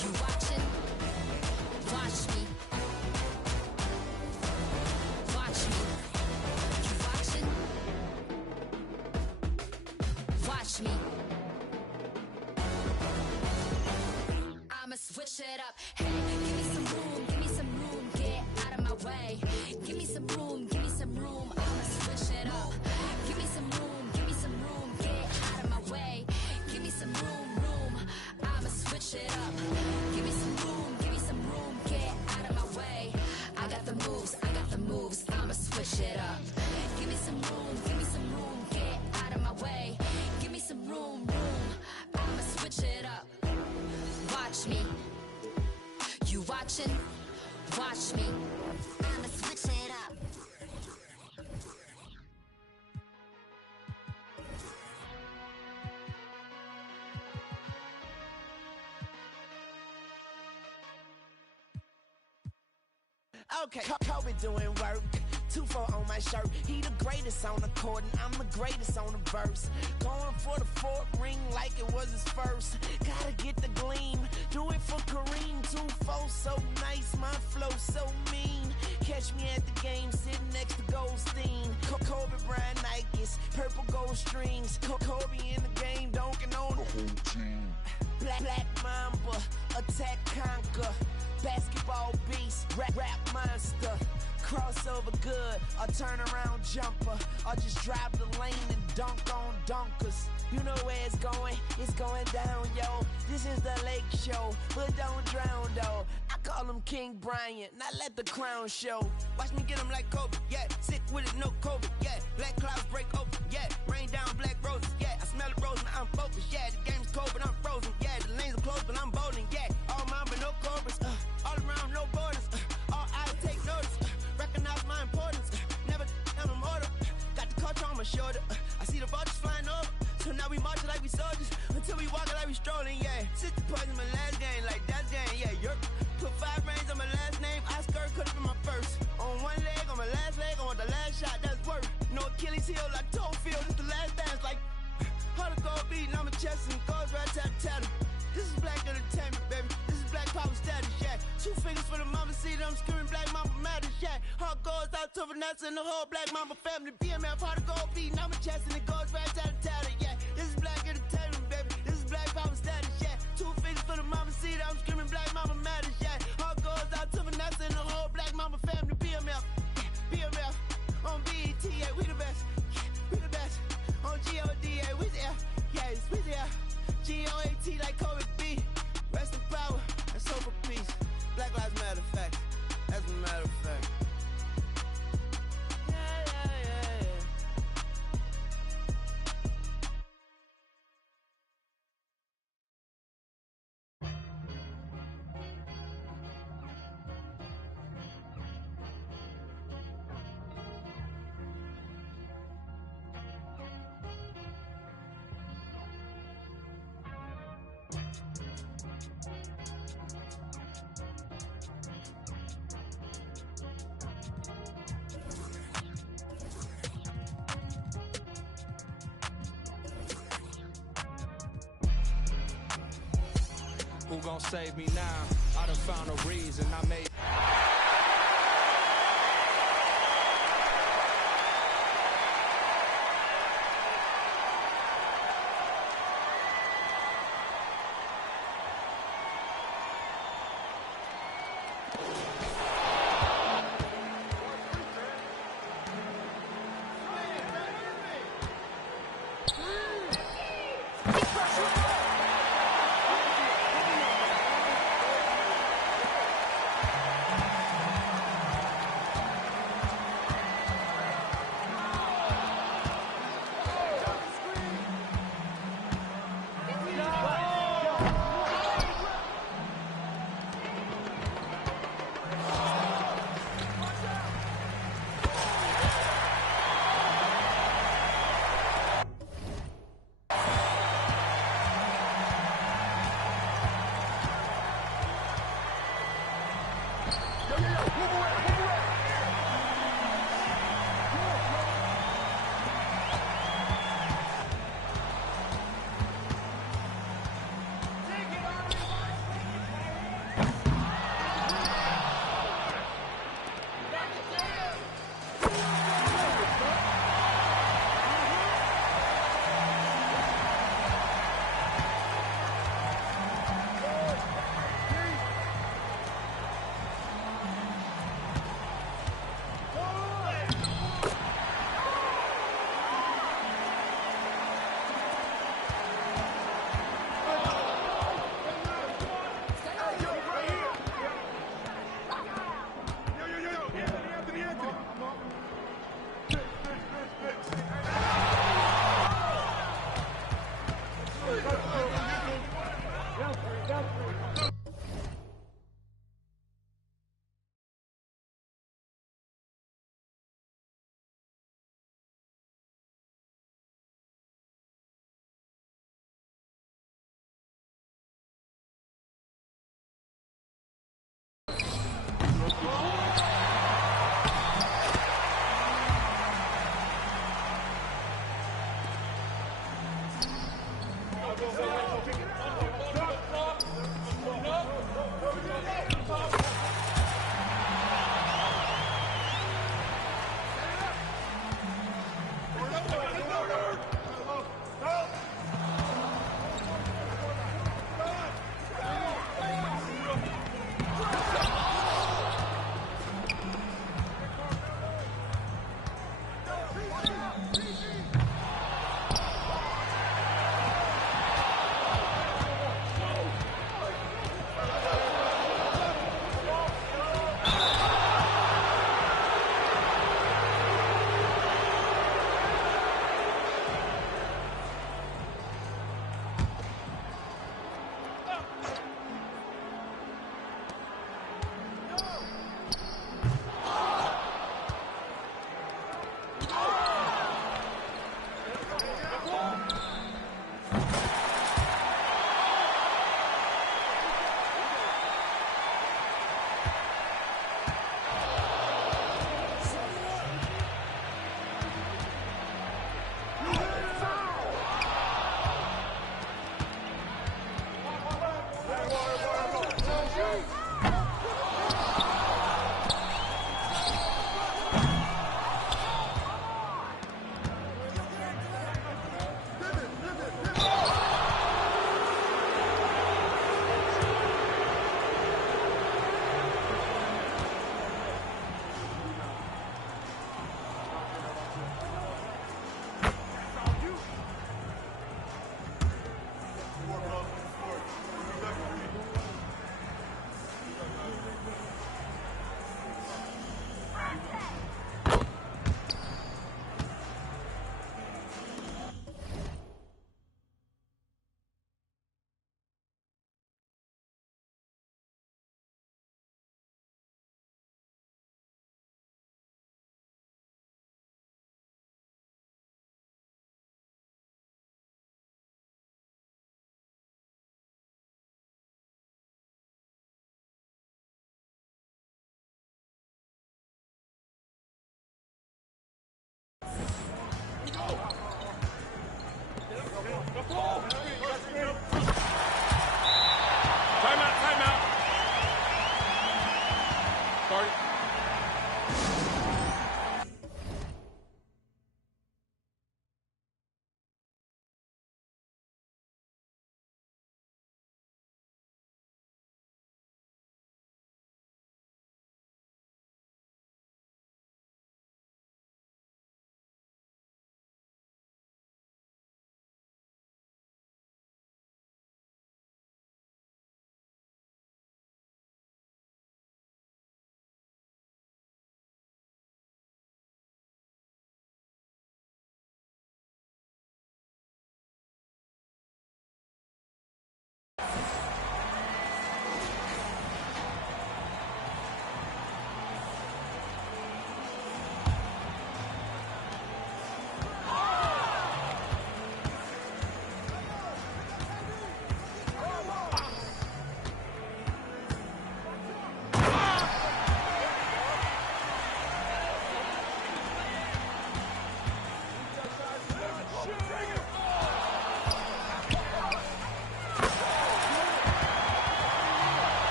You watching? Watch me. Watch me. You watching? Watch me. I'ma switch it up. Hey, give me some room, give me some room, get out of my way. Give me some room, give me some room, I'ma switch it up. Give me some room, get out of my way. Give me some room, I'ma switch it up. Give me some room, get out of my way. I got the moves, I'ma switch it up. Give me some room, get out of my way. Give me some room, I'ma switch it up. Watch me. You watching? Watch me. I'ma switch it up. Okay, Kobe doing work. 2-4 on my shirt. He the greatest on the court, and I'm the greatest on the verse. Going for the fourth ring like it was his first. Gotta get the gleam. Do it for Kareem. 2-4 so nice, my flow so mean. Catch me at the game, sitting next to Goldstein. Kobe Bryant Nikes, purple gold strings. Kobe in the game, dunking on the whole team. Black Mamba, attack conquer. Basketball beast, rap monster. Crossover good, a turnaround jumper. Or just drive the lane and dunk on dunkers. You know where it's going down, yo. This is the Lake Show, but don't drown, though. I call him King Bryant, now let the crown show. Watch me get him like Kobe, yeah. Sick with it, no COVID, yeah. Black clouds break open, yeah. Rain down black roses, yeah. I smell the rose, now I'm focused, yeah. The game's cold, but I'm frozen, yeah. The lanes are closed, but I'm bowling, yeah. All mine, but no cobras, all around, no borders, all eyes take notice, recognize my importance, never I'm immortal. Got the culture on my shoulder, I see the vultures flying over, so now we marching like we soldiers, until we walking like we strolling, yeah. 60 points in my last game, like that's game, yeah. Yerp. Put 5 rings on my last name, Oscar could've been my first. On one leg, on my last leg, I want the last shot, that's worth. No Achilles heel, like toe field, this the last dance, like how to go beating on my chest and goes right tat. This is black entertainment, baby. This is black power status, yeah. 2 fingers for the mama, see them screaming black mama matters, yeah. Heart goes out to Vanessa and the whole black mama family. BMF, how to go beating on my chest and it goes right tat, yeah. This is black entertainment, baby. This is black power status, yeah. 2 fingers for the mama, see them screaming black mama matters, yeah. Heart goes out to Vanessa and the whole black mama family. BMF, BMF, on BET, yeah, we the best, we the best. On GOD, yeah, we there, yeah, we there. GOAT like Kobe B. Rest in power and soul for peace. Black Lives Matter fact. As a matter of fact. Who gon' save me now? I done found a reason I made.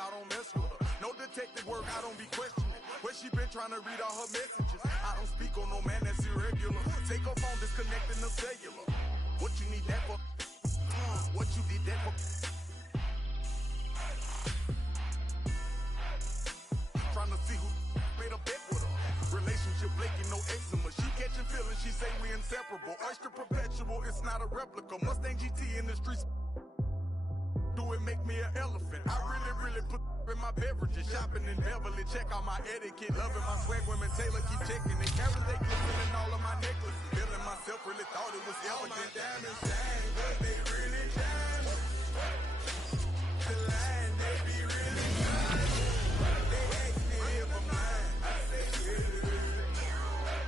I don't mess with her. No detective work, I don't be questioning. Where she been trying to read all her messages. I don't speak on no man that's irregular. Take her phone, disconnecting the cellular. What you need that for? What you did that for? Trying to see who made a bet with her. Relationship flaky, no eczema. She catching feelings, she say we inseparable. Oyster perpetual, it's not a replica. Mustang GT in the streets. Do it make me an elephant? I really put in my beverages. Shopping in Beverly, check out my etiquette. Loving my swag, women Taylor keep checking it. Carrots, they glistening all of my necklaces. Feeling myself, really thought it was evident. All my diamonds shine, but they really shine. The line, they be really shine. They ask me if I'm mine. I say really.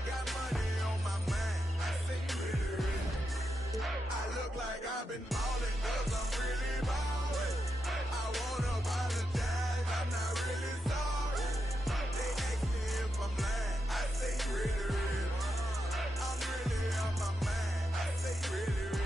Got money on my mind. I say really. I look like I've been ballin' 'cause I'm really ballin'. I wanna apologize, I'm not really sorry. They ask me if I'm lying. I say really. I'm really on my mind. I say really.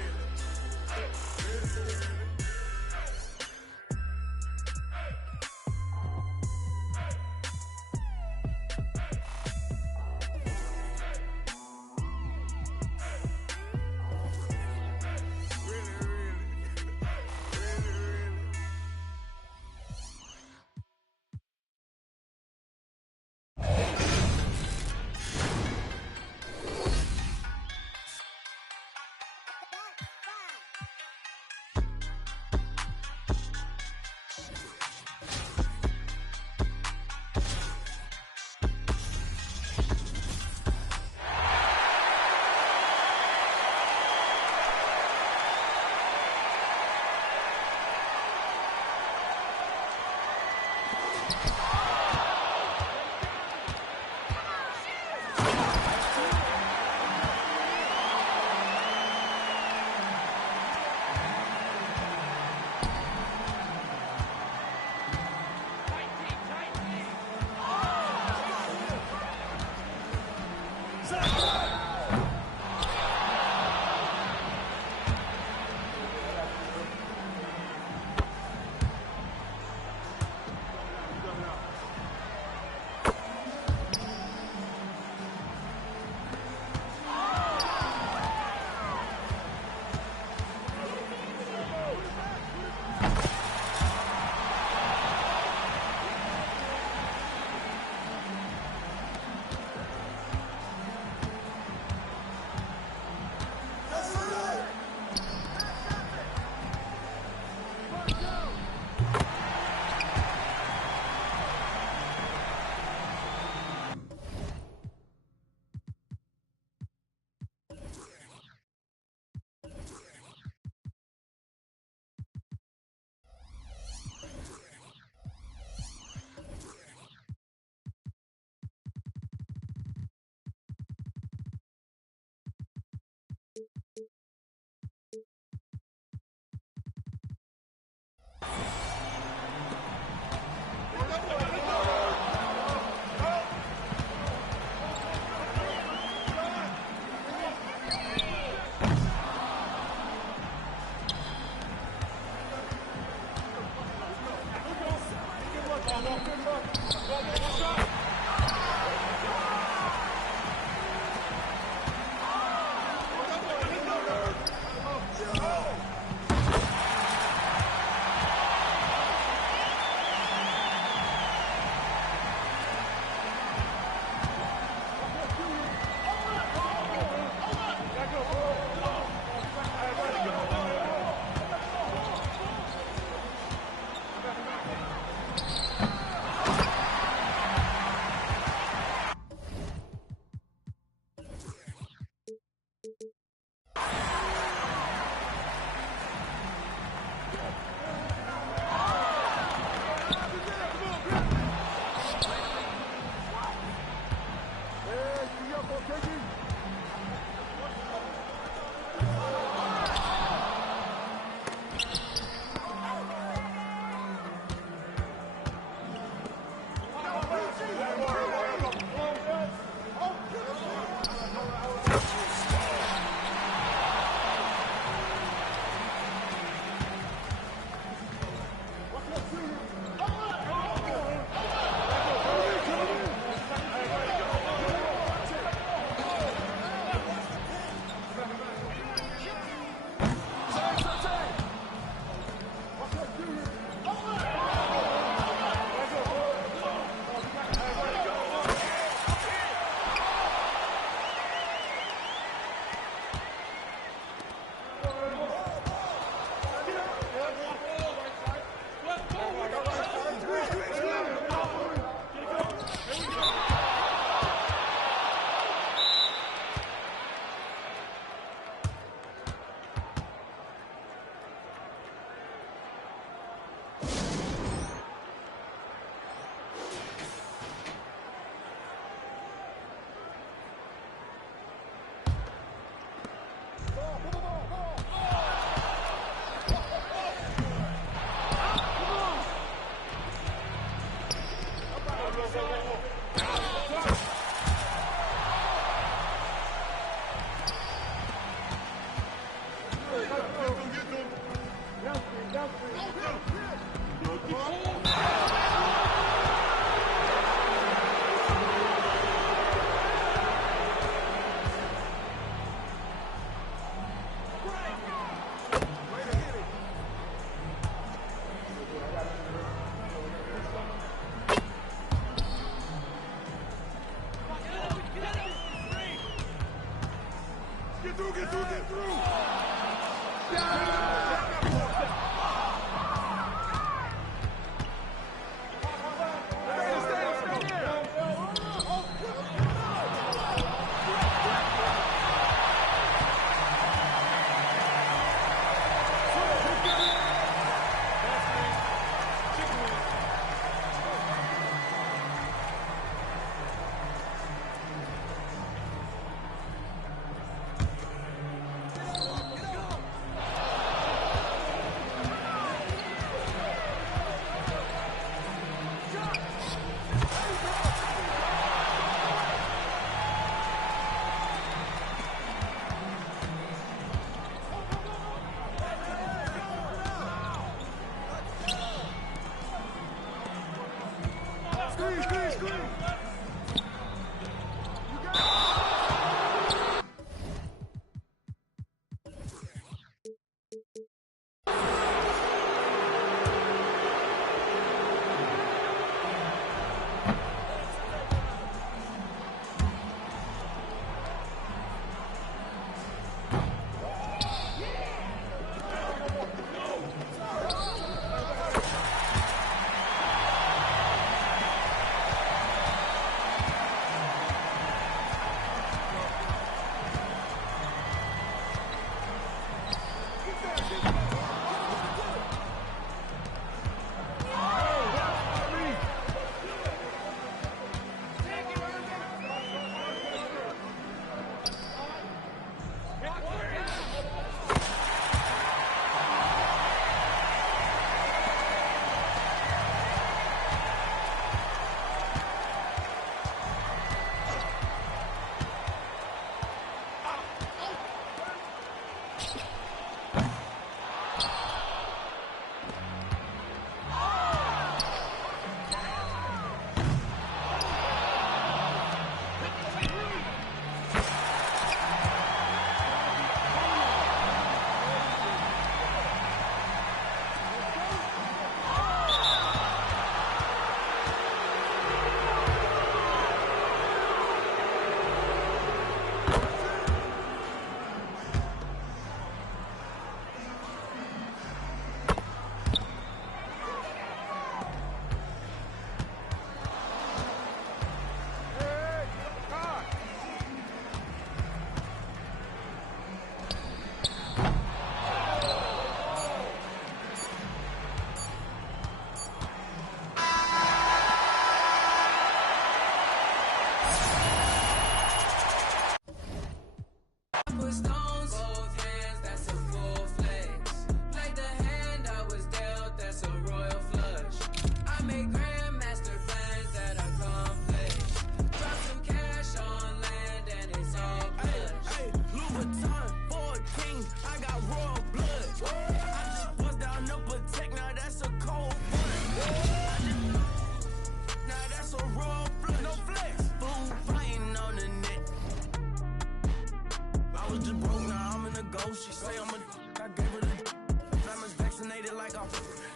She say I'm a I gave her the diamonds vaccinated like I'm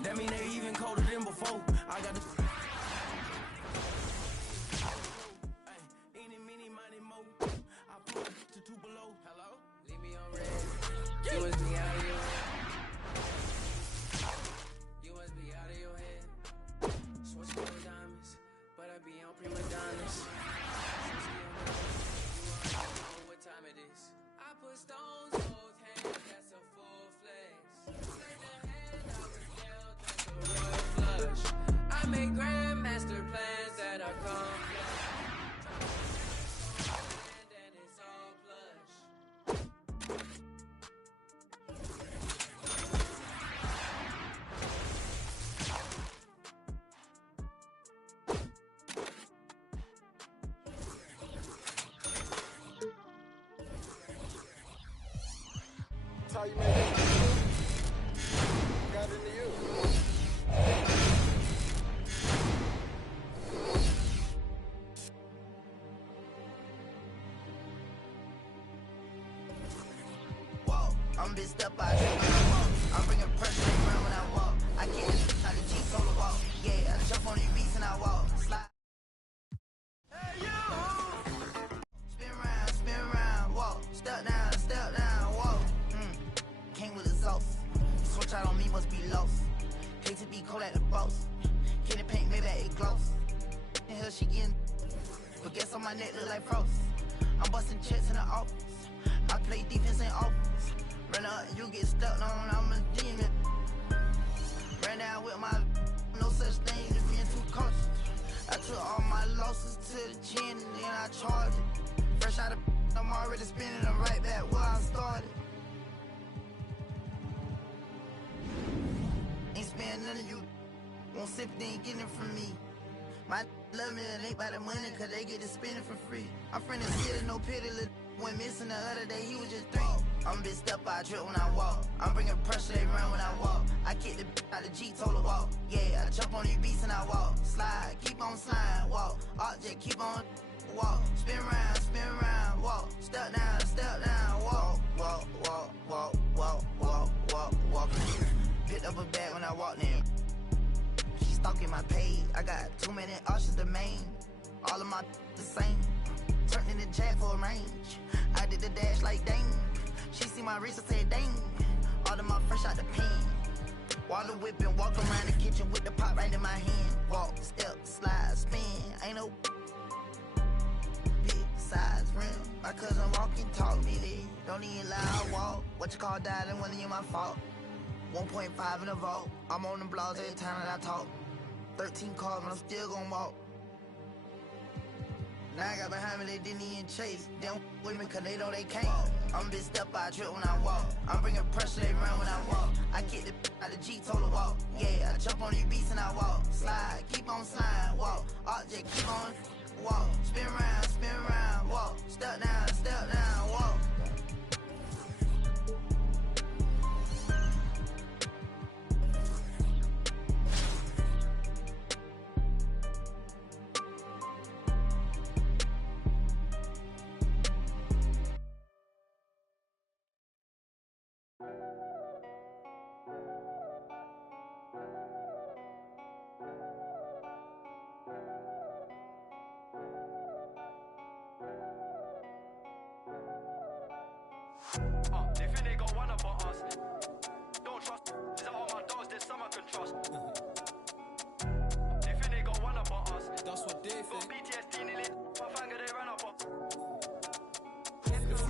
that mean they even colder than before. I got the any, mini, money, mo. I put to two below. Hello? Leave me on red. You must be out of your head. You must be out of your head. Switch to diamonds, but I be on prima donnas. You already know what time it is. I put stones on. That's a full flex. I make grandmaster plans that are complex. And it's all plush. That's how you made it. Got into you. Whoa, I'm bitched up, I drink when I walk. I'm bringing pressure around when I walk. I get the bitch out the Jeeps on the wall. Yeah, I jump on these beats and I walk. Slide. Hey, you! Spin round, walk. Step down, walk. she getting. But guess on my neck look like frost. I'm busting checks in the office. I play defense in offense. Run up, you get stuck on, I'm a demon. Ran down with my no such thing as being too cautious. I took all my losses to the chin and then I charged it. Fresh out of I'm already spinning them right back where I started. Ain't spending none of you. Won't sympathy, ain't getting it from me. My love me, it ain't by the money, cause they get to spend it for free. I'm from the city, no pity, went missing the other day, he was just 3. I'm big step, I trip when I walk. I'm bringing pressure, they run when I walk. I kick the out the G, told her walk. Yeah, I jump on these beats and I walk. Slide, keep on sliding, walk. Object, keep on walk. Spin round, walk. Step down, walk. Walk, walk, walk, walk, walk, walk, walk. Picked up a bag when I walked in. She stalking my page. I got too many options to main. All of my the same. Turned in the jack for a range. I did the dash like dang. She see my wrist and said dang. All of my fresh out the pen. Water whipping, walk around the kitchen with the pot right in my hand. Walk, step, slide, spin. Ain't no big size rim. My cousin walking, talk me there. Don't even lie, I walk. What you call dialing, wasn't even my fault. 1.5 in the vault. I'm on the blogs every time that I talk. 13 cars, but I'm still gonna walk. Now I got behind me, they didn't even chase. They don't with me cause they know they can't. I'm a big step, I trip when I walk. I'm bringing pressure, they run when I walk. I kick the out the G, told her walk. Yeah, I jump on these beats and I walk. Slide, keep on sliding, walk. Object, keep on walk. Spin round, walk. Step down, walk. They think they got one up on us. Don't trust. These are all my dogs, there's some I can trust. They think they got one up on us. That's what they think. Got PTSD nearly. My finger they ran up on.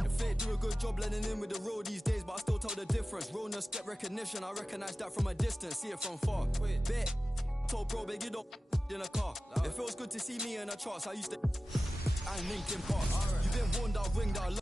If they do a good job blending in with the road these days, but I still tell the difference. Realness get recognition, I recognize that from a distance, see it from far. Wait, bet. Told bro, big you don't in a car. It feels good to see me in the charts. I used to. I'm Linkin Park. You've been warned, I'll ring that.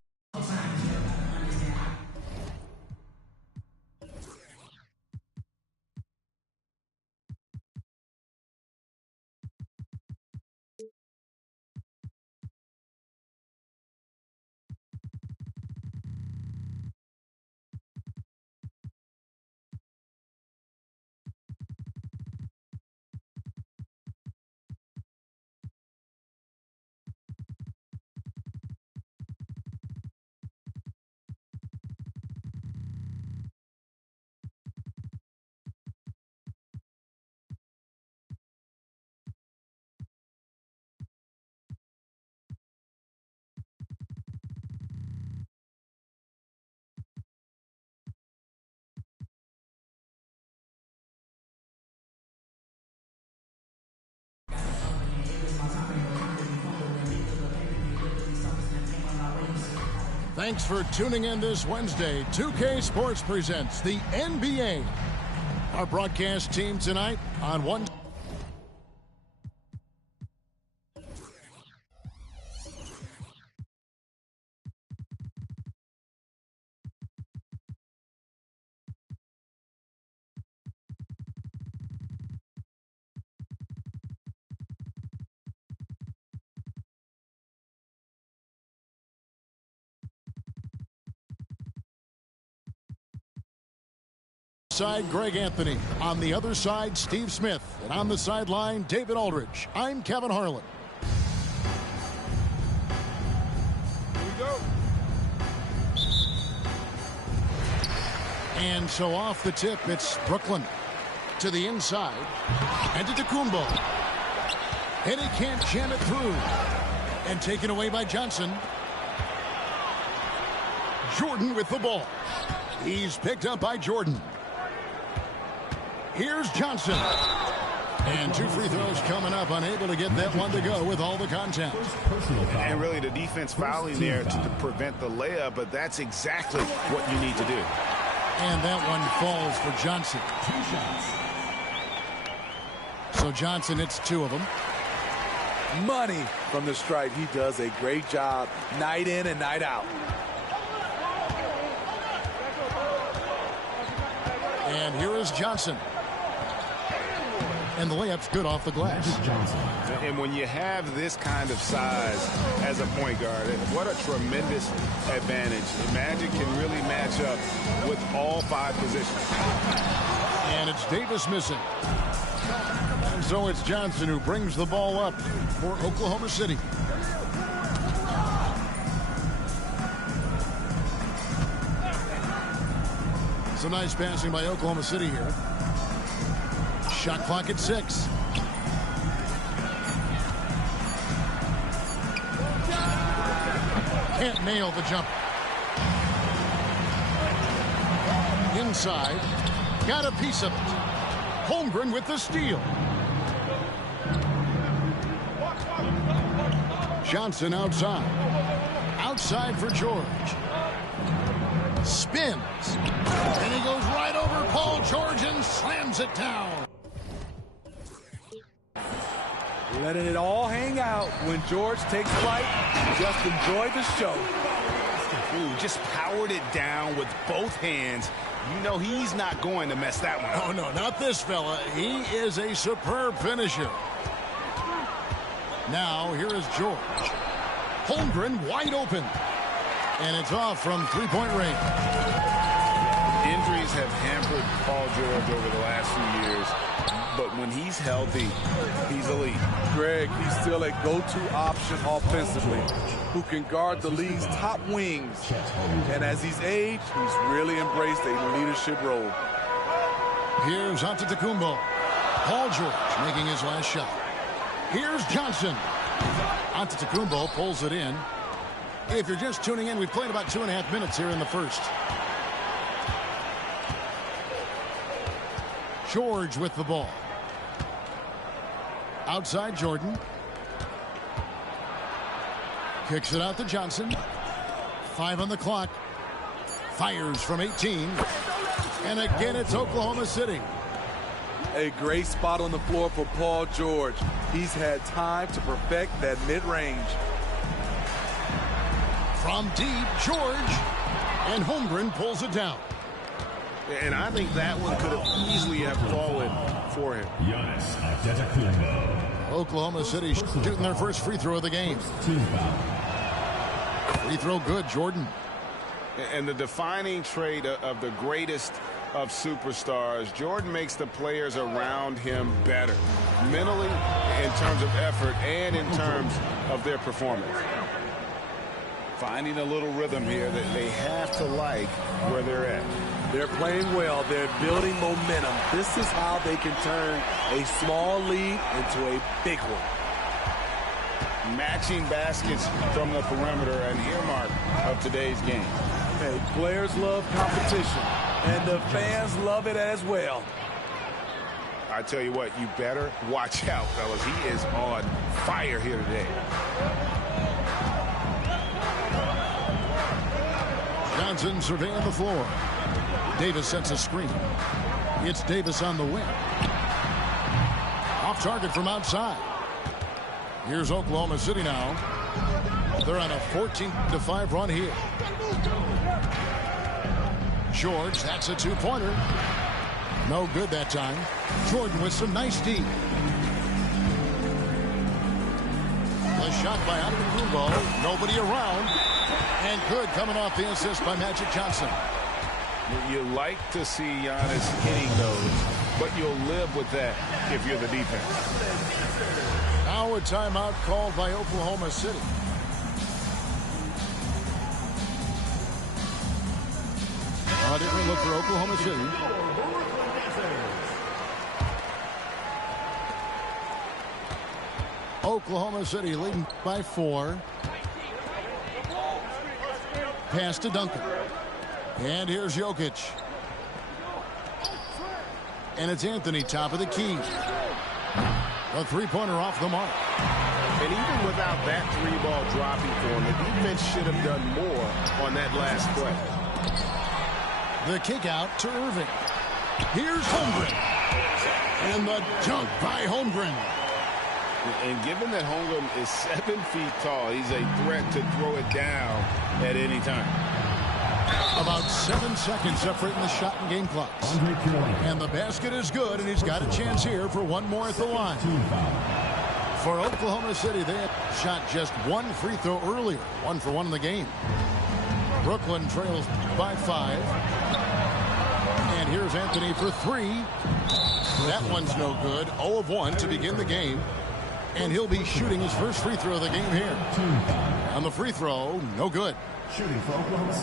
Thanks for tuning in this Wednesday. 2K Sports presents the NBA. Our broadcast team tonight on one. Side, Greg Anthony. On the other side, Steve Smith. And on the sideline, David Aldridge. I'm Kevin Harlan. Here we go. And so off the tip, it's Brooklyn. To the inside. And to Kumbo. And he can't jam it through. And taken away by Johnson. Jordan with the ball. He's picked up by Jordan. Here's Johnson. And 2 free throws coming up, unable to get that one to go with all the contact. And really the defense fouling there to prevent the layup, but that's exactly what you need to do. And that one falls for Johnson. So Johnson hits 2 of them. Money from the stripe. He does a great job night in and night out. And here is Johnson. And the layup's good off the glass. And when you have this kind of size as a point guard, what a tremendous advantage. Magic can really match up with all 5 positions. And it's Davis missing. And so it's Johnson who brings the ball up for Oklahoma City. Some nice passing by Oklahoma City here. Shot clock at 6. Can't nail the jump. Inside. Got a piece of it. Holmgren with the steal. Johnson outside. Outside for George. Spins. And he goes right over Paul George and slams it down. Letting it all hang out when George takes flight. Just enjoy the show. Ooh, just powered it down with both hands. You know he's not going to mess that one up. Oh, no, not this fella. He is a superb finisher. Now, here is George. Holmgren wide open. And it's off from three-point range. Injuries have hampered Paul George over the last few years. But when he's healthy, he's elite. Greg, he's still a go-to option offensively, who can guard the league's top wings. And as he's aged, he's really embraced a leadership role. Here's Antetokounmpo. Paul George making his last shot. Here's Johnson. Antetokounmpo pulls it in. If you're just tuning in, we've played about 2.5 minutes here in the first. George with the ball. Outside Jordan. Kicks it out to Johnson. 5 on the clock. Fires from 18. And again, it's Oklahoma City. A great spot on the floor for Paul George. He's had time to perfect that mid-range. From deep, George. And Holmgren pulls it down. And I think that one could have easily have fallen for him. Giannis Antetokounmpo. Oklahoma City shooting their first free throw of the game. Free throw good, Jordan. And the defining trait of the greatest of superstars, Jordan makes the players around him better. Mentally, in terms of effort, and in terms of their performance. Finding a little rhythm here that they have to like where they're at. They're playing well. They're building momentum. This is how they can turn a small lead into a big one. Matching baskets from the perimeter, an earmark of today's game. Hey, players love competition, and the fans love it as well. I tell you what, you better watch out, fellas. He is on fire here today. Johnson surveying the floor. Davis sets a screen. It's Davis on the wing. Off target from outside. Here's Oklahoma City now. They're on a 14-5 run here. George, that's a two-pointer. No good that time. Jordan with some nice D. A shot by Antetokounmpo. Nobody around. And good coming off the assist by Magic Johnson. You like to see Giannis hitting those, but you'll live with that if you're the defense. Now a timeout called by Oklahoma City. A different look for Oklahoma City. Oklahoma City leading by 4. Pass to Duncan. And here's Jokic. And it's Anthony, top of the key. A three-pointer off the mark. And even without that three-ball dropping for him, the defense should have done more on that last play. The kick out to Irving. Here's Holmgren. And the dunk by Holmgren. And given that Holmgren is 7 feet tall, he's a threat to throw it down at any time. About 7 seconds separating the shot and game clocks. And the basket is good, and he's got a chance here for one more at the line. For Oklahoma City, they had shot just one free throw earlier. 1 for 1 in the game. Brooklyn trails by 5. And here's Anthony for 3. That one's no good. 0 of 1 to begin the game. And he'll be shooting his first free throw of the game here. On the free throw, no good.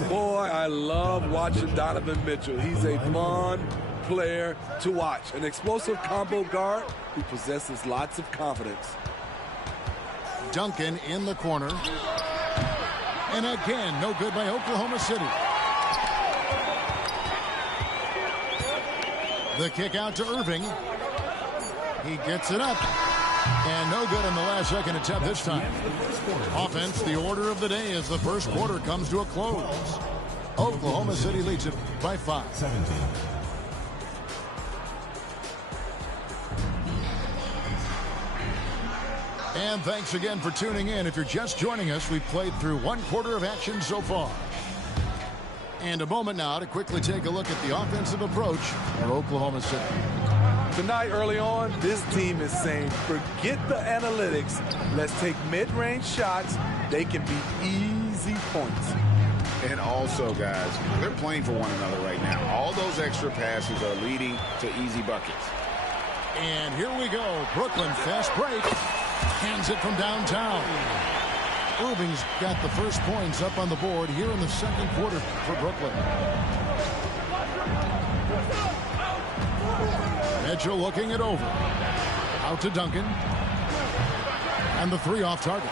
Boy, I love watching Donovan Mitchell. He's a fun player to watch. An explosive combo guard who possesses lots of confidence. Duncan in the corner. And again, no good by Oklahoma City. The kick out to Irving. He gets it up. And no good on the last second attempt this time. Offense, the order of the day as the first quarter comes to a close. Oklahoma City leads it by 5. 17. And thanks again for tuning in. If you're just joining us, we've played through 1 quarter of action so far. And a moment now to quickly take a look at the offensive approach for Oklahoma City. Tonight, early on, this team is saying, forget the analytics. Let's take mid-range shots. They can be easy points. And also, guys, they're playing for one another right now. All those extra passes are leading to easy buckets. And here we go. Brooklyn, fast break. Hands it from downtown. Irving's got the first points up on the board here in the second quarter for Brooklyn. Mitchell looking it over. Out to Duncan. And the 3 off target.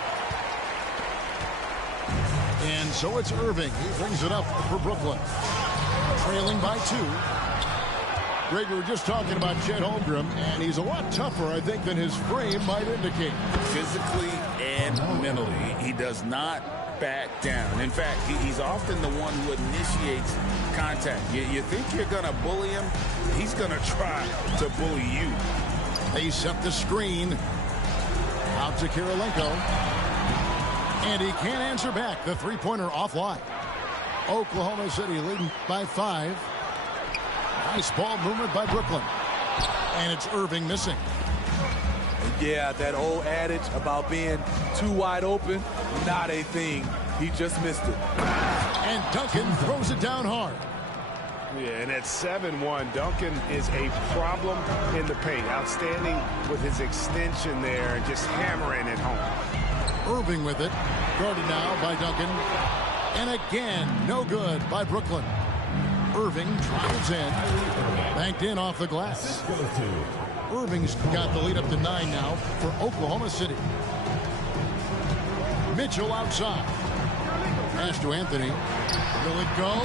And so it's Irving. He brings it up for Brooklyn. Trailing by 2. Greg, we were just talking about Chet Holmgren, and he's a lot tougher, I think, than his frame might indicate. Physically and mentally, he does not back down. In fact, he's often the one who initiates contact. You think you're going to bully him? He's going to try to bully you. They set the screen. Out to Kirilenko. And he can't answer back. The three-pointer offline. Oklahoma City leading by 5. Nice ball movement by Brooklyn. And it's Irving missing. Yeah, that old adage about being too wide open, not a thing. He just missed it. And Duncan throws it down hard. Yeah, and at 7-1, Duncan is a problem in the paint. Outstanding with his extension there and just hammering it home. Irving with it. Guarded now by Duncan. And again, no good by Brooklyn. Irving drives in. Banked in off the glass. Irving's got the lead up to 9 now for Oklahoma City. Mitchell outside. Pass to Anthony. Will it go?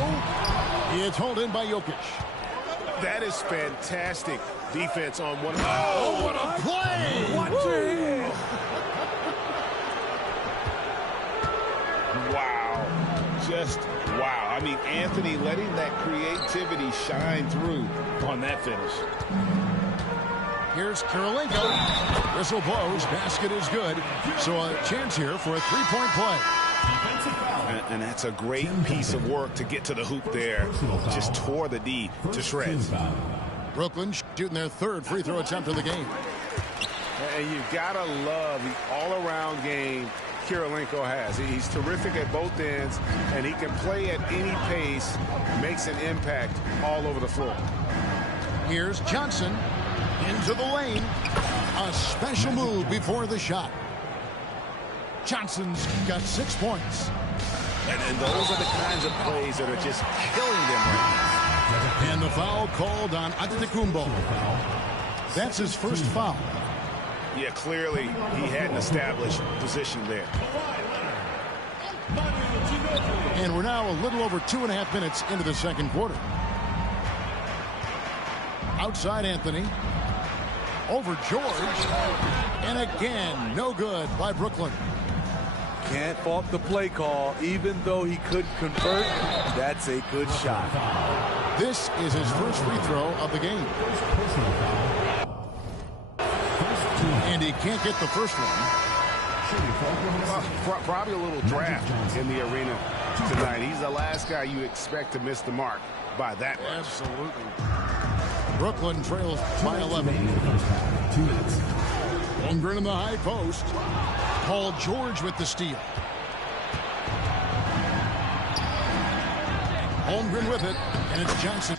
It's held in by Jokic. That is fantastic defense on one. Oh, what a play! Watch your head. Wow. Just wow. I mean, Anthony letting that creativity shine through on that finish. Here's Kirilenko. Whistle blows. Basket is good. So a chance here for a three-point play. And that's a great piece of work to get to the hoop there. Just tore the D to shreds. Brooklyn shooting their 3rd free throw attempt of the game. And you gotta love the all-around game Kirilenko has. He's terrific at both ends, and he can play at any pace, makes an impact all over the floor. Here's Johnson into the lane. A special move before the shot. Johnson's got 6 points. And those are the kinds of plays that are just killing them right now. And the foul called on Antetokounmpo. That's his first foul. Yeah, clearly he had an established position there. And we're now a little over 2.5 minutes into the second quarter. Outside Anthony. Over George. And again, no good by Brooklyn. Can't fault the play call. Even though he couldn't convert, that's a good shot. This is his first free throw of the game. And he can't get the first one. Probably a little draft in the arena tonight. He's the last guy you expect to miss the mark by that much. Absolutely. Brooklyn trails by 11. 2 minutes. Holmgren in the high post. Paul George with the steal. Holmgren with it, and it's Johnson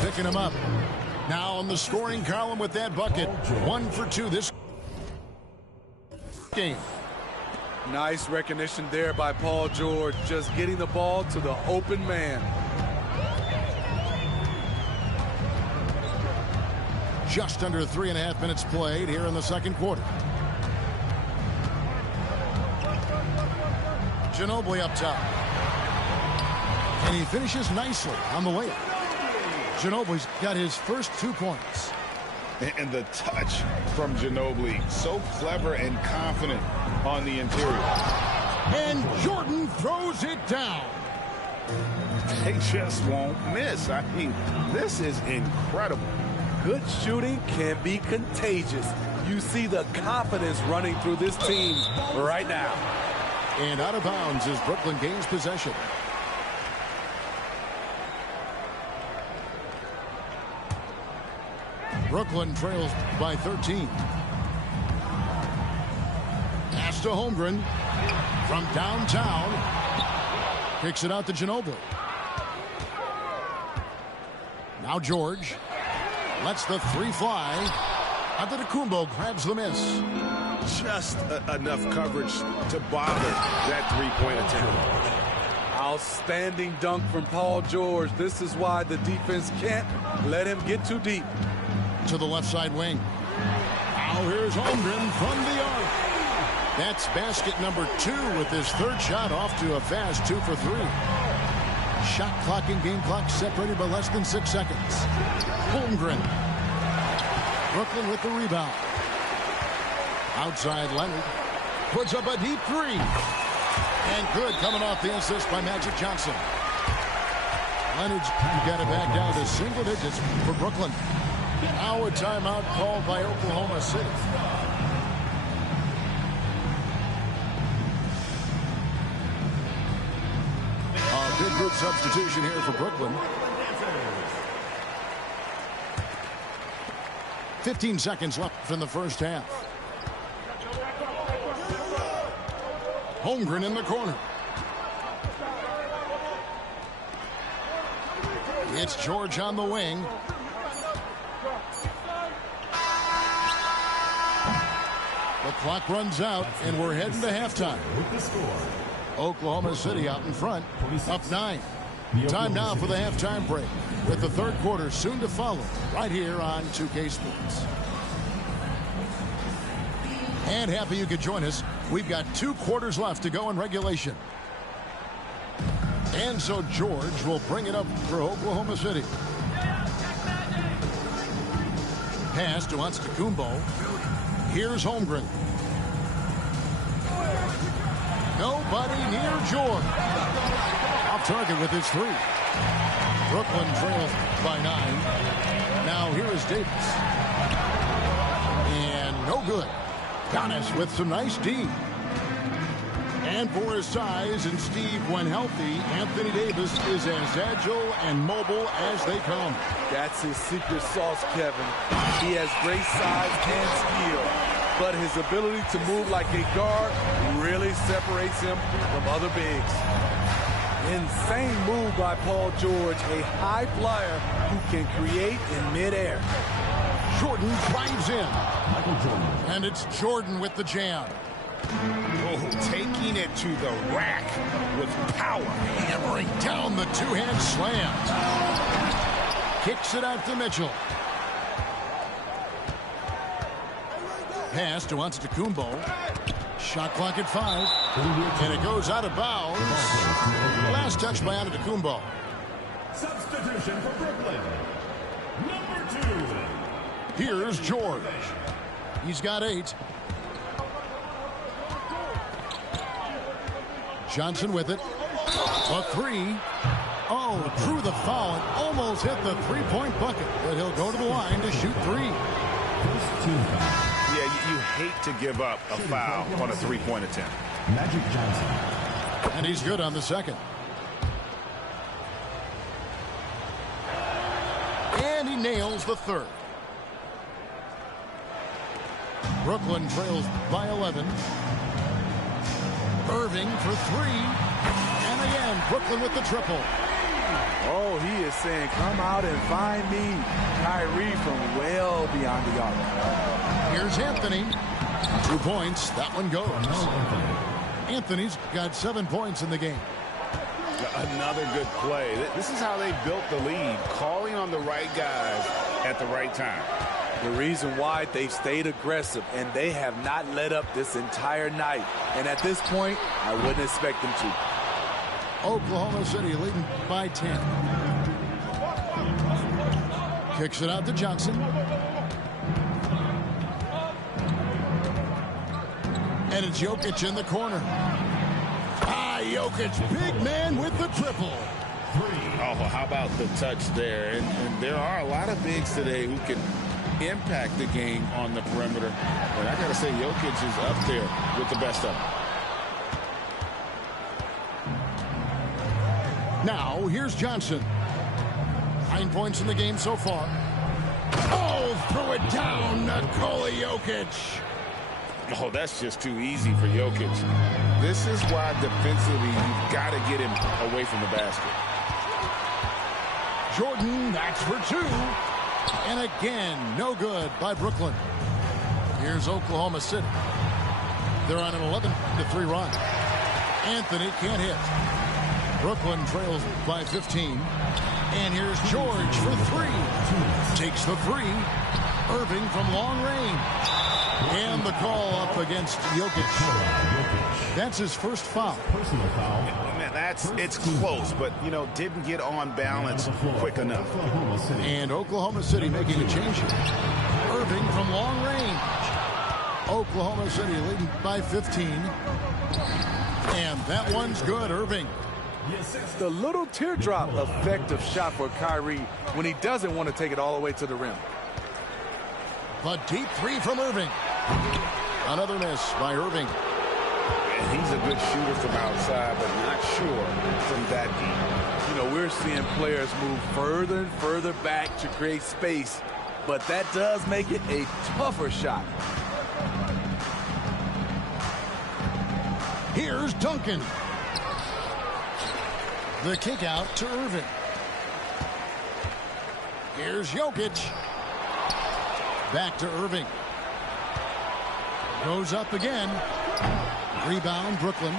picking him up. Now on the scoring column with that bucket. 1 for 2 this game. Nice recognition there by Paul George, just getting the ball to the open man. Just under 3.5 minutes played here in the second quarter. Ginobili up top. And he finishes nicely on the layup. Ginobili's got his first 2 points. And the touch from Ginobili, so clever and confident on the interior. And Jordan throws it down. They just won't miss. I mean, this is incredible. Good shooting can be contagious. You see the confidence running through this team right now. And out of bounds as Brooklyn gains possession. Brooklyn trails by 13. Pass to Holmgren from downtown. Kicks it out to Ginobili. Now George lets the 3 fly. Antetokounmpo grabs the miss. Just enough coverage to bother that 3-point attempt. Outstanding dunk from Paul George. This is why the defense can't let him get too deep. To the left side wing. Now here's Holmgren from the arc. That's basket number 2 with his 3rd shot, off to a fast 2 for 3. Shot clock and game clock separated by less than 6 seconds. Holmgren. Brooklyn with the rebound. Outside Leonard. Puts up a deep 3. And good, coming off the assist by Magic Johnson. Leonard's got it back down to single digits for Brooklyn. Now a timeout called by Oklahoma City. A big group substitution here for Brooklyn. 15 seconds left in the first half. Holmgren in the corner. It's George on the wing. The clock runs out, and we're heading to halftime. Oklahoma City out in front, up 9. Time now for the halftime break, with the 3rd quarter soon to follow, right here on 2K Sports. And happy you could join us. We've got 2 quarters left to go in regulation. And so George will bring it up for Oklahoma City. Pass to Antetokounmpo. Here's Holmgren. Nobody near George. Off target with his 3. Brooklyn trails by 9. Now here is Davis. And no good. Giannis with some nice D. And for his size and Steve, when healthy, Anthony Davis is as agile and mobile as they come. That's his secret sauce, Kevin. He has great size and skill, but his ability to move like a guard really separates him from other bigs. Insane move by Paul George, a high flyer who can create in midair. Jordan drives in. And it's Jordan with the jam. Oh, taking it to the rack with power. Hammering down the 2-hand slam. Kicks it out to Mitchell. Pass to Antetokounmpo. Shot clock at 5. And it goes out of bounds. Last touch by Antetokounmpo. Substitution for Brooklyn. Number 2. Here's George. He's got 8. Johnson with it. A three. Oh, drew the foul and almost hit the three-point bucket. But he'll go to the line to shoot three. Yeah, you hate to give up a foul on a three-point attempt. Magic Johnson. And he's good on the second. And he nails the third. Brooklyn trails by 11. Irving for three. And again, Brooklyn with the triple. Oh, he is saying, come out and find me. Kyrie from well beyond the arc. Here's Anthony. 2 points. That one goes. Anthony's got 7 points in the game. Another good play. This is how they built the lead, calling on the right guys at the right time. The reason why they've stayed aggressive, and they have not let up this entire night. And at this point, I wouldn't expect them to. Oklahoma City leading by 10. Kicks it out to Johnson. And it's Jokic in the corner. Jokic, big man with the triple. Oh, how about the touch there? And there are a lot of bigs today who can impact the game on the perimeter. But I got to say, Jokic is up there with the best of them. Now, here's Johnson. 9 points in the game so far. Oh, threw it down, Nikola Jokic. Oh, that's just too easy for Jokic. This is why defensively you've got to get him away from the basket. Jordan, that's for two. And again, no good by Brooklyn. Here's Oklahoma City. They're on an 11-3 run. Anthony can't hit. Brooklyn trails by 15. And here's George for three. Takes the three. Irving from long range. And the call up against Jokic. That's his first foul. Personal foul. Man, it's close, but, didn't get on balance quick enough. And Oklahoma City making a change here. Irving from long range. Oklahoma City leading by 15. And that one's good, Irving. The little teardrop effective shot for Kyrie when he doesn't want to take it all the way to the rim. The deep three from Irving. Another miss by Irving. And he's a good shooter from outside, but not sure from that deep. We're seeing players move further and further back to create space, but that does make it a tougher shot. Here's Duncan. The kick out to Irving. Here's Jokic. Back to Irving. Goes up again. Rebound, Brooklyn.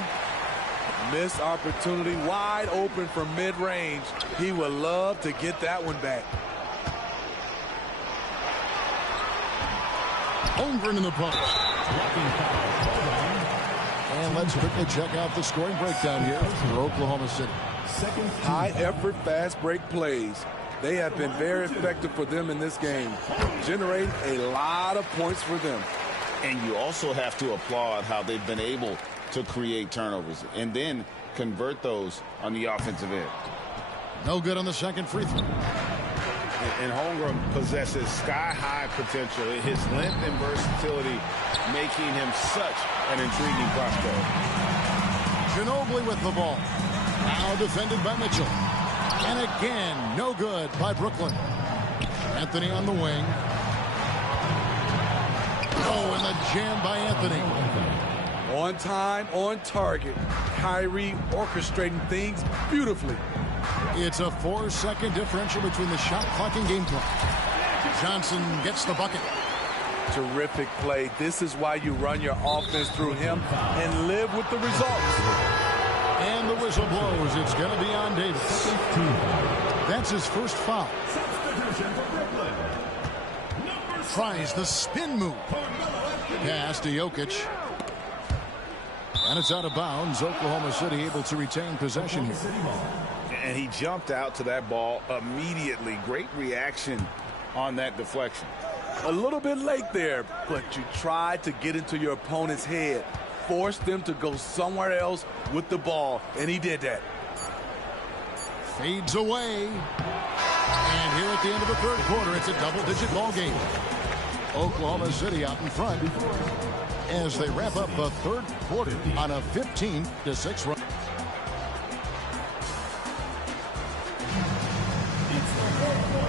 Missed opportunity, wide open from mid-range. He would love to get that one back. Holmgren in the post. And let's quickly check out the scoring breakdown here for Oklahoma City. High-effort, fast-break plays. They have been very effective for them in this game, generating a lot of points for them. And you also have to applaud how they've been able to create turnovers and then convert those on the offensive end. No good on the second free throw. And Holmgren possesses sky-high potential. His length and versatility making him such an intriguing prospect. Ginobili with the ball. Now defended by Mitchell. And again, no good by Brooklyn. Anthony on the wing. Oh, and the jam by Anthony. On time, on target. Kyrie orchestrating things beautifully. It's a 4-second differential between the shot clock and game clock. Johnson gets the bucket. Terrific play. This is why you run your offense through him and live with the results. And the whistle blows. It's going to be on Davis. That's his first foul. Substitution for Brooklyn. Tries the spin move. Pass to Jokic. And it's out of bounds. Oklahoma City able to retain possession here. And he jumped out to that ball immediately. Great reaction on that deflection. A little bit late there, but you tried to get into your opponent's head. forced them to go somewhere else with the ball, and he did that. Fades away. And here at the end of the third quarter, it's a double-digit ball game. Oklahoma City out in front as they wrap up the third quarter on a 15-6 run.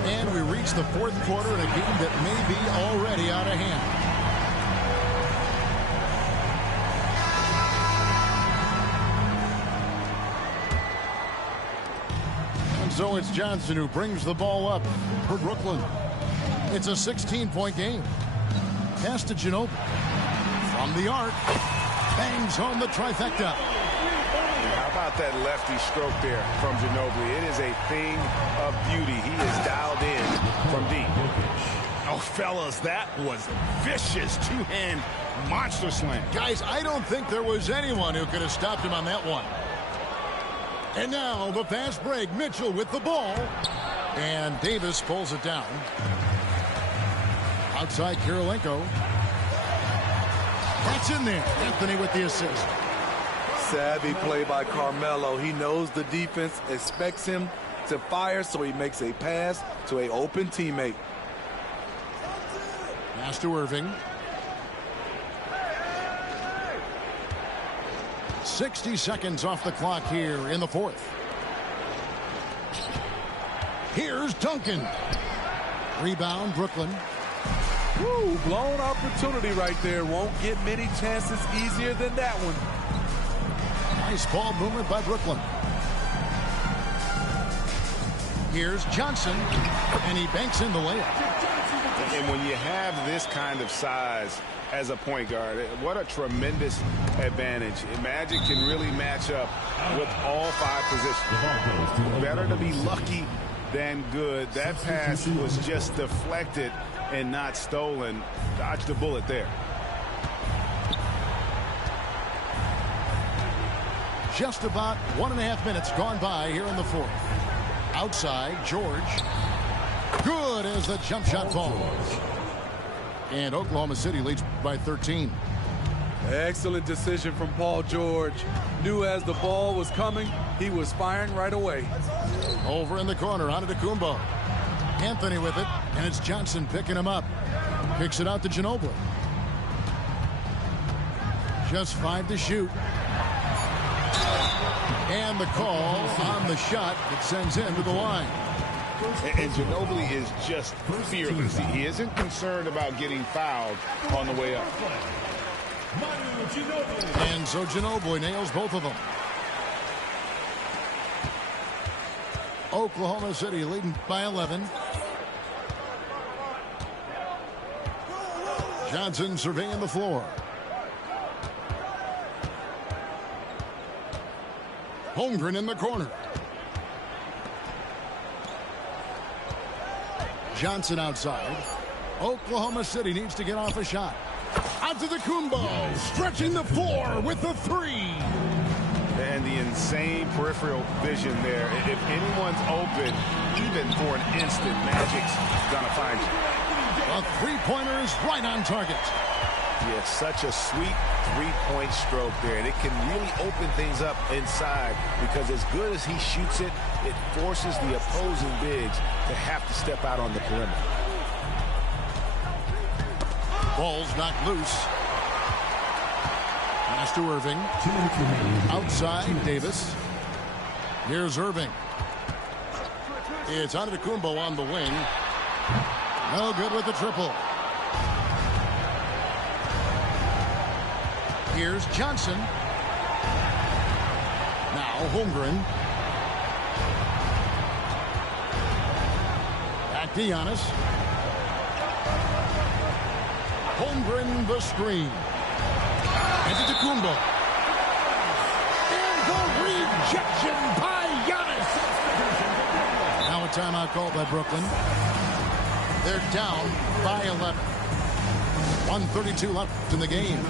And we reach the fourth quarter in a game that may be already out of hand. And so it's Johnson who brings the ball up for Brooklyn. It's a 16-point game. Pass to Ginobili. From the arc. Bangs home the trifecta. How about that lefty stroke there from Ginobili? It is a thing of beauty. He is dialed in from deep. Oh, fellas, that was vicious two-hand monster slam. Guys, I don't think there was anyone who could have stopped him on that one. And now the fast break. Mitchell with the ball. And Davis pulls it down. Outside Kirilenko. That's in there. Anthony with the assist. Savvy play by Carmelo. He knows the defense expects him to fire, so he makes a pass to an open teammate. Pass to Irving. 60 seconds off the clock here in the fourth. Here's Duncan. Rebound, Brooklyn. Woo, blown opportunity right there. Won't get many chances easier than that one. Nice ball movement by Brooklyn. Here's Johnson, and he banks in the layup. And when you have this kind of size as a point guard, what a tremendous advantage. Magic can really match up with all five positions. Better to be lucky than good. That pass was just deflected and not stolen. Dodged the bullet there. Just about 1.5 minutes gone by here in the fourth. Outside, George. Good as the jump shot falls. And Oklahoma City leads by 13. Excellent decision from Paul George. Knew as the ball was coming, he was firing right away. Over in the corner, Antetokounmpo. Anthony with it, and it's Johnson picking him up. Kicks it out to Ginobili. Just 5 to shoot. And the call on the shot that sends him to the line. And Ginobili is just fearless. He isn't concerned about getting fouled on the way up. And so Ginobili nails both of them. Oklahoma City leading by 11. Johnson surveying the floor. Holmgren in the corner. Johnson outside. Oklahoma City needs to get off a shot. Antetokounmpo stretching the floor with the three. And the insane peripheral vision there. If anyone's open, even for an instant, Magic's gonna find you. A three-pointer is right on target. Yeah, such a sweet three-point stroke there. And it can really open things up inside because as good as he shoots it, it forces the opposing bigs to have to step out on the perimeter. Ball's knocked loose. Pass to Irving. Outside, Davis. Here's Irving. It's Antetokounmpo on the wing. No good with the triple. Here's Johnson. Now Holmgren. Back to Giannis. Holmgren the screen. Antetokounmpo. And the rejection by Giannis. Now a timeout called by Brooklyn. They're down by 11. 1:32 left in the game.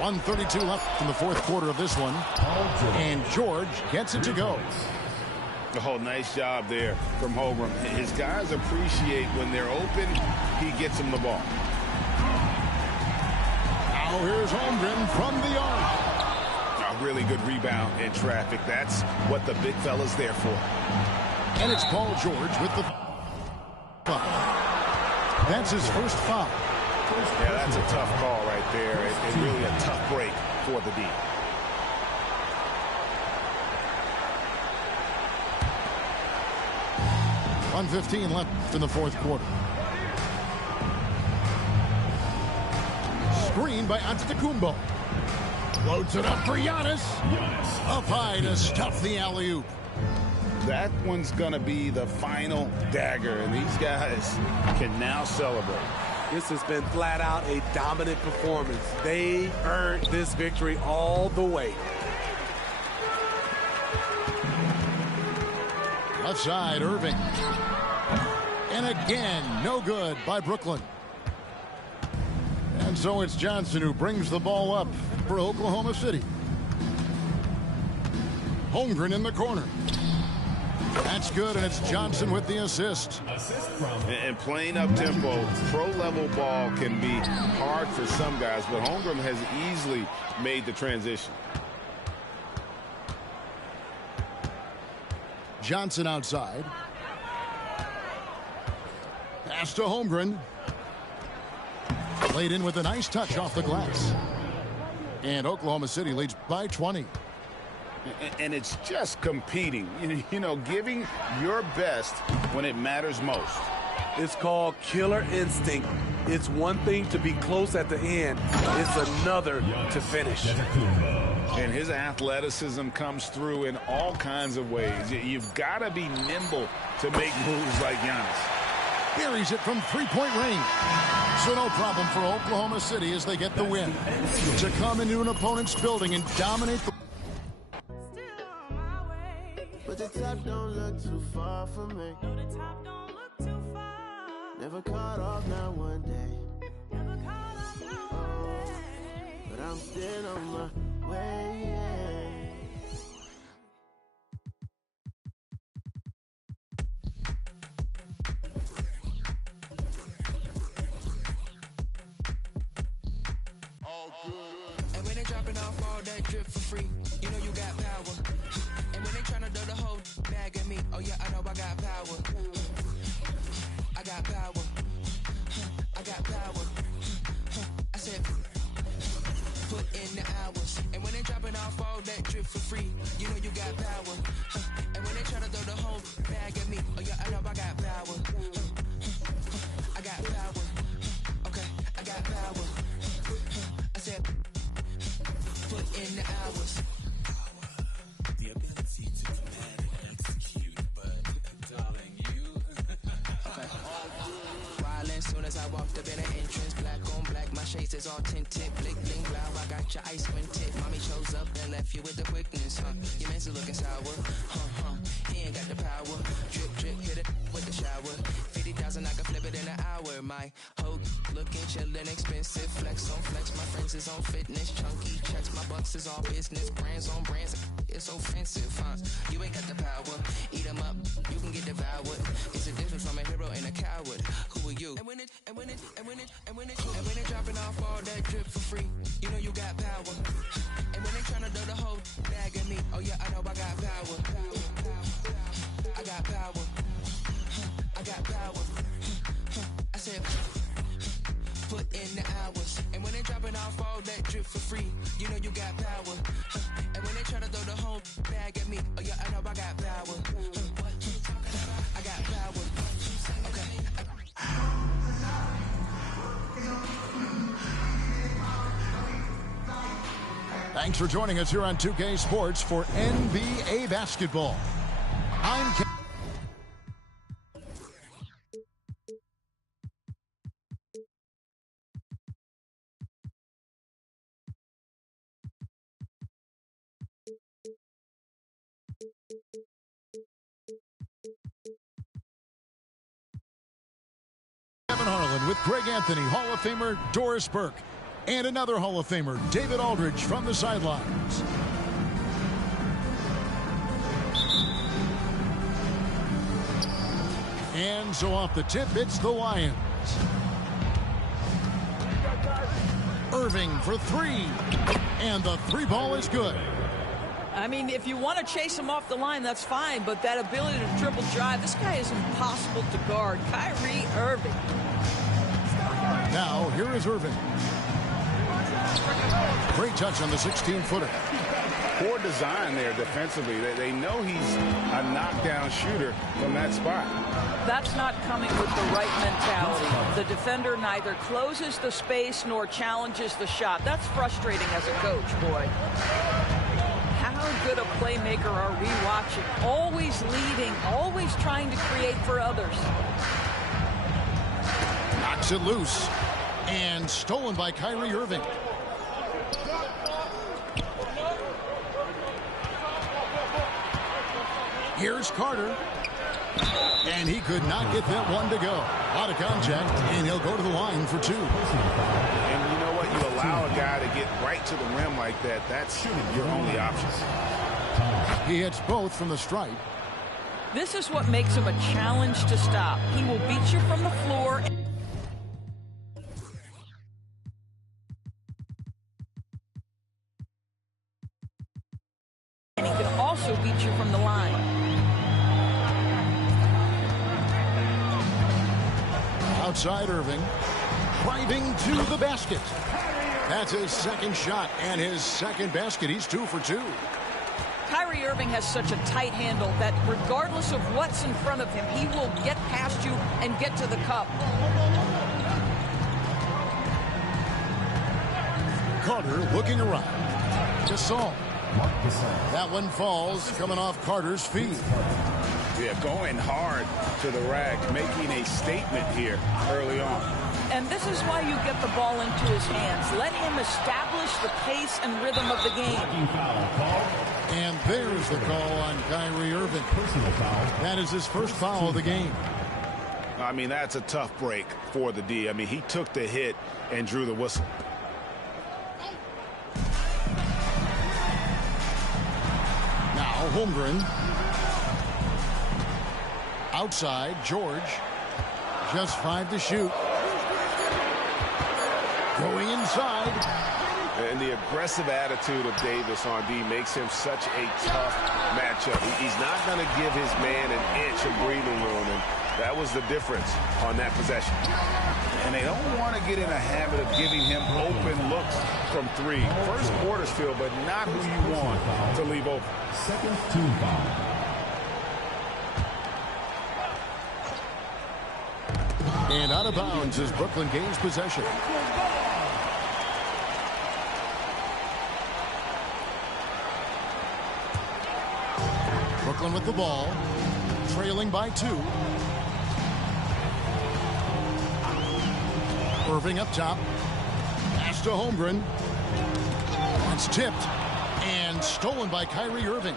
1:32 left in the fourth quarter of this one. And George gets it to go. Oh, nice job there from Holmgren. His guys appreciate when they're open, he gets them the ball. Now here's Holmgren from the arc. A really good rebound in traffic. That's what the big fella's there for. And it's Paul George with the foul. That's his first foul. Yeah, that's a tough call right there. And really a tough break for the D. .115 left in the fourth quarter. Screen by Antetokounmpo. Loads it up for Giannis. Up high to stuff the alley-oop. That one's going to be the final dagger, and these guys can now celebrate. This has been flat out a dominant performance. They earned this victory all the way. Left side, Irving. And again, no good by Brooklyn. And so it's Johnson who brings the ball up for Oklahoma City. Holmgren in the corner. That's good, and it's Johnson with the assist. And playing up-tempo, pro-level ball can be hard for some guys, but Holmgren has easily made the transition. Johnson outside. Pass to Holmgren. Laid in with a nice touch off the glass. And Oklahoma City leads by 20. And it's just competing, you know, giving your best when it matters most. It's called killer instinct. It's one thing to be close at the end. It's another to finish. And his athleticism comes through in all kinds of ways. You've got to be nimble to make moves like Giannis. Buries it from three-point range. So no problem for Oklahoma City as they get the win. To come into an opponent's building and dominate the... But the top don't look too far from me. No, the top don't look too far. Never caught off, not one day. Never caught off, not one day. But I'm still on my way, yeah. All good. And when they dropping off all that drip for free, you know you got power. And when they tryna do the whole bag at me, oh yeah, I know I got power. I got power. I got power. I said, put in the hours. And when they dropping off all that drip for free, you know you got power. And when they tryna throw the whole bag at me, oh yeah, I know I got power. I got power. Okay, I got power. I said, put in the hours. The ability to command and execute, but darling, you. Okay. Violent soon as I walked up in the entrance, black on black, my shades is all tinted, blick bling blow. I got your ice squinted. Mommy shows up and left you with the quickness, huh? Your man's looking sour, He ain't got the power. Drip drip, hit it with the shower. 50,000, I can flip it in an hour. My hoe looking chillin', expensive. Flex on flex, my friends is on fitness. Chunky checks, my bucks is all business. Brands on brands, it's offensive, huh? You ain't got the power. Eat 'em up, you can get devoured. It's a difference from a hero and a coward. Who are you? And when it dropping off all that drip for free, you know you got power. And when they tryna do the whole bag at me, oh yeah, I know I got power. I got power. I got power. I said, put in the hours. And when they dropping off all that drip for free, you know you got power. And when they try to throw the whole bag at me, oh yeah, I know I got power. I got power. Okay. Thanks for joining us here on 2K Sports for NBA basketball. I'm Kevin Harlan with Greg Anthony, Hall of Famer Doris Burke, And another Hall of Famer, David Aldridge, from the sidelines. And so off the tip, it's the Lions. Irving for three. And the three ball is good. I mean, if you want to chase him off the line, that's fine. But that ability to dribble drive, this guy is impossible to guard. Kyrie Irving. Now, here is Irving. Great touch on the 16-footer. Poor design there defensively. They know he's a knockdown shooter from that spot. That's not coming with the right mentality. The defender neither closes the space nor challenges the shot. That's frustrating as a coach, boy. How good a playmaker are we watching? Always leading, always trying to create for others. Knocks it loose. And stolen by Kyrie Irving. Here's Carter. And he could not get that one to go. Out of contact, and he'll go to the line for two. And you know what? You allow a guy to get right to the rim like that. That's your only option. He hits both from the stripe. This is what makes him a challenge to stop. He will beat you from the floor. And he can also beat you from the line. Outside Irving, driving to the basket. That's his second shot and his second basket. He's 2 for 2. Kyrie Irving has such a tight handle that regardless of what's in front of him, he will get past you and get to the cup. Carter looking around. Gasol. That one falls, coming off Carter's feet. Yeah, going hard to the rack, making a statement here early on. And this is why you get the ball into his hands. Let him establish the pace and rhythm of the game. And there's the call on Kyrie Irving. That is his first foul of the game. I mean, that's a tough break for the D. I mean, he took the hit and drew the whistle. Now Holmgren. Outside, George. Just 5 to shoot. Going inside. And the aggressive attitude of Davis on D makes him such a tough matchup. He's not going to give his man an inch of breathing room, and that was the difference on that possession. And they don't want to get in a habit of giving him open looks from three. First quarter's feel, but not who you want to leave open. Second team foul. And out of bounds as Brooklyn gains possession. Brooklyn with the ball, trailing by 2. Irving up top. Pass to Holmgren. It's tipped and stolen by Kyrie Irving.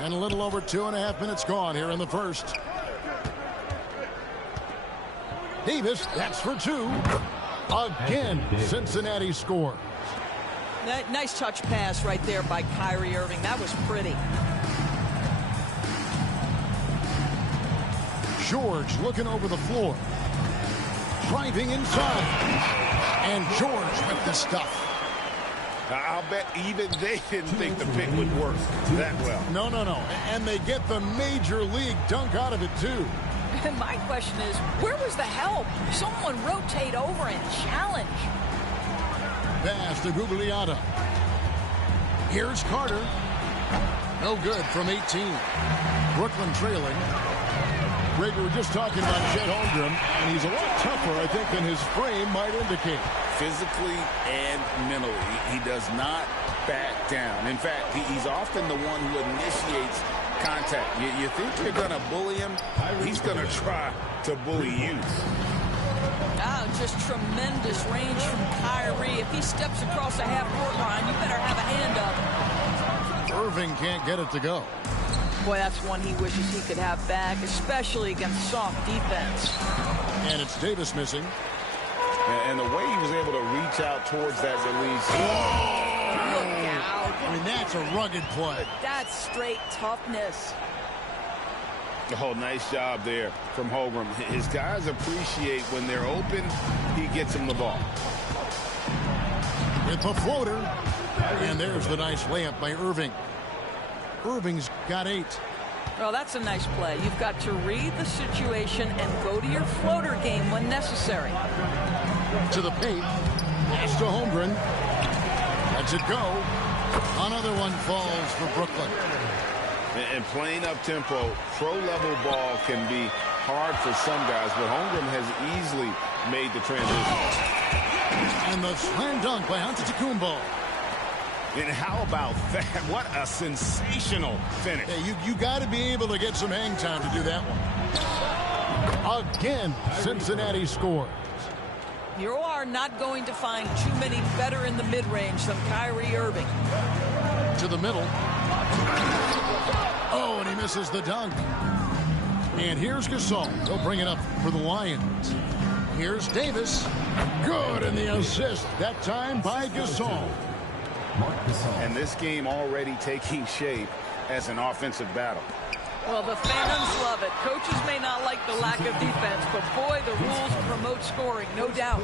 And a little over 2.5 minutes gone here in the first. Davis, that's for 2. Again, Cincinnati scores. Nice touch pass right there by Kyrie Irving. That was pretty. George looking over the floor. Driving inside. And George with the stuff. I'll bet even they didn't think the pick would work that well. No. And they get the major league dunk out of it, too. My question is, where was the help? Someone rotate over and challenge. Pass to Gugliotta. Here's Carter. No good from 18. Brooklyn trailing. Greg, we were just talking about Chet Holmgren, and he's a lot tougher, I think, than his frame might indicate. Physically and mentally, he does not back down. In fact, he's often the one who initiates contact. You think you're going to bully him? He's going to try to bully you. Oh, just tremendous range from Kyrie. If he steps across the half-court line, you better have a hand up. Irving can't get it to go. Boy, that's one he wishes he could have back, especially against soft defense. And it's Davis missing. And the way he was able to reach out towards that release. Look out. I mean, that's a rugged play. That's straight toughness. Oh, nice job there from Holmgren. His guys appreciate when they're open, he gets them the ball. With the floater. And there's the nice layup by Irving. Irving's got 8. Well, that's a nice play. You've got to read the situation and go to your floater game when necessary. To the paint. Pass to Holmgren. Lets it go. Another one falls for Brooklyn. And playing up-tempo, pro-level ball can be hard for some guys, but Holmgren has easily made the transition. And the slam dunk by Antetokounmpo. And how about that? What a sensational finish. Hey, you got to be able to get some hang time to do that one. Again, Cincinnati scores. You are not going to find too many better in the mid-range than Kyrie Irving. To the middle. Oh, and he misses the dunk. And here's Gasol. He'll bring it up for the Lions. Here's Davis. Good, and the assist, that time by Gasol. And this game already taking shape as an offensive battle. Well, the fans love it. Coaches may not like the lack of defense, but boy, the rules promote scoring, no doubt.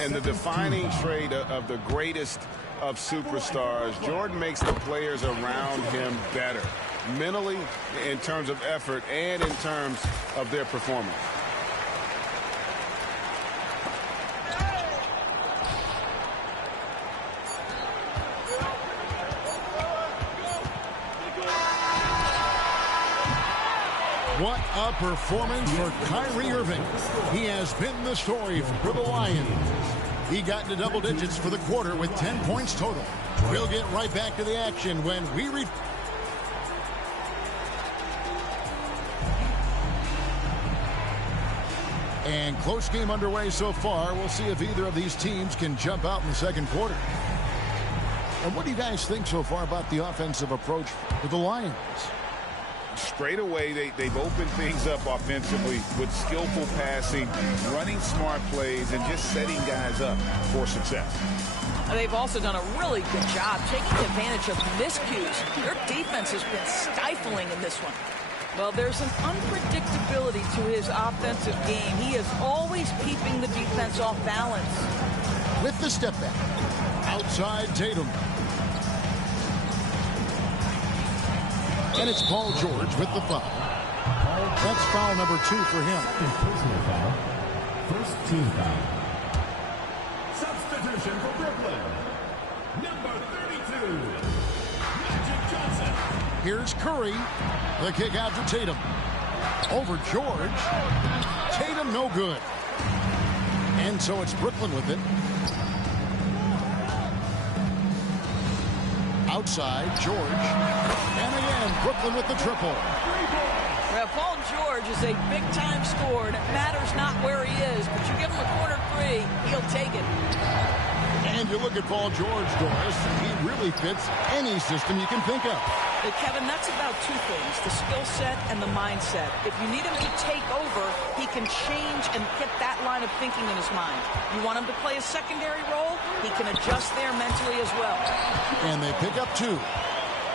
And the defining trait of the greatest of superstars, Jordan makes the players around him better, mentally, in terms of effort, and in terms of their performance. What a performance for Kyrie Irving. He has been the story for the Lions. He got into double digits for the quarter with 10 points total. We'll get right back to the action when we read. And close game underway so far. We'll see if either of these teams can jump out in the second quarter. And what do you guys think so far about the offensive approach for the Lions? Straight away, they've opened things up offensively with skillful passing, running smart plays, and just setting guys up for success. They've also done a really good job taking advantage of miscues. Their defense has been stifling in this one. Well, there's an unpredictability to his offensive game. He is always keeping the defense off balance. With the step back, outside Tatum. And it's Paul George with the foul. That's foul number 2 for him. Personal foul. First team foul. Substitution for Brooklyn. Number 32. Magic Johnson. Here's Curry. The kick out to Tatum. Over George. Tatum no good. And so it's Brooklyn with it. Outside, George. And again, Brooklyn with the triple. Well, Paul George is a big-time scorer, and it matters not where he is, but you give him a corner 3, he'll take it. And you look at Paul George, Doris, he really fits any system you can think of. Hey, Kevin, that's about 2 things, the skill set and the mindset. If you need him to take over, he can change and get that line of thinking in his mind. You want him to play a secondary role, he can adjust there mentally as well. And they pick up 2.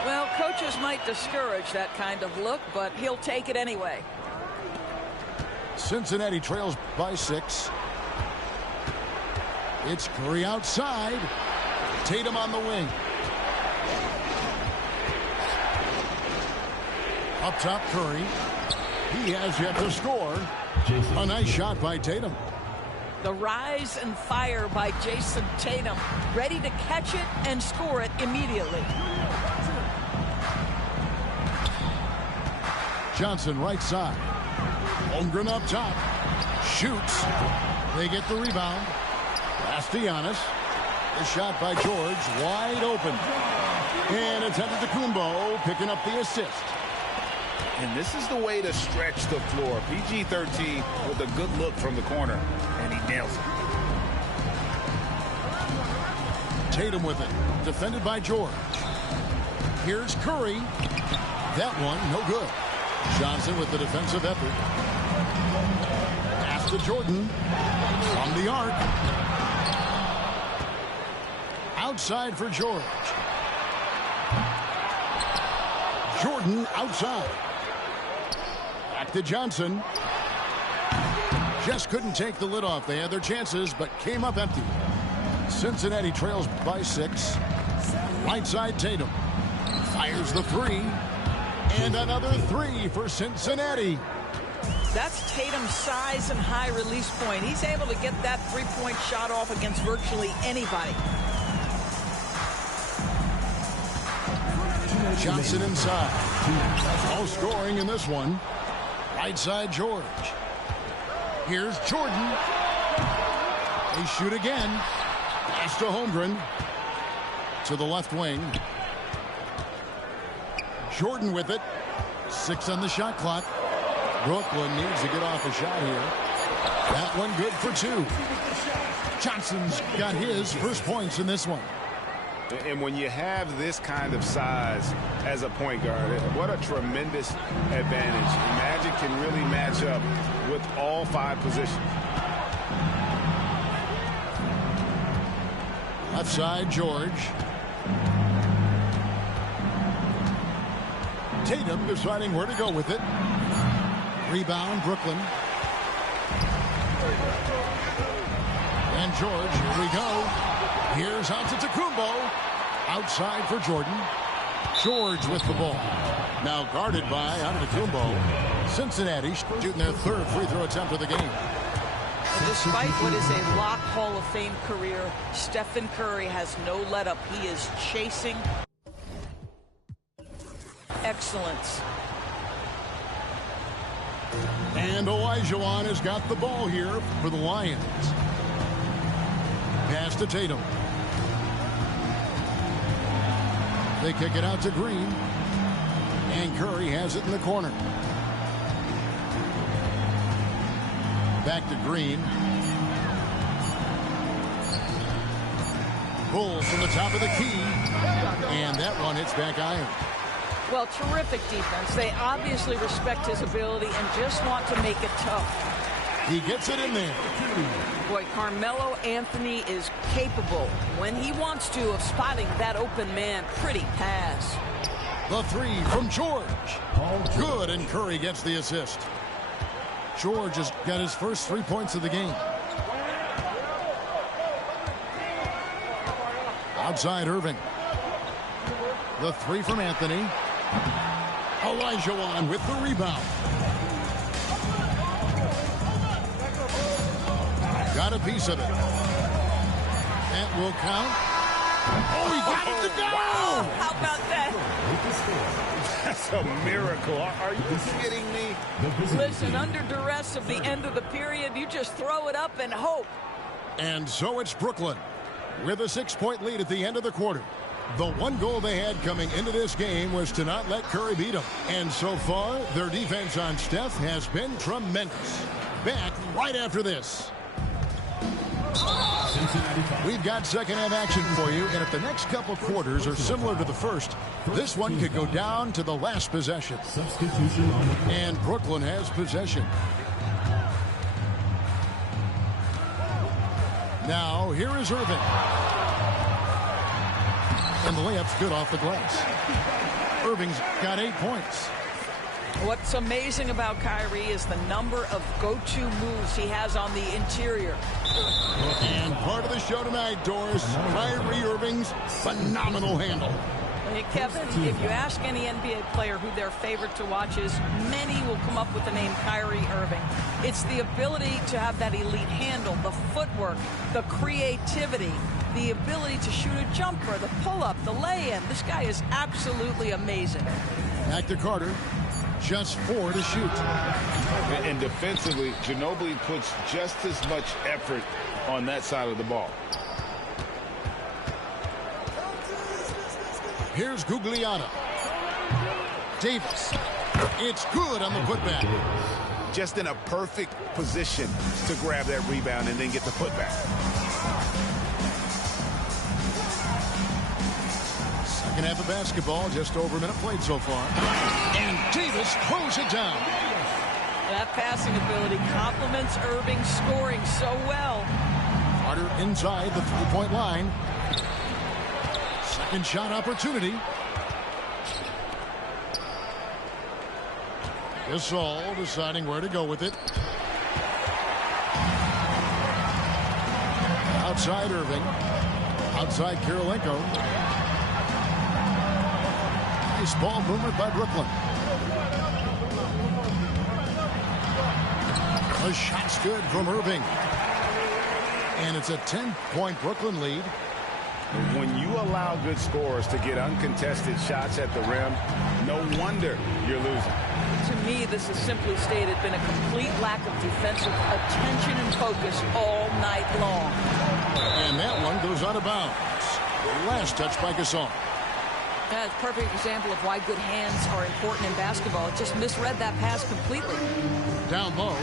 Well, coaches might discourage that kind of look, but he'll take it anyway. Cincinnati trails by 6. It's Curry outside. Tatum on the wing. Up top, Curry. He has yet to score. A nice shot by Tatum. The rise and fire by Jason Tatum. Ready to catch it and score it immediately. Johnson right side. Holmgren up top. Shoots. They get the rebound. Pass to Giannis. The shot by George. Wide open. And it's Antetokounmpo picking up the assist. And this is the way to stretch the floor. PG-13 with a good look from the corner. And he nails it. Tatum with it. Defended by George. Here's Curry. That one, no good. Johnson with the defensive effort. Pass to Jordan. From the arc. Outside for George. Jordan outside. Back to Johnson. Just couldn't take the lid off. They had their chances, but came up empty. Cincinnati trails by 6. Right side, Tatum. Fires the 3. And another 3 for Cincinnati. That's Tatum's size and high release point. He's able to get that three-point shot off against virtually anybody. Johnson inside. No scoring in this one. Right side, George. Here's Jordan. They shoot again. Pass to Holmgren. To the left wing. Jordan with it. 6 on the shot clock. Brooklyn needs to get off a shot here. That one good for 2. Johnson's got his first points in this one. And when you have this kind of size as a point guard, what a tremendous advantage. Magic can really match up with all 5 positions. Left side, George. Tatum deciding where to go with it. Rebound, Brooklyn. And George, here we go. Here's Antetokounmpo. Outside for Jordan. George with the ball. Now guarded by Antetokounmpo. Cincinnati shooting their 3rd free throw attempt of the game. Despite what is a lock Hall of Fame career, Stephen Curry has no let-up. He is chasing excellence. And Olajuwon has got the ball here for the Lions. Pass to Tatum. They kick it out to Green. And Curry has it in the corner. Back to Green. Bulls from the top of the key. And that one hits back iron. Well, terrific defense. They obviously respect his ability and just want to make it tough. He gets it in there. Boy, Carmelo Anthony is capable, when he wants to, of spotting that open man. Pretty pass. The 3 from George. Good, and Curry gets the assist. George has got his first 3 points of the game. Outside, Irving. The 3 from Anthony. Olajuwon with the rebound. Got a piece of it. That will count. Oh, he got it to go! Wow, how about that? That's a miracle. Are you kidding me? Listen, under duress of the end of the period, you just throw it up and hope. And so it's Brooklyn with a 6-point lead at the end of the quarter. The one goal they had coming into this game was to not let Curry beat them. And so far, their defense on Steph has been tremendous. Back right after this. We've got second half action for you, and if the next couple quarters are similar to the first, this one could go down to the last possession. And Brooklyn has possession. Now, here is Irving. And the layup's good off the glass. Irving's got 8 points. What's amazing about Kyrie is the number of go-to moves he has on the interior. And part of the show tonight, Doris, Kyrie Irving's phenomenal handle. Hey, Kevin, if you ask any NBA player who their favorite to watch is, many will come up with the name Kyrie Irving. It's the ability to have that elite handle, the footwork, the creativity, the ability to shoot a jumper, the pull-up, the lay-in. This guy is absolutely amazing. Back to Carter. Just 4 to shoot. And defensively, Ginobili puts just as much effort on that side of the ball. Here's Gugliotta. Davis. It's good on the putback. Just in a perfect position to grab that rebound and then get the putback. Second half of basketball, just over a minute played so far. Davis throws it down. That passing ability complements Irving's scoring so well. Carter inside the three-point line. Second shot opportunity. Gasol deciding where to go with it. Outside Irving. Outside Kirilenko. Nice ball movement by Brooklyn. The shot's good from Irving. And it's a 10-point Brooklyn lead. When you allow good scorers to get uncontested shots at the rim, no wonder you're losing. To me, this has simply stated been a complete lack of defensive attention and focus all night long. And that one goes out of bounds. Last touch by Gasol. That's a perfect example of why good hands are important in basketball. It just misread that pass completely. Down low.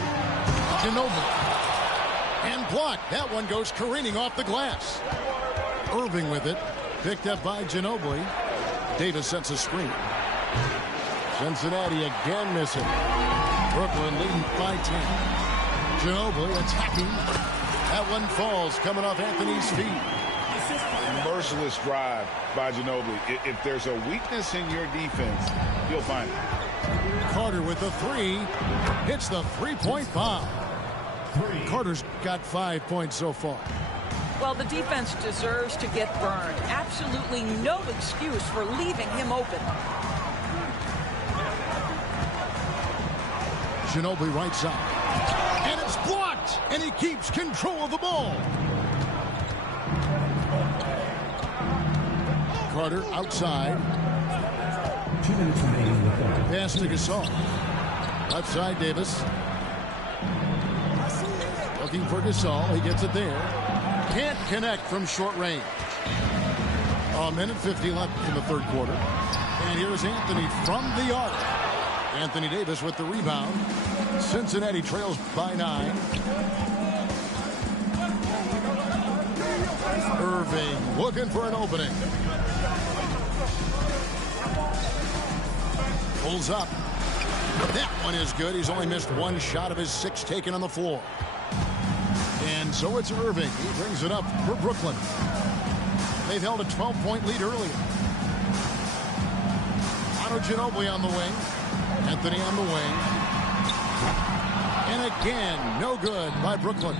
Ginobili. And blocked. That one goes careening off the glass. Irving with it. Picked up by Ginobili. Davis sets a screen. Cincinnati again missing. Brooklyn leading by 10. Ginobili attacking. That one falls coming off Anthony's feet. Merciless drive by Ginobili. If there's a weakness in your defense, you'll find it. Carter with the three. Hits the three-point bomb. Carter's got 5 points so far. Well, the defense deserves to get burned. Absolutely no excuse for leaving him open. Ginobili right side. And it's blocked. And he keeps control of the ball. Carter outside. 2 minutes remaining in the third. Pass to Gasol. Outside Davis. Looking for Gasol. He gets it there. Can't connect from short range. A minute 50 left in the third quarter. And here's Anthony from the arc. Anthony Davis with the rebound. Cincinnati trails by 9. Irving looking for an opening. Pulls up. That one is good. He's only missed one shot of his 6 taken on the floor. And so it's Irving. He brings it up for Brooklyn. They've held a 12-point lead earlier. Manu Ginobili on the wing. Anthony on the wing. And again, no good by Brooklyn.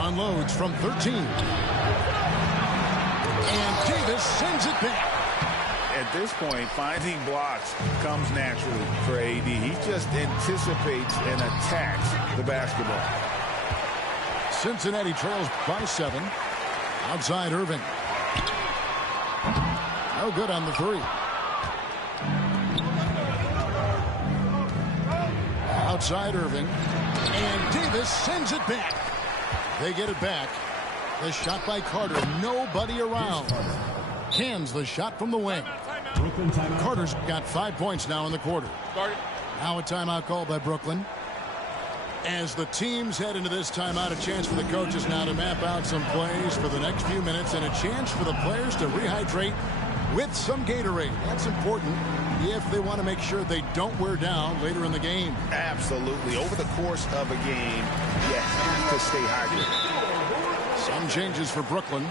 Unloads from 13. And Davis sends it back. At this point, finding blocks comes naturally for AD. He just anticipates and attacks the basketball. Cincinnati trails by 7. Outside Irving. No good on the 3. Outside Irving. And Davis sends it back. They get it back. The shot by Carter. Nobody around. Cans the shot from the wing. Carter's got 5 points now in the quarter. Now a timeout called by Brooklyn. As the teams head into this timeout, a chance for the coaches now to map out some plays for the next few minutes and a chance for the players to rehydrate with some Gatorade. That's important if they want to make sure they don't wear down later in the game. Absolutely. Over the course of a game, you have to stay hydrated. Some changes for Brooklyn.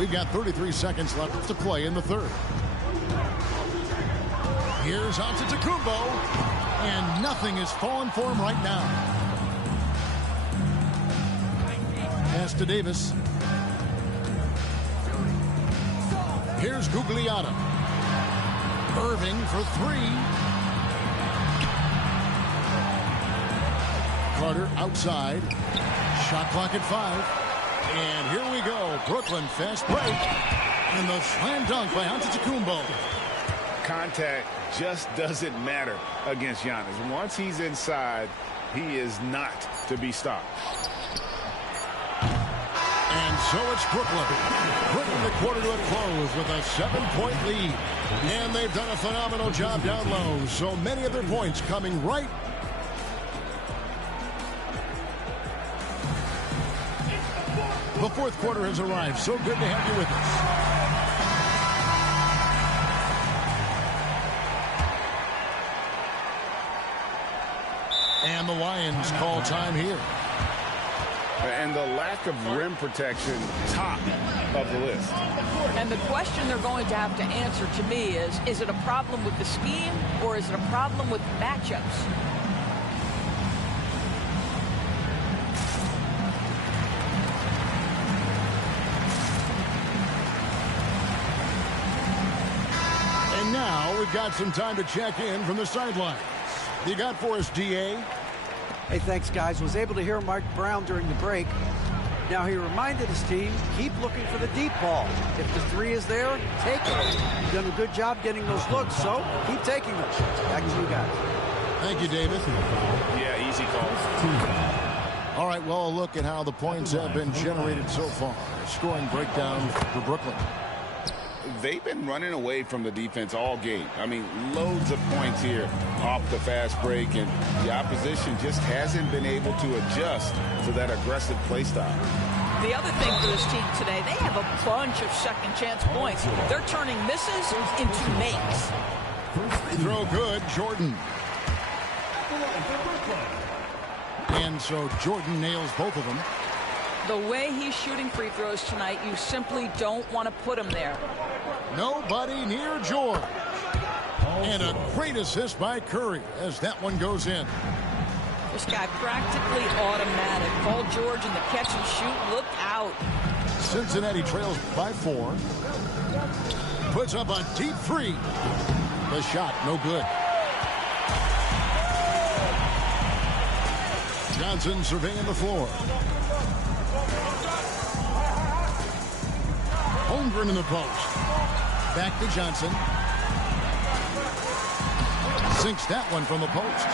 We've got 33 seconds left to play in the third. Here's Antetokounmpo, and nothing is falling for him right now. Pass to Davis. Here's Gugliotta. Irving for 3. Carter outside. Shot clock at 5. And here we go. Brooklyn fast break. And the slam dunk by Antetokounmpo. Contact just doesn't matter against Giannis. Once he's inside, he is not to be stopped. And so it's Brooklyn bringing the quarter to a close with a 7-point lead. And they've done a phenomenal job down low. So many of their points coming right. The fourth quarter has arrived. So good to have you with us. And the Lions call time here. And the lack of rim protection, top of the list. And the question they're going to have to answer to me is it a problem with the scheme or is it a problem with matchups? And now we've got some time to check in from the sidelines. You got for us, D.A.? Hey, thanks, guys. Was able to hear Mike Brown during the break. Now, he reminded his team, keep looking for the deep ball. If the three is there, take it. You've done a good job getting those looks, so keep taking them. Back to you guys. Thank you, David. Yeah, easy call. All right, well, a look at how the points have been generated so far. Scoring breakdown for Brooklyn. They've been running away from the defense all game. I mean, loads of points here off the fast break, and the opposition just hasn't been able to adjust to that aggressive play style. The other thing for this team today, they have a bunch of second chance points. They're turning misses into makes. Throw good, Jordan. And so Jordan nails both of them. The way he's shooting free throws tonight, you simply don't want to put him there. Nobody near George. And a great assist by Curry as that one goes in. This guy practically automatic. Paul George in the catch and shoot. Look out. Cincinnati trails by 4. Puts up a deep three. The shot, no good. Johnson surveying the floor. Holmgren in the post. Back to Johnson. Sinks that one from the post.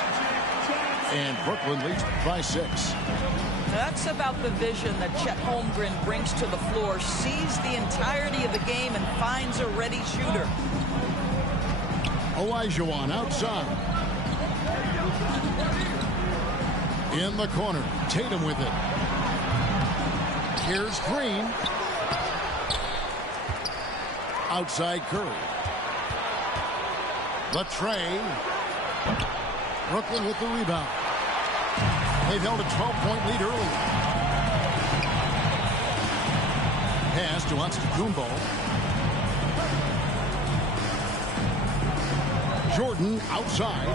And Brooklyn leads by 6. That's about the vision that Chet Holmgren brings to the floor. Sees the entirety of the game and finds a ready shooter. Olajuwon outside. In the corner. Tatum with it. Here's Green. Outside Curry. Latrey. Brooklyn with the rebound. They've held a 12-point lead early. Pass to Antetokounmpo. Jordan outside.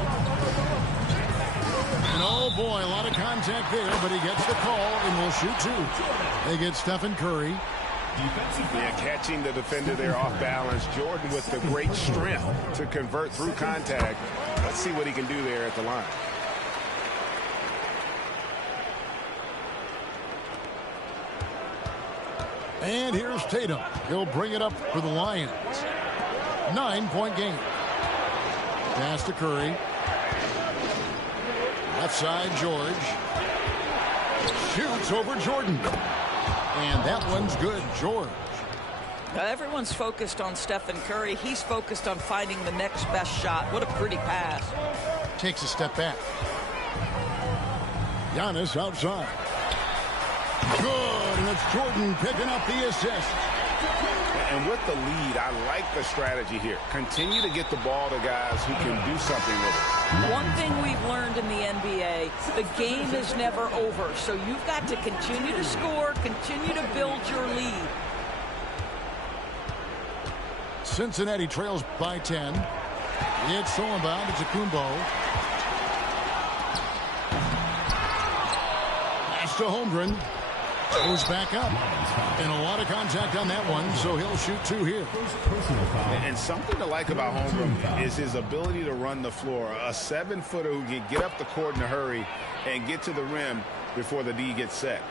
And oh boy, a lot of contact there, but he gets the call and will shoot 2. They get Stephen Curry. Yeah, catching the defender there off balance. Jordan with the great strength to convert through contact. Let's see what he can do there at the line. And here's Tatum. He'll bring it up for the Lions. 9-point game. Pass to Curry. Left side, George. Shoots over Jordan. And that one's good, George. Now everyone's focused on Stephen Curry. He's focused on finding the next best shot. What a pretty pass. Takes a step back. Giannis outside. Good, and it's Jordan picking up the assist. And with the lead, I like the strategy here. Continue to get the ball to guys who can do something with it. One thing we've learned in the NBA, the game is never over. So you've got to continue to score, continue to build your lead. Cincinnati trails by 10. It's Solomon to Kumbo. Pass to Holmgren. Goes back up. And a lot of contact on that one, so he'll shoot 2 here. And something to like about Holmgren is his ability to run the floor. A 7-footer who can get up the court in a hurry and get to the rim before the D gets set.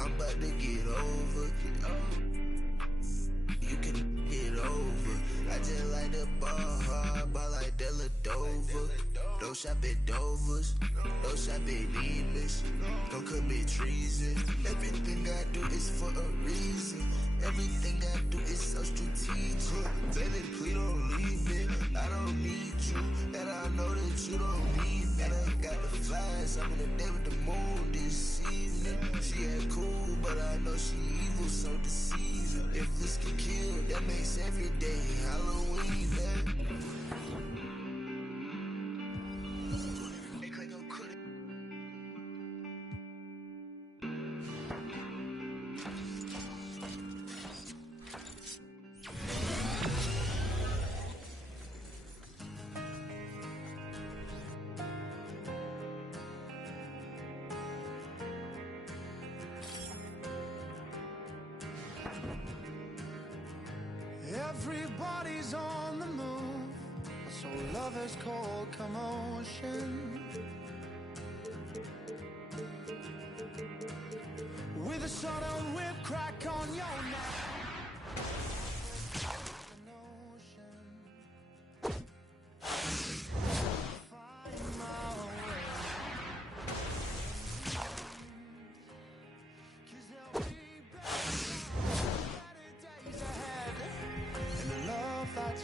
I'm about to get over. You can get over. I just like the ball hard, ball like Della Dover. Don't shop at Dover's, don't shop at Nevis. Don't commit treason. Everything I do is for a reason. Everything I do is so strategic. Baby, please don't leave me. I don't need you, and I know that you don't need me. And I got the flies, I'm in the day with the moon this evening. She ain't cool, but I know she evil, so deceiving. If this can kill, that makes every day Halloween, man. Everybody's on the move, so lovers call commotion. With a sudden whip crack on your neck.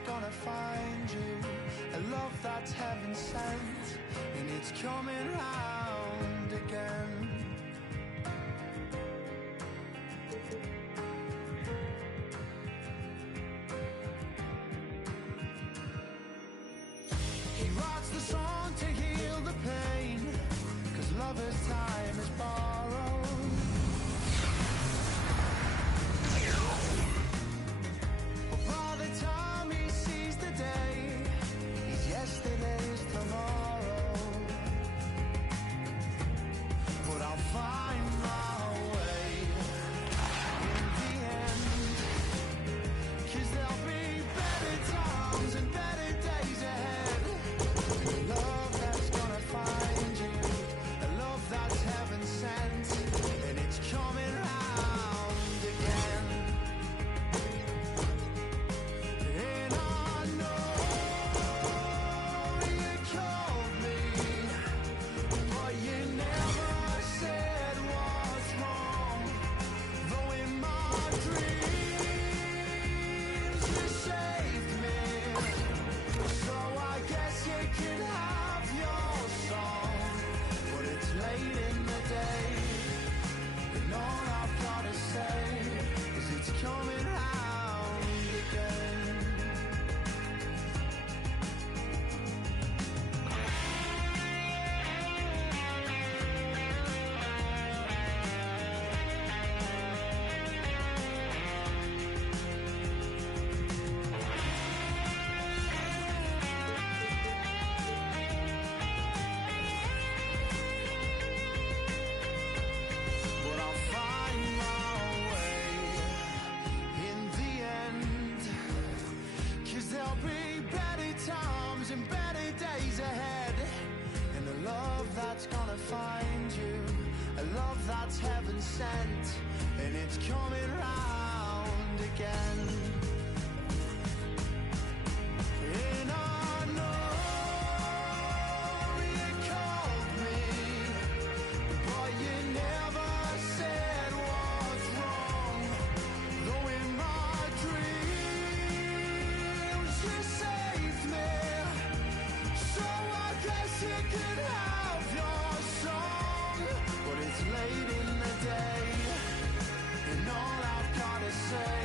Gonna find you, a love that's heaven sent, and it's coming round again. He writes the song to heal the pain, 'cause lover's time is borrowed. But by the time he sees the day, he's yesterday's tomorrow. But I'll find my way in the end, 'cause there'll be better times and better days ahead. A love that's gonna find you, a love that's heaven sent, and it's coming round again. And I know you called me, but you never said what's wrong. Though in my dreams you saved me, so I guess you can have your song. But it's late in the day, and all I've gotta say is it's coming round again. But I'll find my way in the end, 'cause there'll be better times and better days ahead. And a love that's gonna find you, a love that's heaven sent, and it's coming round again. And I know you called me, but you never said what's wrong. Though in my dreams you saved me, so I guess you could have your song. But it's late in the day, and all I've gotta say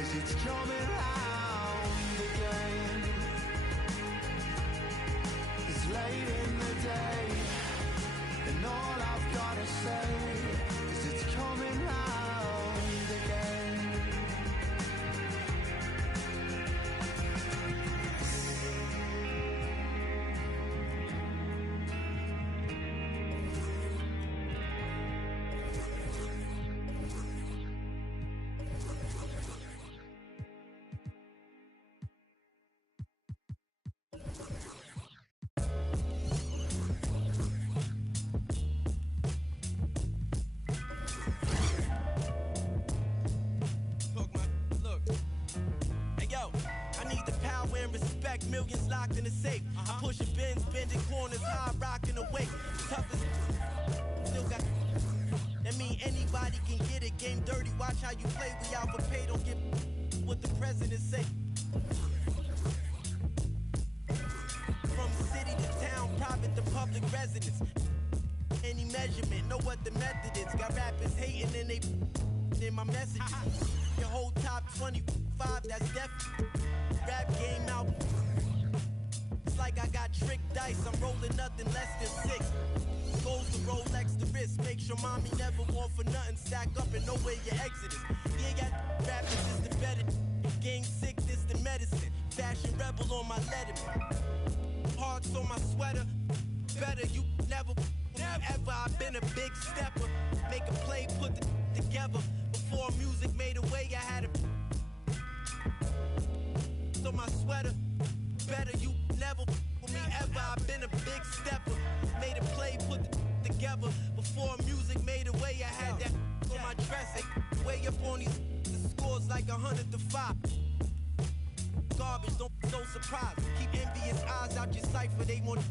is it's coming round again. It's late in the day, and all I've gotta say is it's coming round again. Stack millions locked in a safe. Pushing bins, bending corners, high rocking away. Toughest still got. That mean anybody can get it. Game dirty, watch how you play. We out for pay, don't get what the president say. From city to town, private to public residence. Any measurement, know what the method is. Got rappers hating and they in my messages. Your whole top 25, that's definitely. Rap game out. It's like I got tricked dice. I'm rolling nothing less than 6. Goes to Rolex the wrist. Make sure mommy never want for nothing. Stack up and know where your exit is. Yeah, got rappers is the better. Game sick, this the medicine. Fashion rebel on my letterman. Hearts on my sweater. Better you never ever. I've been a big stepper. Make a play, put the together. Before music made a way, I had a on my sweater. Better you never with me ever. I've been a big stepper. Made a play, put the together. Before music made a way, I had that on my dress. Way up on these the scores like 100-5. Garbage, don't so surprised. Keep envious eyes out your cipher. They want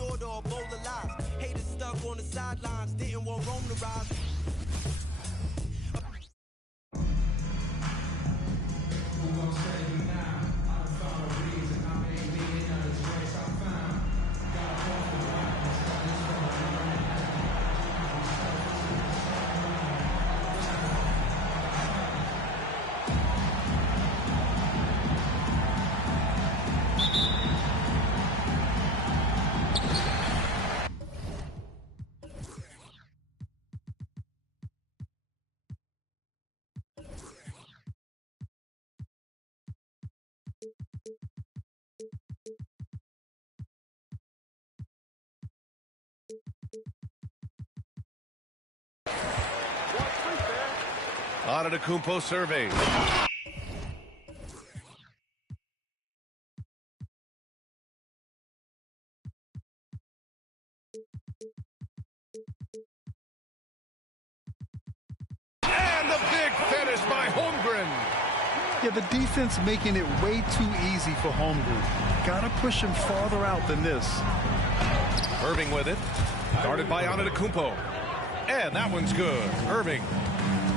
order or bowl of lies. Haters stuck on the sidelines. Didn't want Rome to rise. Antetokounmpo survey. And the big finish by Holmgren. Yeah, the defense making it way too easy for Holmgren. Gotta push him farther out than this. Irving with it. Guarded by Antetokounmpo. And that one's good. Irving.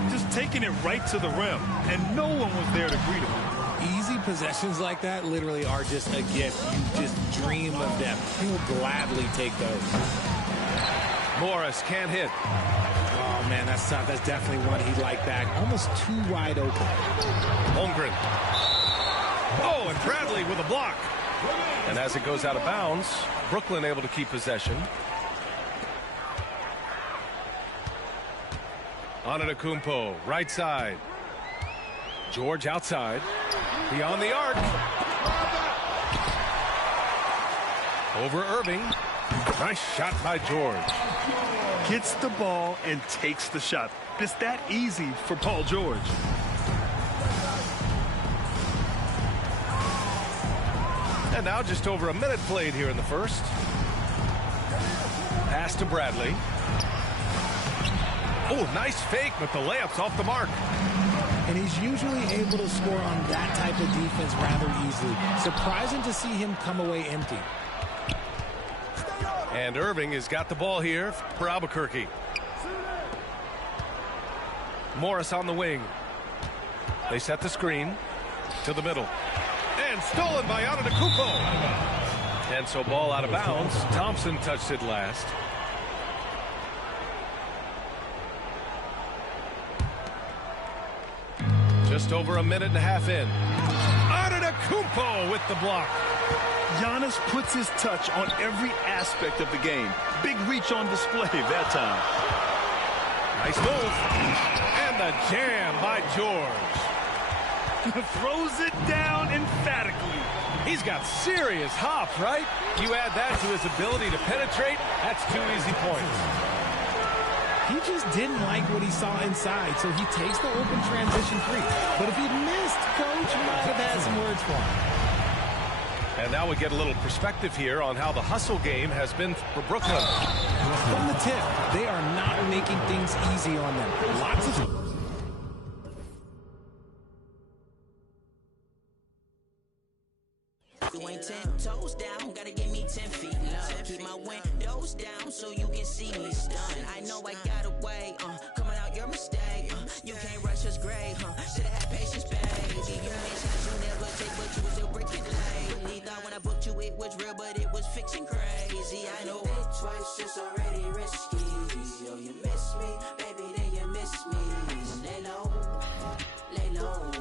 Just taking it right to the rim, and no one was there to greet him. Easy possessions like that literally are just a gift. You just dream of them. He will gladly take those. Morris can't hit. Oh, man, that's tough. That's definitely one he'd like back. Almost too wide open. Holmgren. Oh, and Bradley with a block. And as it goes out of bounds, Brooklyn able to keep possession. Antetokounmpo, right side. George outside. Beyond the arc. Over Irving. Nice shot by George. Gets the ball and takes the shot. It's that easy for Paul George. And now just over a minute played here in the first. Pass to Bradley. Oh, nice fake, but the layup's off the mark. And he's usually able to score on that type of defense rather easily. Surprising to see him come away empty. And Irving has got the ball here for Albuquerque. Morris on the wing. They set the screen to the middle. And stolen by Antetokounmpo. And so ball out of bounds. Thompson touched it last. Just over a minute and a half in. Antetokounmpo with the block. Giannis puts his touch on every aspect of the game. Big reach on display that time. Nice move. And the jam by George. Throws it down emphatically. He's got serious hop, right? You add that to his ability to penetrate, that's 2 easy points. He just didn't like what he saw inside, so he takes the open transition three. But if he missed, Coach might have had some words for him. And now we get a little perspective here on how the hustle game has been for Brooklyn. From the tip, they are not making things easy on them. Lots of you ain't 10 toes down, gotta give me 10 feet low. Keep my windows down so you can see me stunned. I know I got away, coming out your mistake. You can't rush us great, should've had patience, baby. You mentioned that you never take, but you was a brick late. Thought when I booked you it was real, but it was fiction crazy. I know twice, it's already risky. Yo, you miss me, baby, then you miss me. Lay low, lay low,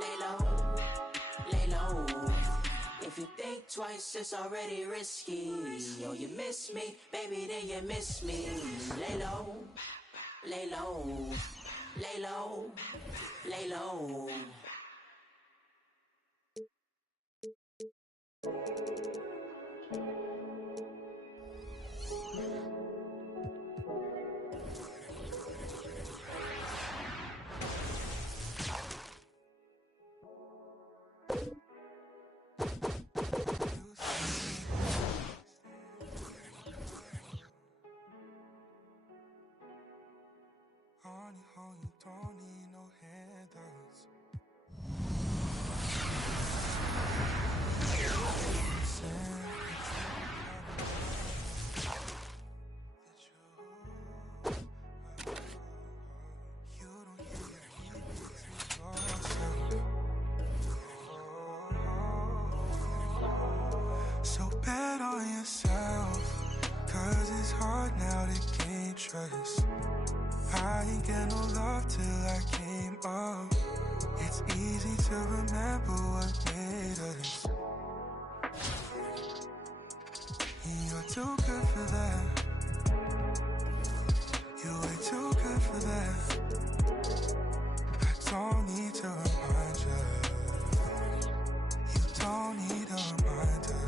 lay low, lay low. If you think twice, it's already risky. Yo, you miss me, baby, then you miss me. Lay low, lay low, lay low, lay low. Honey, how you don't need no handouts. So bet on yourself, 'cause it's hard now to gain trust. I ain't get no love till I came up. It's easy to remember what made us. You're too good for that. You're way too good for that. I don't need to remind you. You don't need a reminder.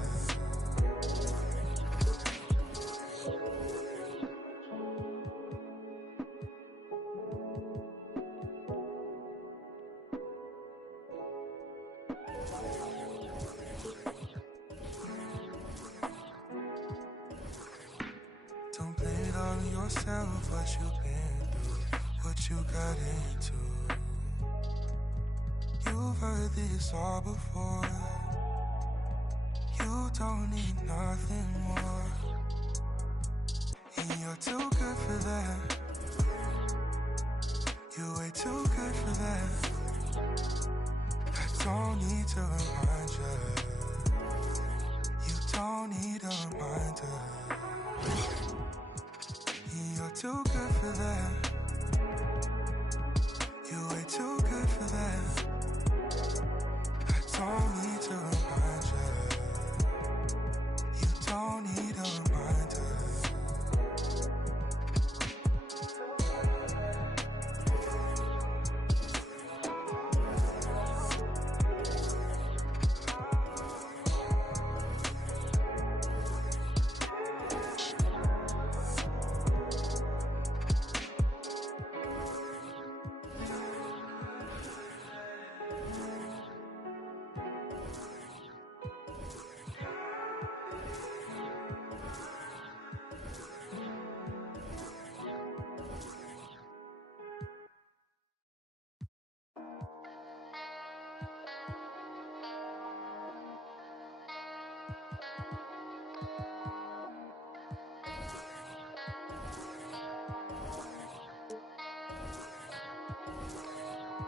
Don't blame it all on yourself, what you've been through, what you got into. You've heard this all before. You don't need nothing more. And you're too good for that. You're way too good for that. I don't need to remind you. You don't need a reminder. You're too good for that. You're way too good for that. I don't need to remind you. You don't need a reminder.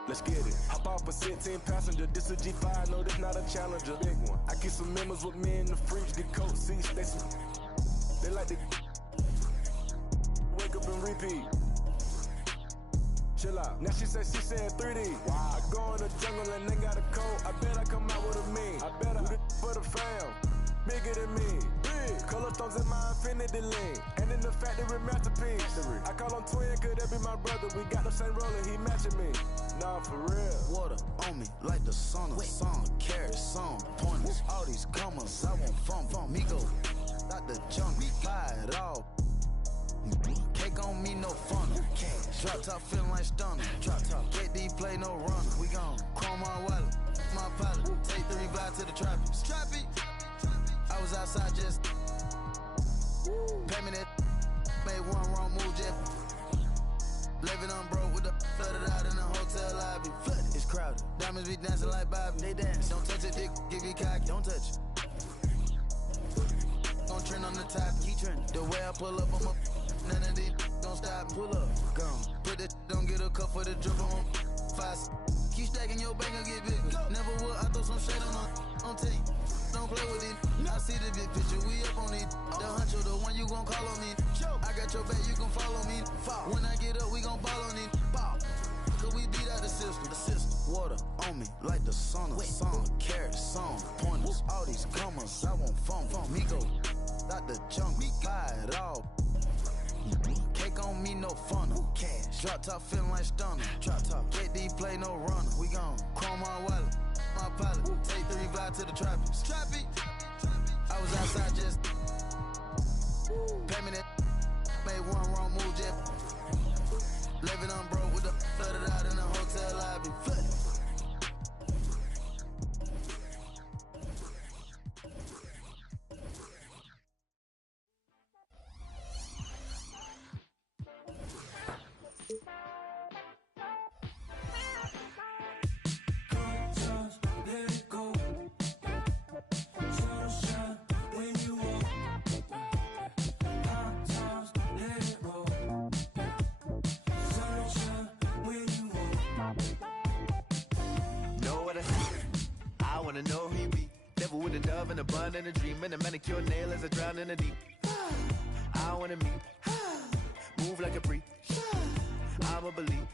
Let's get it. Hop off a 16 passenger. This a G5, no, this not a Challenger. Big one. I keep some members with me in the fridge. The coat seats, they like to wake up and repeat. Chill out. Now she said 3D. Wow. I go in the jungle and they got a coat. I bet I come out with a mean. I bet I do for the fam. Bigger than me. Big. Color stones in my infinity lean. And in the factory masterpiece. I call him twin, could that be my brother? We got the same roller, he matching me. Nah, for real. Water on me like the sun of song. Carry some pointers. All these comers, I won't fumble. Me go out the jungle. Buy it all. Cake on me, no funnel. Drop top feeling like stunner. Drop top. KD play no runner. We gon' chrome my wallet. My pilot. Take 3 by to the trappies. Trappy. I was outside just pay me that. Made one wrong move just. Living on broke with the flooded out in the hotel lobby. Flooded. It's crowded. diamonds be dancing like Bobby. They dance. Don't touch it, dick, give you cocky. Don't touch it. Gon' trend on the top, keep trending. The way I pull up, I'm none of these gon' stop. Pull up, gone. Put that, don't get a cup for the drip on. Fast. Keep stacking your bank and get bigger. Never would, I throw some shade on tape. Don't play with it. I see the big picture, we up on it. The huncho, the one you gon' call on me. I got your back, you gon' follow me. When I get up, we gon' ball on it. Cause we beat out the system. Water on me like the sun of song. Carrots, song, pointers. All these commas, I want fun. Me go out the jungle, buy it all. Cake on me, no funnel. Cash. Drop top feeling like stunner. Drop top. KD play no runner. We gon' chrome my wallet, my pilot. Take 3 fly to the tropics. Traffic. I was outside just. Pay me that. Made one wrong move, jet. Living on broke with the flooded out in the hotel lobby. Flooded. Know who he be. Devil with a dove and a bun and a dream and a manicure nail as I drown in the deep. I wanna meet, move like a freak. I'ma believe.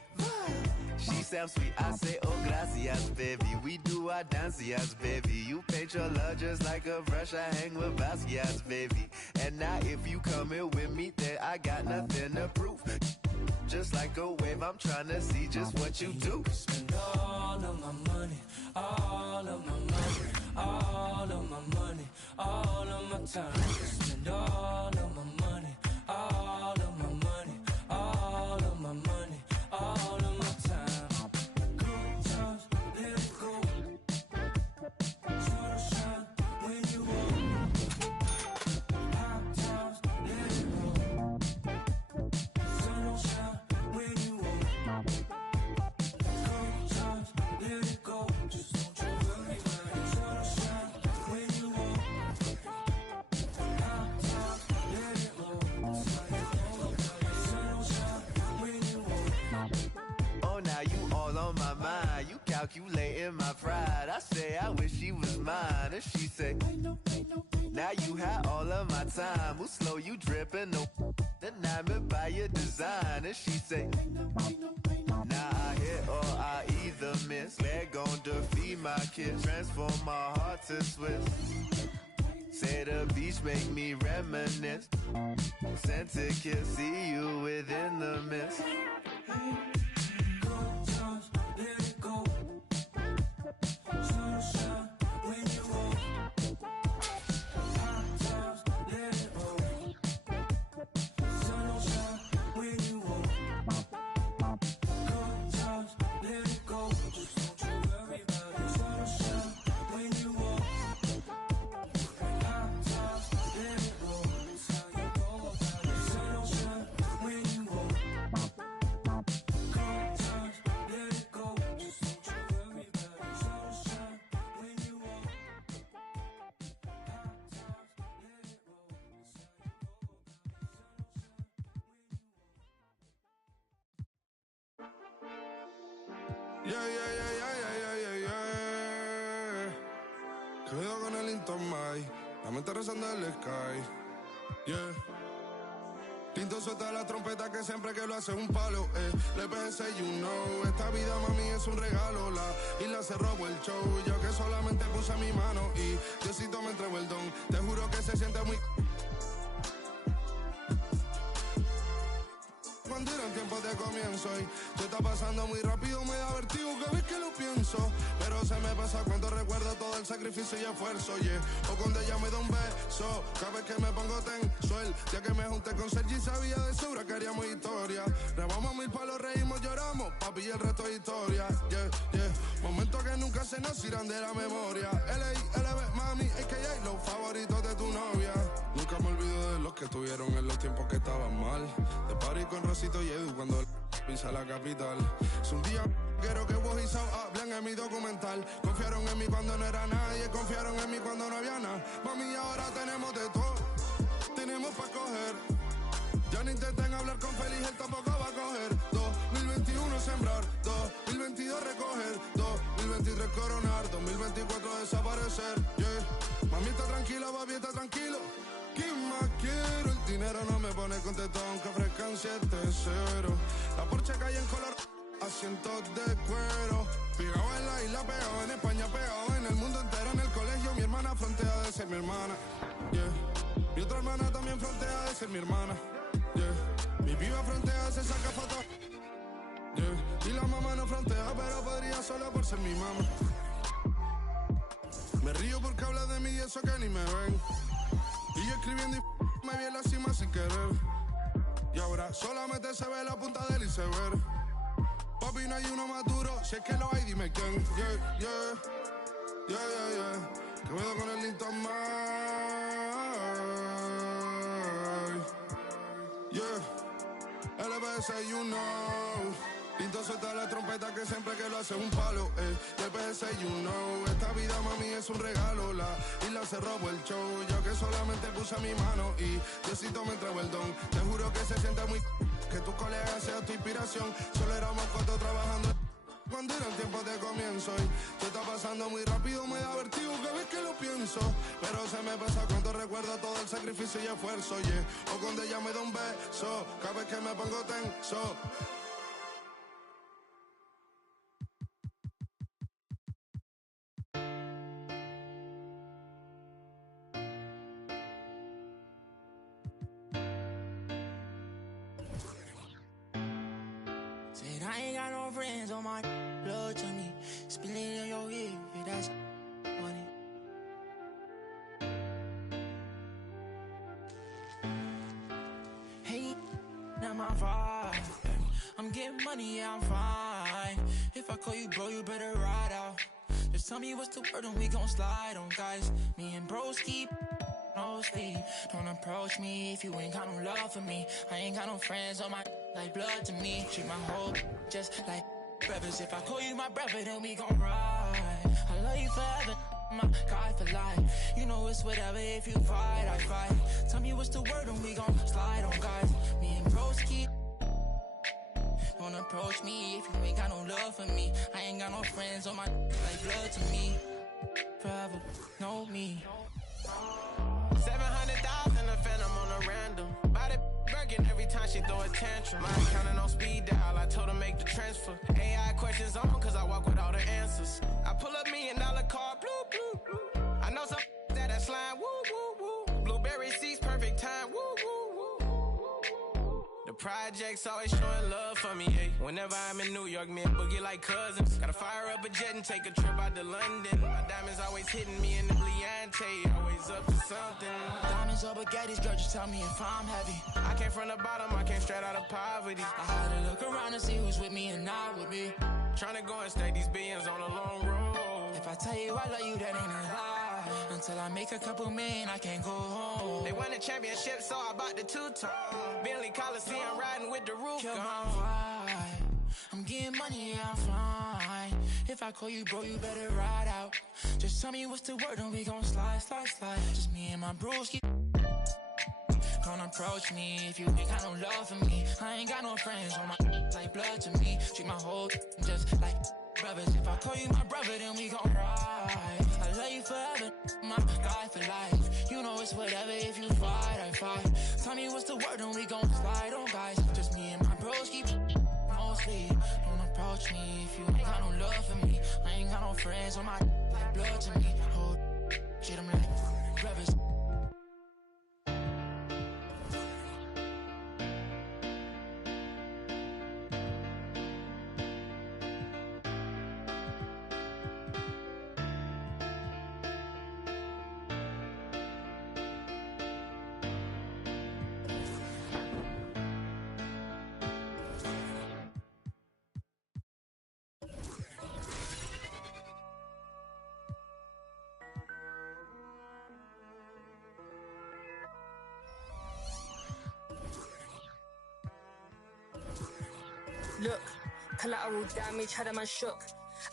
She sounds sweet. I say, oh gracias, baby. We do our dancias, baby. You paint your love just like a brush. I hang with Basquiat's, baby. And now if you come here with me, then I got nothing to prove. Just like a wave, I'm trying to see just what you do. Spend all of my money, all of my money, all of my money, all of my time. Spend all of my money, all of my money, all of my money, all of my time. Good times, let it go. Sunshine when you walk. Hot times, let it roll. Sunshine when you walk. Good times, let it go. Just don't you worry about it. Sunshine when you walk. Hot times, let it roll. Sunshine when you walk. Oh, now you all on my mind. You calculating my pride. I say I wish she was mine. And she say, now you had all of my time. Who slow you dripping? No, enamored by your design. And she say, now I hit or I either miss. They're gon' defeat my kiss. Transform my heart to Swiss. Say the beach make me reminisce. Sent to kiss, see you within the mist. Good times, let it go. Sunshine when you walk. Hot times, let it roll. Sunshine when you walk. Good times, let it go. Just don't you worry about it. Sunshine when you walk. Hot times, let it roll. That's how you go about it. Sunshine when you walk. Good times, let it go. Just don't you worry about it. Sunshine when you walk. Hot times, let it roll. Yeah. Cuidado con el Intomai, la mente rezando en el sky. Yeah. Tinto suelta la trompeta que siempre que lo hace es un palo, Le pensé, you know, esta vida mami es un regalo. La isla se robó el show, yo que solamente puse mi mano y Diosito me entregó el don. Te juro que se siente muy... Cuando eran tiempos de comienzo y se está pasando muy rápido, me da vertigo cada vez que lo pienso. Pero se me pasa cuando recuerdo todo el sacrificio y esfuerzo, O cuando ella me da un beso, cada vez que me pongo tenso. El día que me junté con Sergi sabía de sobra que haríamos historia. Rebamos 1000 palos, reímos, lloramos, papi, y el resto es historia, Momentos que nunca se nos irán de la memoria. L.A.L.B, mami, a.k.a. los favoritos de tu novia. Nunca me olvido de los que tuvieron en los tiempos que estaban mal. De party con Rosito y Edu cuando pisa la capital. Es un día quiero que vos y Sao hablen en mi documental. Confiaron en mí cuando no era nadie, confiaron en mí cuando no había nada. Mami, ahora tenemos de todo, tenemos para coger. Ya no intenten hablar con Feliz, él tampoco va a coger. 2021 sembrar, 2022 recoger, 2023 coronar, 2024 desaparecer. Yeah. Mami está tranquila, papi está tranquilo. ¿Quién más quiero? El dinero no me pone contento aunque ofrezcan 7-0. La Porsche cae en color, asientos de cuero. Pegado en la isla, pegado en España, pegado en el mundo entero. En el colegio mi hermana frontea de ser mi hermana. Yeah. Mi otra hermana también frontea de ser mi hermana. Yeah. Mi piba frontea, se saca fotos. Yeah. Y la mamá no frontea, pero podría solo por ser mi mamá. Me río porque habla de mí y eso que ni me ven. Y yo escribiendo y me vi en la cima sin querer. Y ahora solamente se ve la punta del iceberg. Papi, no hay uno más duro, si es que lo hay, dime quién. Yeah, yeah, yeah, yeah, yeah. Que me doy con el Linton Mike. Yeah, LBS, you know. Pinto suelta la trompeta que siempre que lo hace un palo, LBS, you know. Esta vida, mami, es un regalo. La isla se robó el show. Yo que solamente puse mi mano y Diosito me entregó el don. Te juro que se siente muy que tu colega sea tu inspiración. Solo éramos 4 trabajando cuando era el tiempo de comienzo. Y te está pasando muy rápido, me da vertigo cada vez que lo pienso. Pero se me pasa cuando recuerdo todo el sacrificio y esfuerzo, yeah. O cuando ella me da un beso, cada vez que me pongo tenso. Said I ain't got no friends on my blood to me. Spilling in your ear, that's funny. Hey, not my vibe. I'm getting money, yeah, I'm fine. If I call you bro, you better ride out. Just tell me what's the word and we gon' slide on, guys. Me and bros keep no sleep. Don't approach me if you ain't got no love for me. I ain't got no friends on my like blood to me. Treat my whole just like brothers. If I call you my brother, then we gon' ride. I love you forever, my guy for life. You know it's whatever, if you fight, I fight. Tell me what's the word and we gon' slide on, guys. Me and bros keep. Don't approach me if you ain't got no love for me. I ain't got no friends on my like blood to me. Forever, know me. 700,000 a phantom on a random. Buy that Birkin every time she throw a tantrum. I ain't counting on speed dial, I told her make the transfer. AI questions on cause I walk with all the answers. I pull up $1 million car, blue, blue, blue. I know some that slime, woo, woo, woo. Blueberry seats, perfect time, woo, woo, woo. The projects always showing love for me, yeah. Whenever I'm in New York, me and Boogie like cousins. Gotta fire up a jet and take a trip out to London. My diamonds always hitting me in the Leante, always up to something. Diamonds or baguettes, girl, just tell me if I'm heavy. I came from the bottom, I came straight out of poverty. I had to look around and see who's with me and not with me. Tryna go and stake these billions on a long road. If I tell you I love you, that ain't a lie. Until I make a couple million, I can't go home. They won the championship, so I bought the 2-tone. Bentley Coliseum riding with the roof Kill gone. my vibe. I'm getting money, yeah, I'm fine. If I call you bro, you better ride out. Just tell me what's the word and we gon' slide, slide, slide. Just me and my bros keep. Don't approach me if you ain't got no love for me. I ain't got no friends on my like blood to me. Treat my whole just like brothers. If I call you my brother, then we gon' ride. I love you forever, my guy for life. You know it's whatever, if you fight, I fight. Tell me what's the word and we gon' slide on, guys. Just me and my bros keep no sleep. Don't approach me if you ain't got no love for me. I ain't got no friends on my like blood to me. Whole shit, I'm like brothers. Look, collateral damage, had a man shook.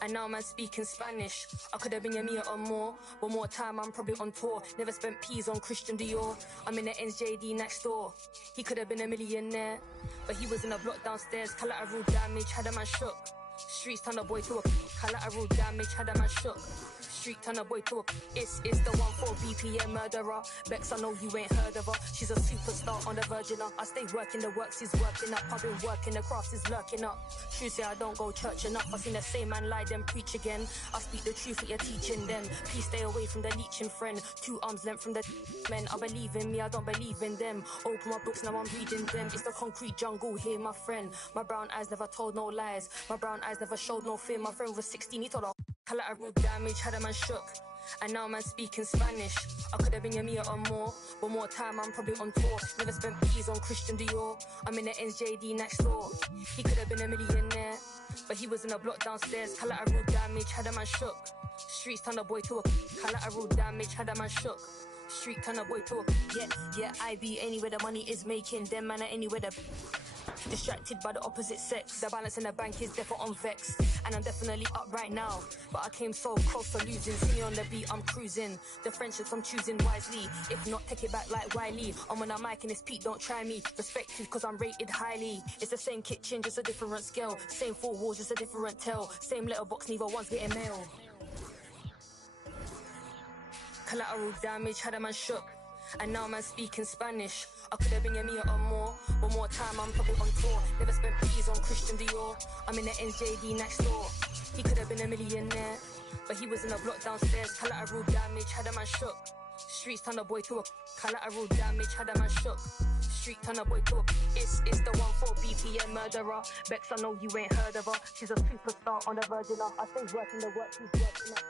And now man speaking Spanish. I could have been a meter or more. One more time, I'm probably on tour. Never spent peas on Christian Dior. I'm in the NJD next door. He could have been a millionaire, but he was in a block downstairs. Collateral damage, had a man shook. Streets turn a boy to a collateral damage, had a man shook. Street turn a boy to a it's the 1-4 BPM murderer. Bex, I know you ain't heard of her. She's a superstar on the virgin up. I stay working, the works is working up. I've been working, the craft is lurking up. True say I don't go church enough. I seen the same man lie, then preach again. I speak the truth, what you're teaching them. Please stay away from the leeching friend. 2 arms length from the men. I believe in me, I don't believe in them. Open my books, now I'm reading them. It's the concrete jungle here, my friend. My brown eyes never told no lies. My brown eyes never showed no fear. My friend was 16, he told her collateral damage, had a man shook. And now man speaking Spanish. I could have been a meter or more. One more time, I'm probably on tour. Never spent peas on Christian Dior. I'm in the NJD next door. He could have been a millionaire, but he was in a block downstairs. Collateral damage, had a man shook. Streets turn a boy to a collateral damage, had a man shook. Street turn a boy to a yeah, I be anywhere the money is making. Them man are anywhere the distracted by the opposite sex. The balance in the bank is definitely on vex. And I'm definitely up right now, but I came so close to losing. See me on the beat, I'm cruising. The friendships I'm choosing wisely. If not, take it back like Wiley. I'm on a mic and it's Pete, don't try me. Respected cause I'm rated highly. It's the same kitchen, just a different scale. Same 4 walls, just a different tell. Same letterbox, neither one's getting mail. Collateral damage, had a man shook. And now man speaking Spanish. I could have been a meter or more. One more time, I'm probably on tour. Never spent peas on Christian Dior. I'm in the NJD next door. He could have been a millionaire, but he was in a block downstairs. Collateral damage, had a man shook. Streets turn a boy to a collateral damage, had a man shook. Street turn a boy to a it's the 1-4 BPM murderer. Bex, I know you ain't heard of her. She's a superstar on the virgin up. I stay working the work, she's working up.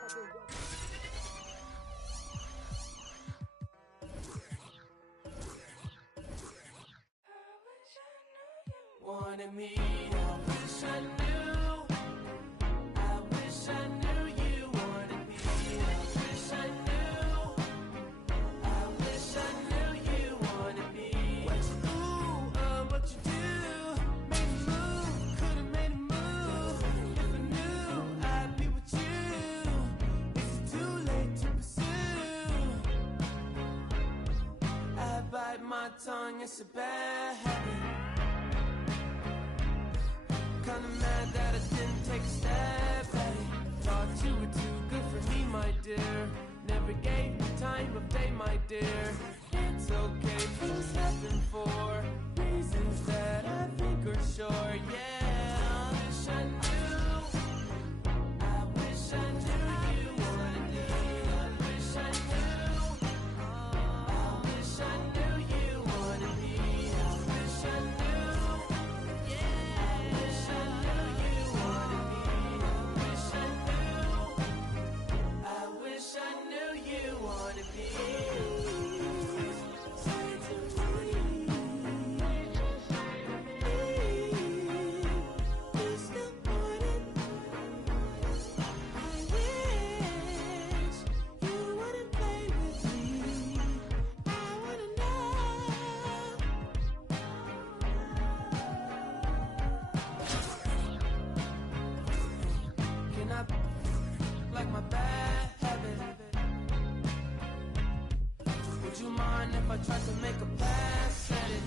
Wanted me, I wish I knew. I wish I knew you wanted me. I wish I knew. I wish I knew you wanted me. What you do, what you do. Made a move, could've made a move. If I knew, I'd be with you. Is it too late to pursue? I bite my tongue, it's a bad habit. Kinda mad that I didn't take a step at it. Thought you were too good for me, my dear. Never gave me time of day, my dear. It's okay, things happen for reasons that I think are sure. Yeah, I wish I knew. I wish I knew you wanted me. I wish I knew. I wish I knew you wanted me. I wish I knew. I knew you wanted me. Can I like my bad habit? Would you mind if I tried to make a pass at it?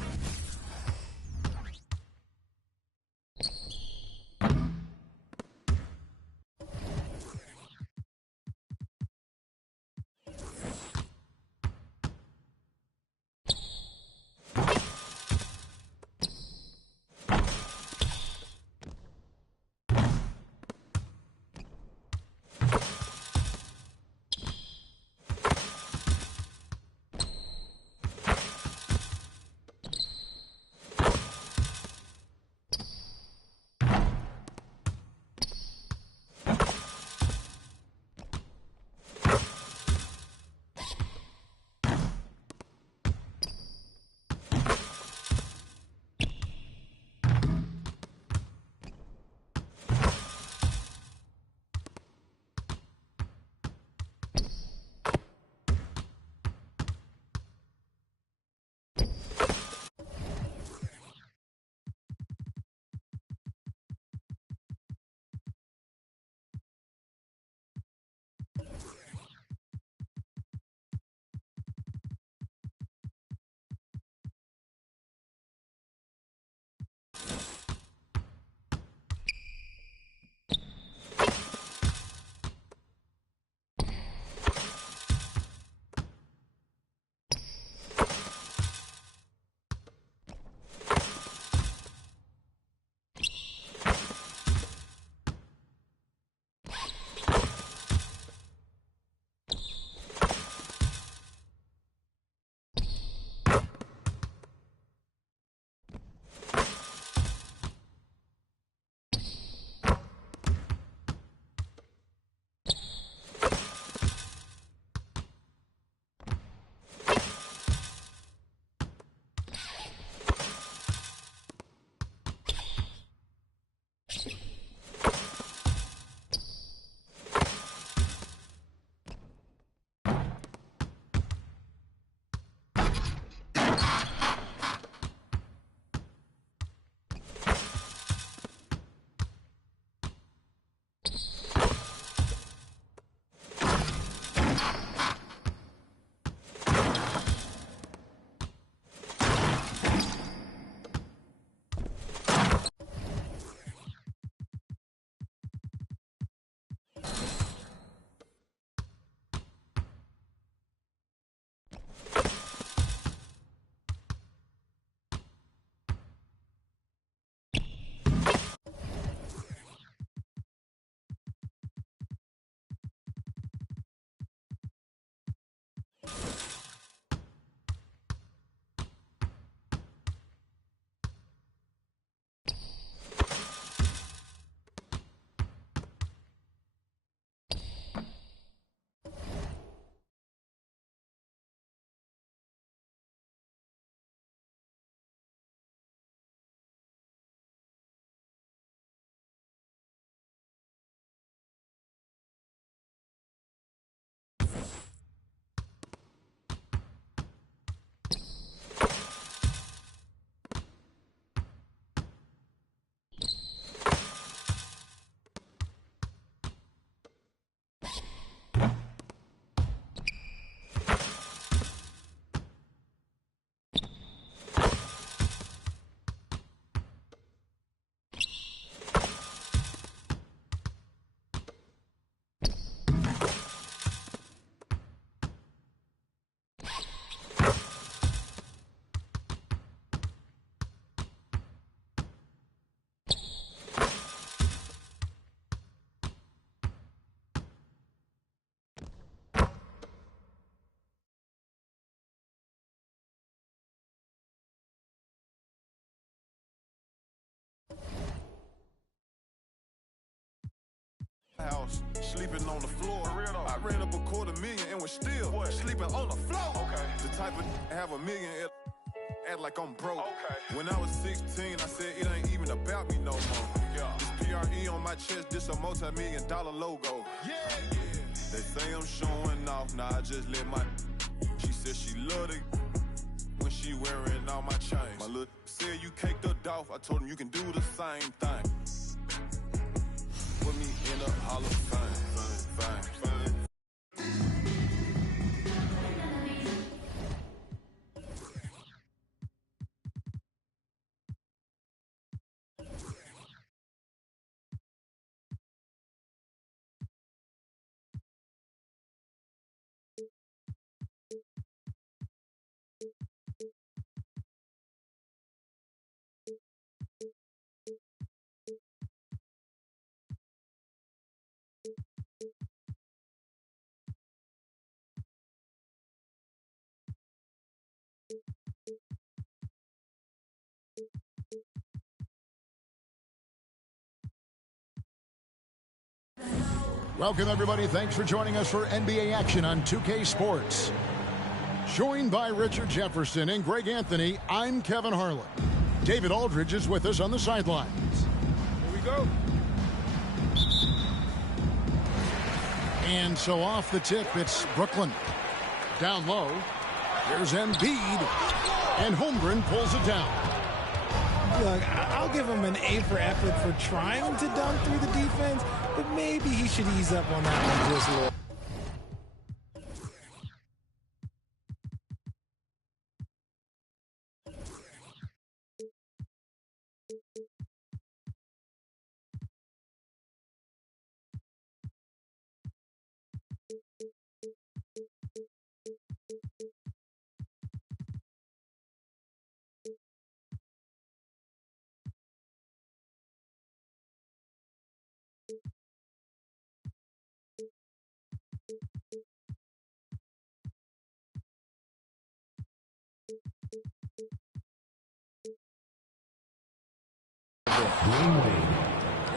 House, sleeping on the floor. I ran up $250,000 and was still sleeping on the floor. Okay. The type of have $1 million, act like I'm broke. Okay. When I was 16, I said it ain't even about me no more. Yeah. This PRE on my chest, this a multi-million-dollar logo. Yeah. They say I'm showing off, nah, I just let my. She said she loved it when she wearing all my chains. My little said you caked her off. I told him you can do the same thing. Put me in a Hall of Fame. Welcome, everybody. Thanks for joining us for NBA action on 2K Sports. Joined by Richard Jefferson and Greg Anthony, I'm Kevin Harlan. David Aldridge is with us on the sidelines. Here we go. And so off the tip, it's Brooklyn. Down low, here's Embiid, and Holmgren pulls it down. Look, I'll give him an A for effort for trying to dunk through the defense, but maybe he should ease up on that one just a little.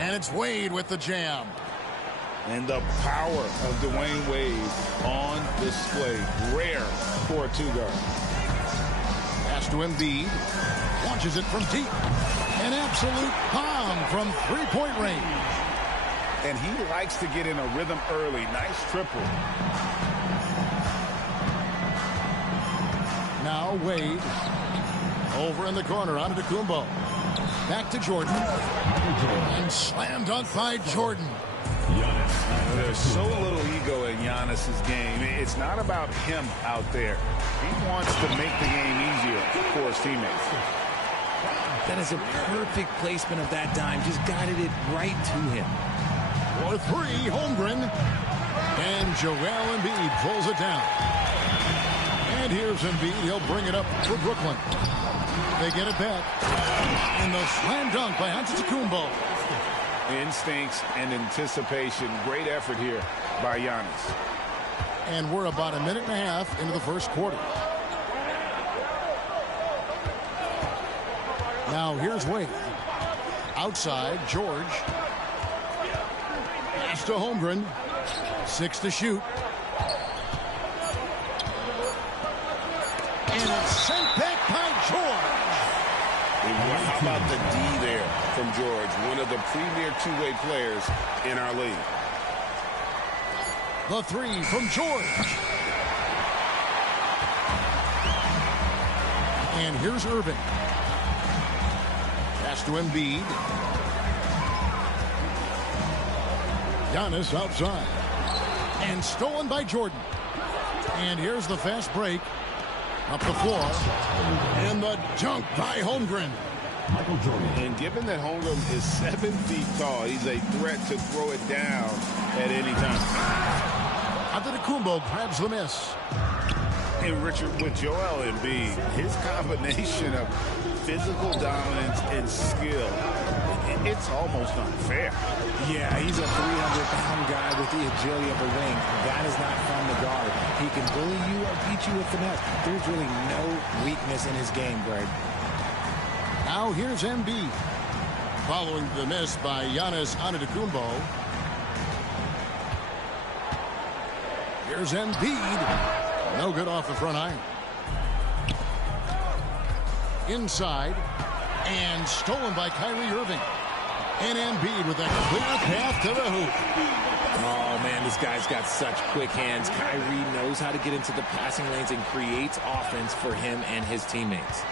And it's Wade with the jam. And the power of Dwayne Wade on display. Rare for a two-guard. Pass to Embiid. Launches it from deep. An absolute bomb from three-point range. And he likes to get in a rhythm early. Nice triple. Now Wade. Over in the corner, Antetokounmpo. Back to Jordan. And slam dunk by Jordan. There's so little ego in Giannis's game. It's not about him out there. He wants to make the game easier for his teammates. That is a perfect placement of that dime. Just guided it right to him. For three, Holmgren. And Joel Embiid pulls it down. And here's Embiid. He'll bring it up for Brooklyn. They get it back. And the slam dunk by Antetokounmpo. Instincts and anticipation. Great effort here by Giannis. And we're about a minute and a half into the first quarter. Now here's Wade. Outside, George. Pass to Holmgren. 6 to shoot. And it's sent back by George. How about the D there from George, one of the premier two-way players in our league. The three from George. And here's Irving. Pass to Embiid. Giannis outside. And stolen by Jordan. And here's the fast break. Up the floor. And the dunk by Holmgren. And given that Holmgren is 7 feet tall, he's a threat to throw it down at any time. Antetokounmpo grabs the miss. And Richard, with Joel Embiid, his combination of physical dominance and skill, it's almost unfair. Yeah, he's a 300-pound guy with the agility of a wing. That is not fun to guard. He can bully you or beat you with finesse. There's really no weakness in his game, Greg. Now here's Embiid. Following the miss by Giannis Antetokounmpo. Here's Embiid. No good off the front iron. Inside. And stolen by Kyrie Irving. And Embiid with a clear path to the hoop. Oh, man, this guy's got such quick hands. Kyrie knows how to get into the passing lanes and creates offense for him and his teammates.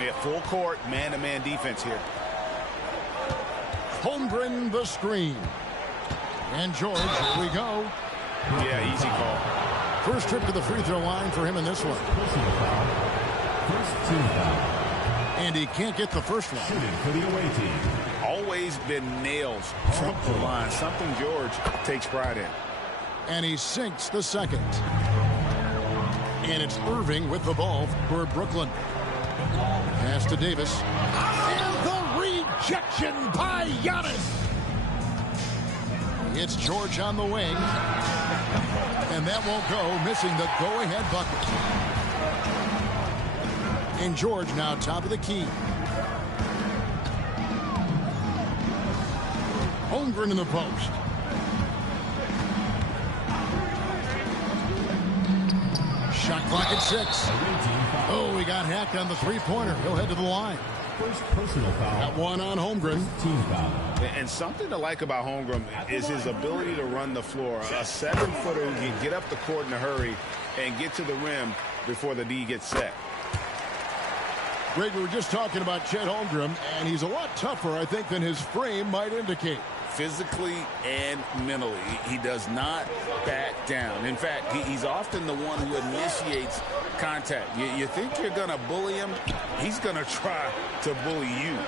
Yeah, full court, man-to-man defense here. Holmgren the screen. And George, here we go. Yeah, easy call. First trip to the free throw line for him in this one. First team foul. And he can't get the first one. Shooting for the away team. Always been nails from the line. Something George takes pride in. And he sinks the second. And it's Irving with the ball for Brooklyn. Pass to Davis. And the rejection by Giannis. It's George on the wing. And that won't go, missing the go-ahead bucket. And George now top of the key. Holmgren in the post. Shot clock at 6. Oh, he got hacked on the three-pointer. He'll head to the line. First personal foul. Got one on Holmgren. Team foul. And something to like about Holmgren is his ability to run the floor. A 7-footer who can get up the court in a hurry and get to the rim before the D gets set. Greg, we were just talking about Chet Holmgren, and he's a lot tougher, I think, than his frame might indicate. Physically and mentally, he does not back down. In fact, he's often the one who initiates contact. You think you're going to bully him? He's going to try to bully you.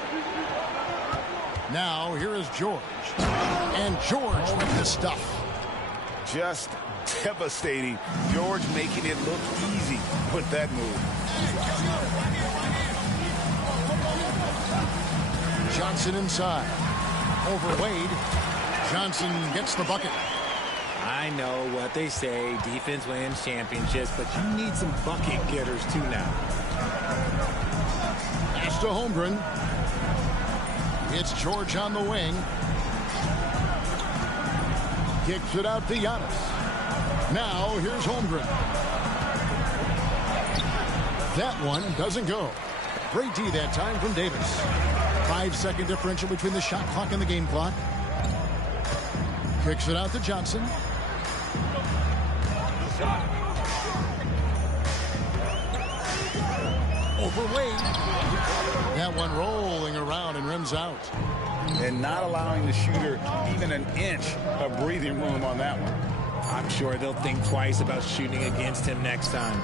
Now, here is George. And George with the stuff. Just devastating. George making it look easy with that move. Johnson inside. Over Wade. Johnson gets the bucket. I know what they say, defense wins championships, but you need some bucket getters too now. Pass to Holmgren. It's George on the wing. Kicks it out to Giannis. Now here's Holmgren. That one doesn't go. Great D that time from Davis. 5-second differential between the shot clock and the game clock. Kicks it out to Johnson. Over Wade. That one rolling around and rims out. And not allowing the shooter even an inch of breathing room on that one. I'm sure they'll think twice about shooting against him next time.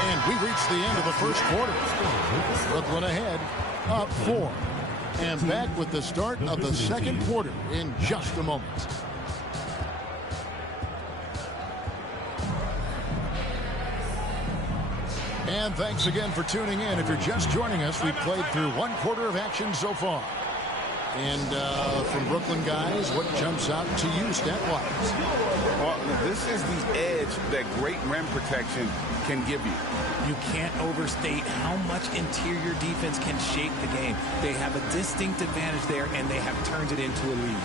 And we reach the end of the first quarter. Brooklyn ahead, up 4. And back with the start of the second quarter in just a moment. And thanks again for tuning in. If you're just joining us, we've played through one quarter of action so far. And from Brooklyn guys, what jumps out to you stat-wise? Well, this is the edge that great rim protection can give you. You can't overstate how much interior defense can shape the game. They have a distinct advantage there, and they have turned it into a lead.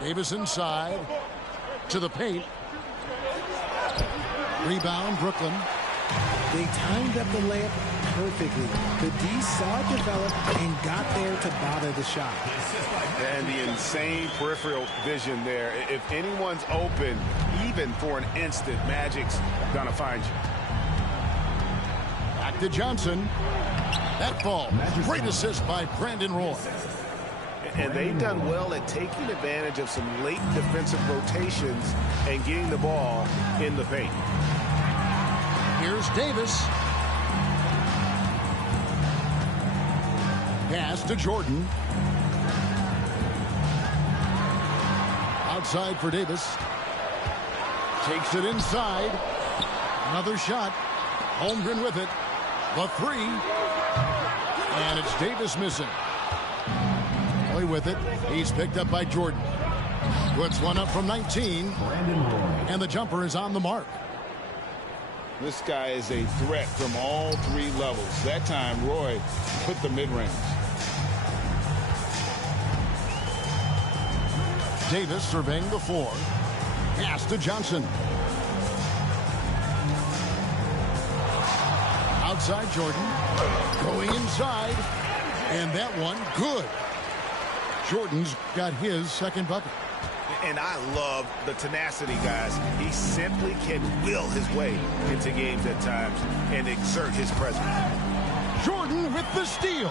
Davis inside to the paint. Rebound, Brooklyn. They timed up the layup perfectly. The D saw it develop and got there to bother the shot. And the insane peripheral vision there. If anyone's open, even for an instant, Magic's gonna find you. Back to Johnson. That ball. Great assist by Brandon Roy. And they've done well at taking advantage of some late defensive rotations and getting the ball in the paint. Here's Davis. Pass to Jordan. Outside for Davis. Takes it inside. Another shot. Holmgren with it. The three. And it's Davis missing. Well, he away with it. He's picked up by Jordan. Puts one up from 19. And the jumper is on the mark. This guy is a threat from all three levels. That time, Roy put the mid-range. Davis surveying the floor. Pass to Johnson. Outside Jordan. Going inside. And that one, good. Jordan's got his second bucket. And I love the tenacity, guys. He simply can will his way into games at times and exert his presence. Jordan with the steal.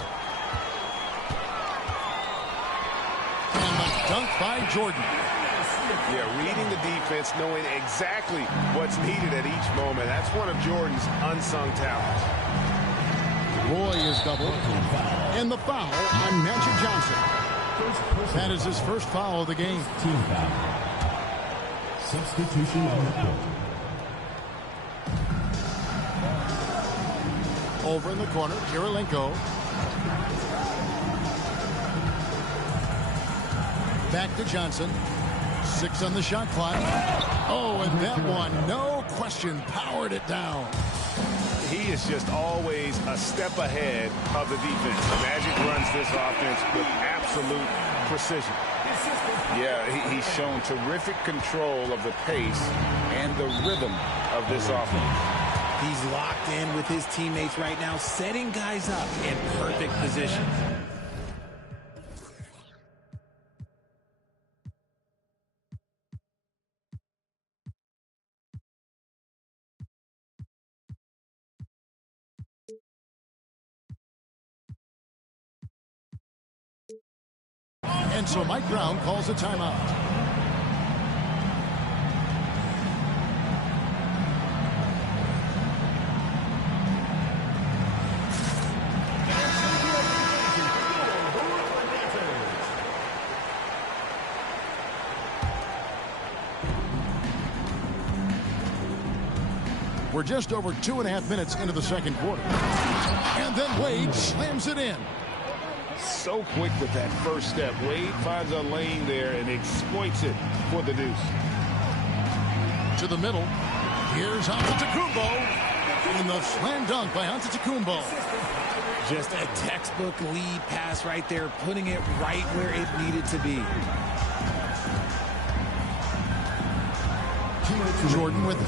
And the dunk by Jordan. Yeah, reading the defense, knowing exactly what's needed at each moment. That's one of Jordan's unsung talents. Roy is doubled. And the foul on Magic Johnson. That is his first foul of the game. Team foul. Substitution on the court. Over in the corner, Kirilenko. Back to Johnson. 6 on the shot clock. Oh, and that one, no question, powered it down. He is just always a step ahead of the defense. Magic runs this offense with absolute precision. Yeah, he's shown terrific control of the pace and the rhythm of this offense. He's locked in with his teammates right now, setting guys up in perfect position. And so Mike Brown calls a timeout. We're just over 2.5 minutes into the second quarter. And then Wade slams it in. So quick with that first step. Wade finds a lane there and exploits it for the deuce. To the middle. Here's Antetokounmpo. And the slam dunk by Antetokounmpo. Just a textbook lead pass right there, putting it right where it needed to be. Jordan with the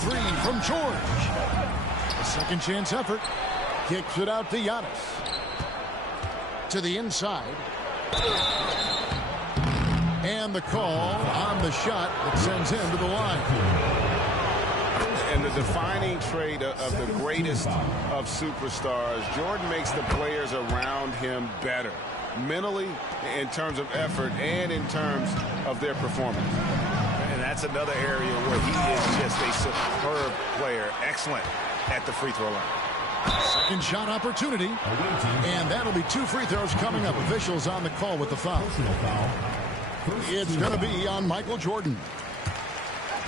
three from George. A second chance effort. Kicks it out to Giannis. To the inside. And the call on the shot that sends him to the line. And the defining trait of the greatest of superstars, Jordan makes the players around him better. Mentally, in terms of effort, and in terms of their performance. And that's another area where he is just a superb player. Excellent at the free throw line. Second shot opportunity. And that'll be 2 free throws coming up. Officials on the call with the foul. It's going to be on Michael Jordan.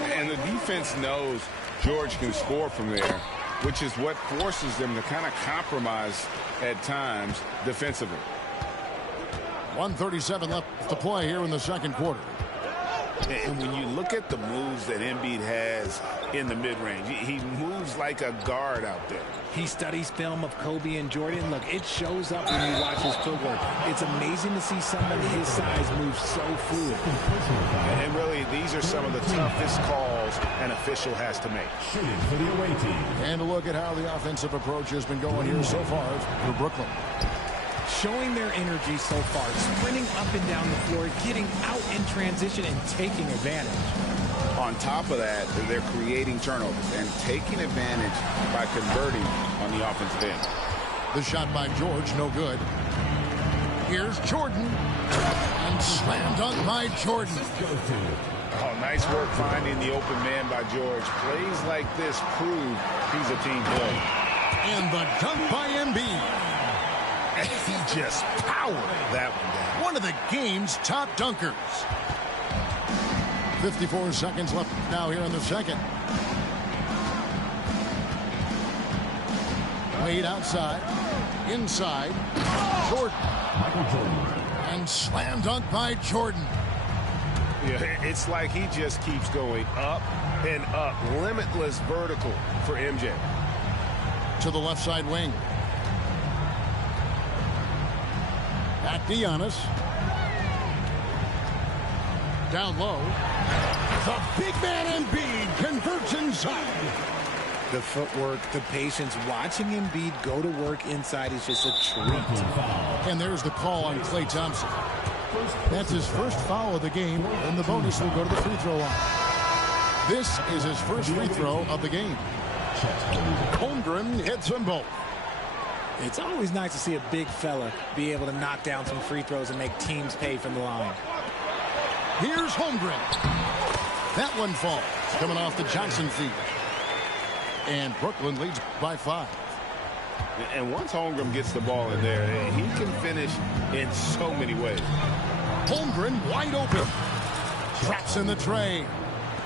And the defense knows George can score from there, which is what forces them to kind of compromise at times defensively. 1:37 left to play here in the second quarter. And when you look at the moves that Embiid has in the mid-range, he moves like a guard out there. He studies film of Kobe and Jordan. Look, it shows up when you watch his footwork. It's amazing to see someone his size move so fluid. And really, these are some of the toughest calls an official has to make. Shooting for the away team. And a look at how the offensive approach has been going here so far for Brooklyn. Showing their energy so far, sprinting up and down the floor, getting out in transition and taking advantage. On top of that, they're creating turnovers and taking advantage by converting on the offensive end. The shot by George, no good. Here's Jordan. And slam dunk by Jordan. Oh, nice work finding the open man by George. Plays like this prove he's a team player. And the dunk by Embiid. He just powered that one down. One of the game's top dunkers. 54 seconds left now here in the second. Wade outside. Inside. Jordan. Michael Jordan. And slam dunk by Jordan. Yeah, it's like he just keeps going up and up. Limitless vertical for MJ. To the left side wing. Back to Giannis. Down low. The big man Embiid converts inside. The footwork, the patience, watching Embiid go to work inside is just a treat. And there's the call on Klay Thompson. That's his first foul of the game, and the bonus will go to the free throw line. This is his first free throw of the game. Holmgren hits them both. It's always nice to see a big fella be able to knock down some free throws and make teams pay from the line. Here's Holmgren. That one falls, coming off the Johnson feed. And Brooklyn leads by 5. And once Holmgren gets the ball in there, he can finish in so many ways. Holmgren wide open. Traps in the tray.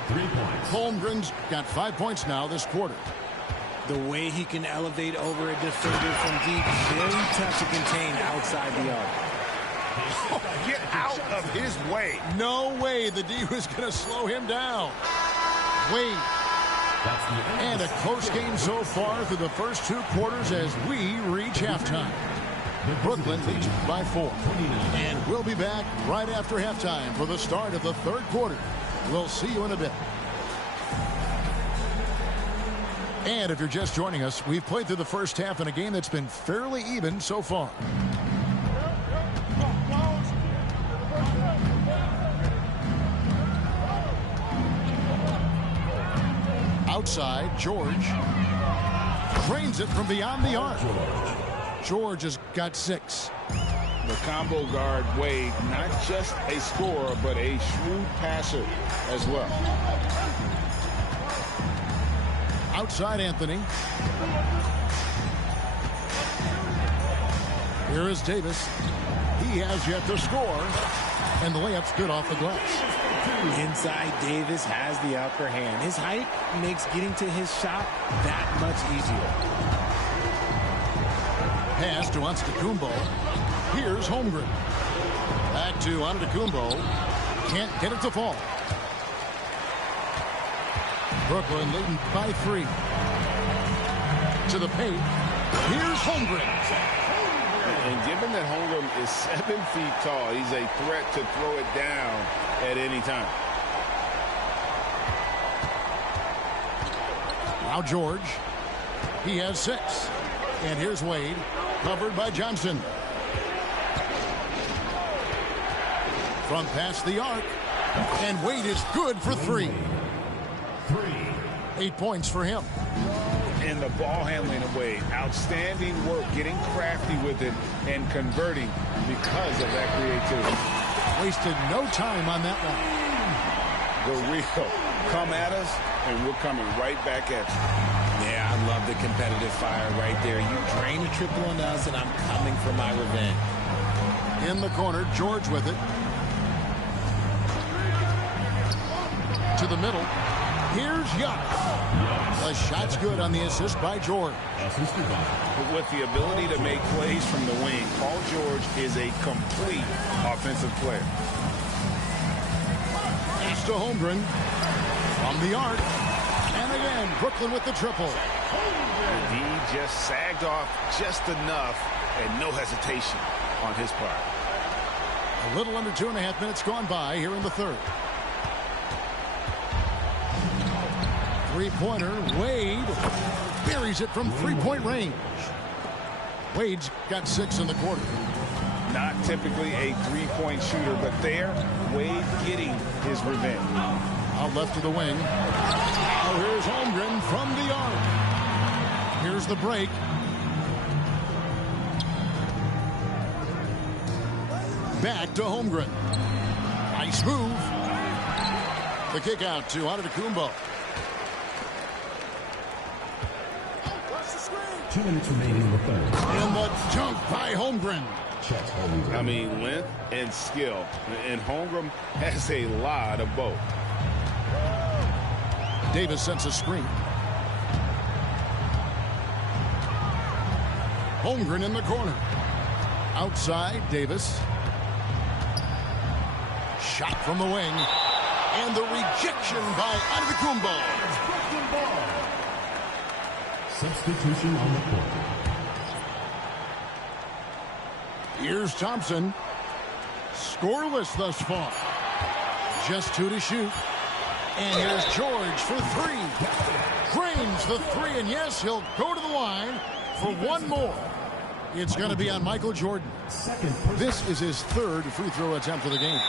3 points. Holmgren's got 5 points now this quarter. The way he can elevate over a defender from deep, very tough to contain outside the arc. Oh, get out of his way. No way the D was going to slow him down. Wade. And a close game so far through the first 2 quarters as we reach halftime. Brooklyn leads by 4. And we'll be back right after halftime for the start of the 3rd quarter. We'll see you in a bit. And if you're just joining us, we've played through the first half in a game that's been fairly even so far. Outside, George cranes it from beyond the arc. George has got 6. The combo guard, Wade, not just a scorer, but a shrewd passer as well. Outside, Anthony. Here is Davis. He has yet to score, and the layup's good off the glass. Inside, Davis has the upper hand. His height makes getting to his shot that much easier. Pass to Antetokounmpo. Here's Holmgren. Back to Antetokounmpo. Can't get it to fall. Brooklyn leading by 3. To the paint. Here's Holmgren. And given that Holmgren is 7 feet tall, he's a threat to throw it down at any time. Now George. He has 6. And here's Wade. Covered by Johnson. From past the arc. And Wade is good for 3. 8 points for him. And the ball handling of Wade. Outstanding work, getting crafty with it and converting because of that creativity. Wasted no time on that one. The real come at us, and we're coming right back at you. Yeah, I love the competitive fire right there. You drain a triple on us, and I'm coming for my revenge. In the corner, George with it. To the middle. Here's Giannis. The shot's good on the assist by George. With the ability to make plays from the wing, Paul George is a complete offensive player. Pass to Holmgren. From the arc. And again, Brooklyn with the triple. He just sagged off just enough and no hesitation on his part. A little under 2.5 minutes gone by here in the 3rd. Three-pointer, Wade buries it from 3-point range. Wade's got 6 in the quarter. Not typically a 3-point shooter, but there, Wade getting his revenge. Out left to the wing. Now here's Holmgren from the arc. Here's the break. Back to Holmgren. Nice move. The kick out to Antetokounmpo. 2 minutes remaining in the 3rd. And the dunk by Holmgren. I mean, length and skill. And Holmgren has a lot of both. Davis sends a screen. Holmgren in the corner. Outside, Davis. Shot from the wing. And the rejection by Antetokounmpo. Substitution on the court. Here's Thompson. Scoreless thus far. Just 2 to shoot. And here's George for 3. Drains the 3, and yes, he'll go to the line for one more. It's going to be on Michael Jordan. This is his 3rd free throw attempt of the game.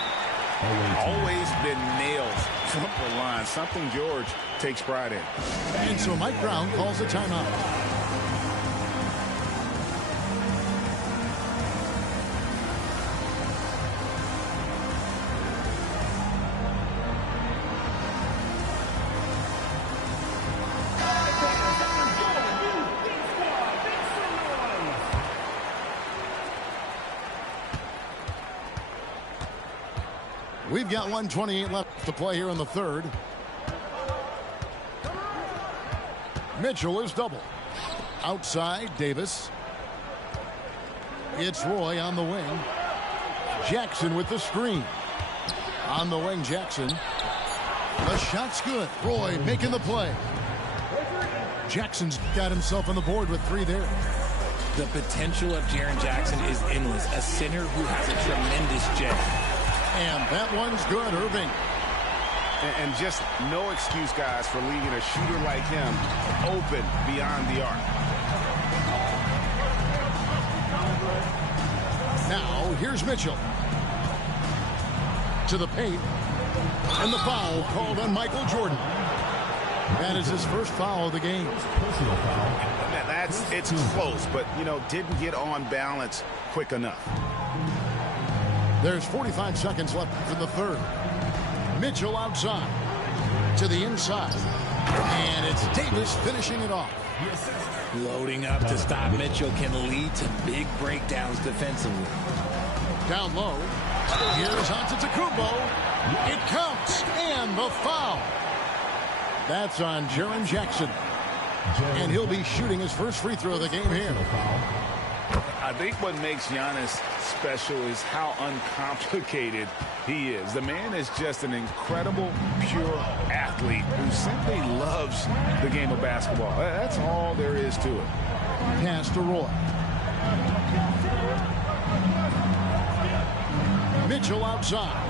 Always been nails from the line, something George takes pride in. And so Mike Brown calls a timeout. We've got 1:28 left to play here in the 3rd. Mitchell is double. Outside, Davis. It's Roy on the wing. Jackson with the screen. On the wing, Jackson. The shot's good. Roy making the play. Jackson's got himself on the board with 3 there. The potential of Jaren Jackson is endless. A center who has a tremendous jab. And that one's good, Irving. And just no excuse, guys, for leaving a shooter like him open beyond the arc. Now, here's Mitchell. To the paint. And the foul called on Michael Jordan. That is his first foul of the game. It's close, but, didn't get on balance quick enough. There's 45 seconds left in the 3rd. Mitchell outside. To the inside. And it's Davis finishing it off. Loading up to stop Mitchell can lead to big breakdowns defensively. Down low. Here's Antetokounmpo. It counts. And the foul. That's on Jaren Jackson. And he'll be shooting his first free throw of the game here. I think what makes Giannis special is how uncomplicated he is. The man is just an incredible, pure athlete who simply loves the game of basketball. That's all there is to it. Pass to Roy. Mitchell outside.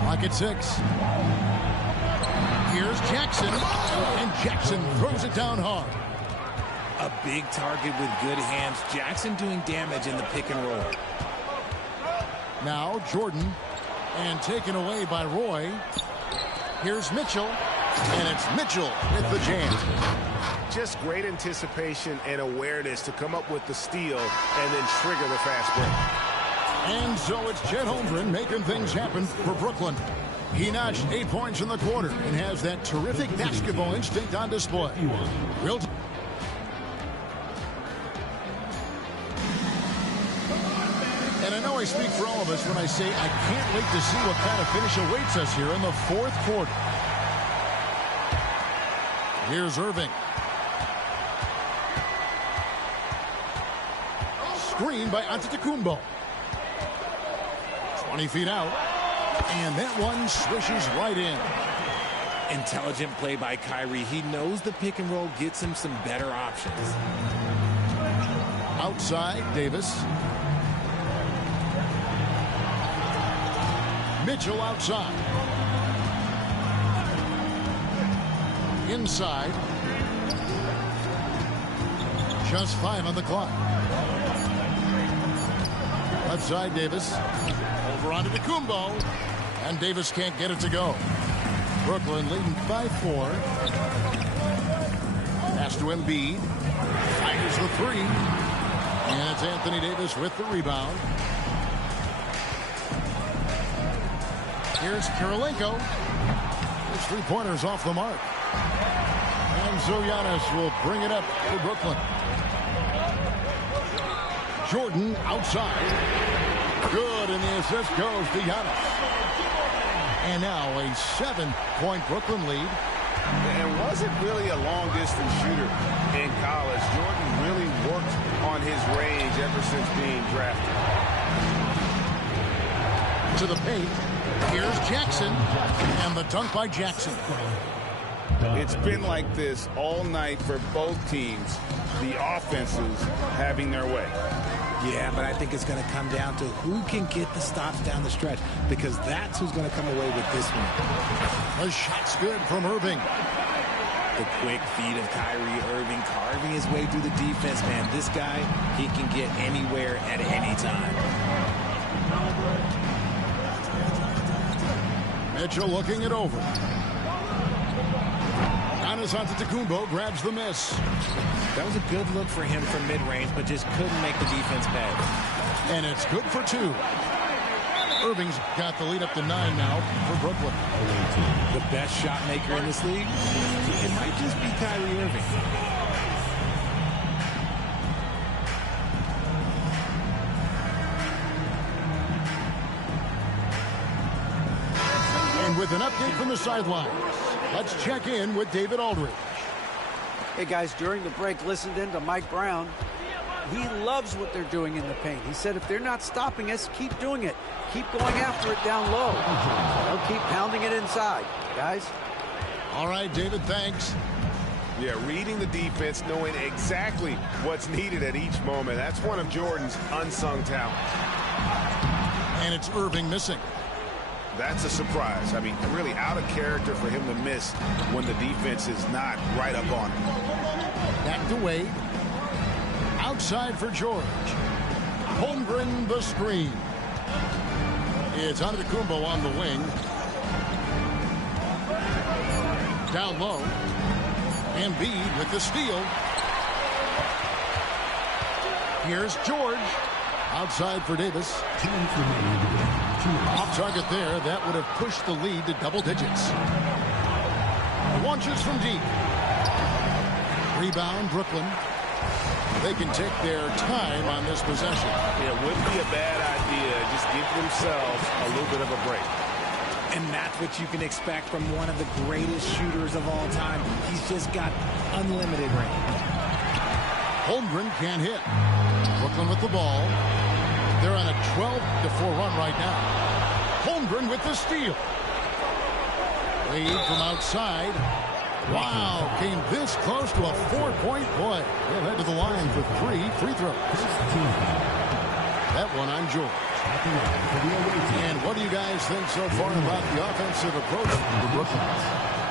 Clock at 6. Here's Jackson. And Jackson throws it down hard. A big target with good hands. Jackson doing damage in the pick and roll. Now Jordan. And taken away by Roy. Here's Mitchell. And it's Mitchell with the jam. Just great anticipation and awareness to come up with the steal and then trigger the fast break. And so it's Chet Holmgren making things happen for Brooklyn. He notched 8 points in the quarter and has that terrific basketball instinct on display. Real And I know I speak for all of us when I say I can't wait to see what kind of finish awaits us here in the 4th quarter. Here's Irving. Screen by Antetokounmpo. 20 feet out. And that one swishes right in. Intelligent play by Kyrie. He knows the pick and roll gets him some better options. Outside, Davis. Mitchell outside. Inside. Just 5 on the clock. Left side, Davis. Over onto Antetokounmpo. And Davis can't get it to go. Brooklyn leading by 4. Pass to Embiid. Fires the 3. And it's Anthony Davis with the rebound. Here's Kirilenko. His 3-pointers off the mark. And so Giannis will bring it up for Brooklyn. Jordan outside. Good, and the assist goes to Giannis. And now a 7-point Brooklyn lead. And wasn't really a long-distance shooter in college. Jordan really worked on his range ever since being drafted. To the paint. Here's Jackson, and the dunk by Jackson. It's been like this all night for both teams. The offenses having their way. Yeah, but I think it's going to come down to who can get the stops down the stretch, because that's who's going to come away with this one. The shot's good from Irving. The quick feed of Kyrie Irving carving his way through the defense, man. This guy, he can get anywhere at any time. Mitchell looking it over. Giannis Antetokounmpo grabs the miss. That was a good look for him from mid-range, but just couldn't make the defense pay. And it's good for two. Irving's got the lead up to 9 now for Brooklyn. The best shot maker in this league, it might just be Kyrie Irving. And with an update from the sidelines, let's check in with David Aldridge. Hey guys, during the break, listened in to Mike Brown. He loves what they're doing in the paint. He said if they're not stopping us, keep doing it. Keep going after it down low. They'll keep pounding it inside, guys. All right, David, thanks. Yeah, reading the defense, knowing exactly what's needed at each moment. That's one of Jordan's unsung talents. And it's Irving missing. That's a surprise. I mean, really out of character for him to miss when the defense is not right up on him. Back to Wade. Outside for George. Holmgren the screen. It's Antetokounmpo on the wing. Down low. Embiid with the steal. Here's George. Outside for Davis. Off target there. That would have pushed the lead to double digits. Launches from deep. Rebound, Brooklyn. They can take their time on this possession. It wouldn't be a bad idea. Just give themselves a little bit of a break. And that's what you can expect from one of the greatest shooters of all time. He's just got unlimited range. Holmgren can't hit. Brooklyn with the ball. They're on a 12-4 run right now. Holmgren with the steal. Wade from outside. Wow, came this close to a 4-point play. He'll head to the line for 3 free throws. That one on George. And what do you guys think so far about the offensive approach from the Brooklyn?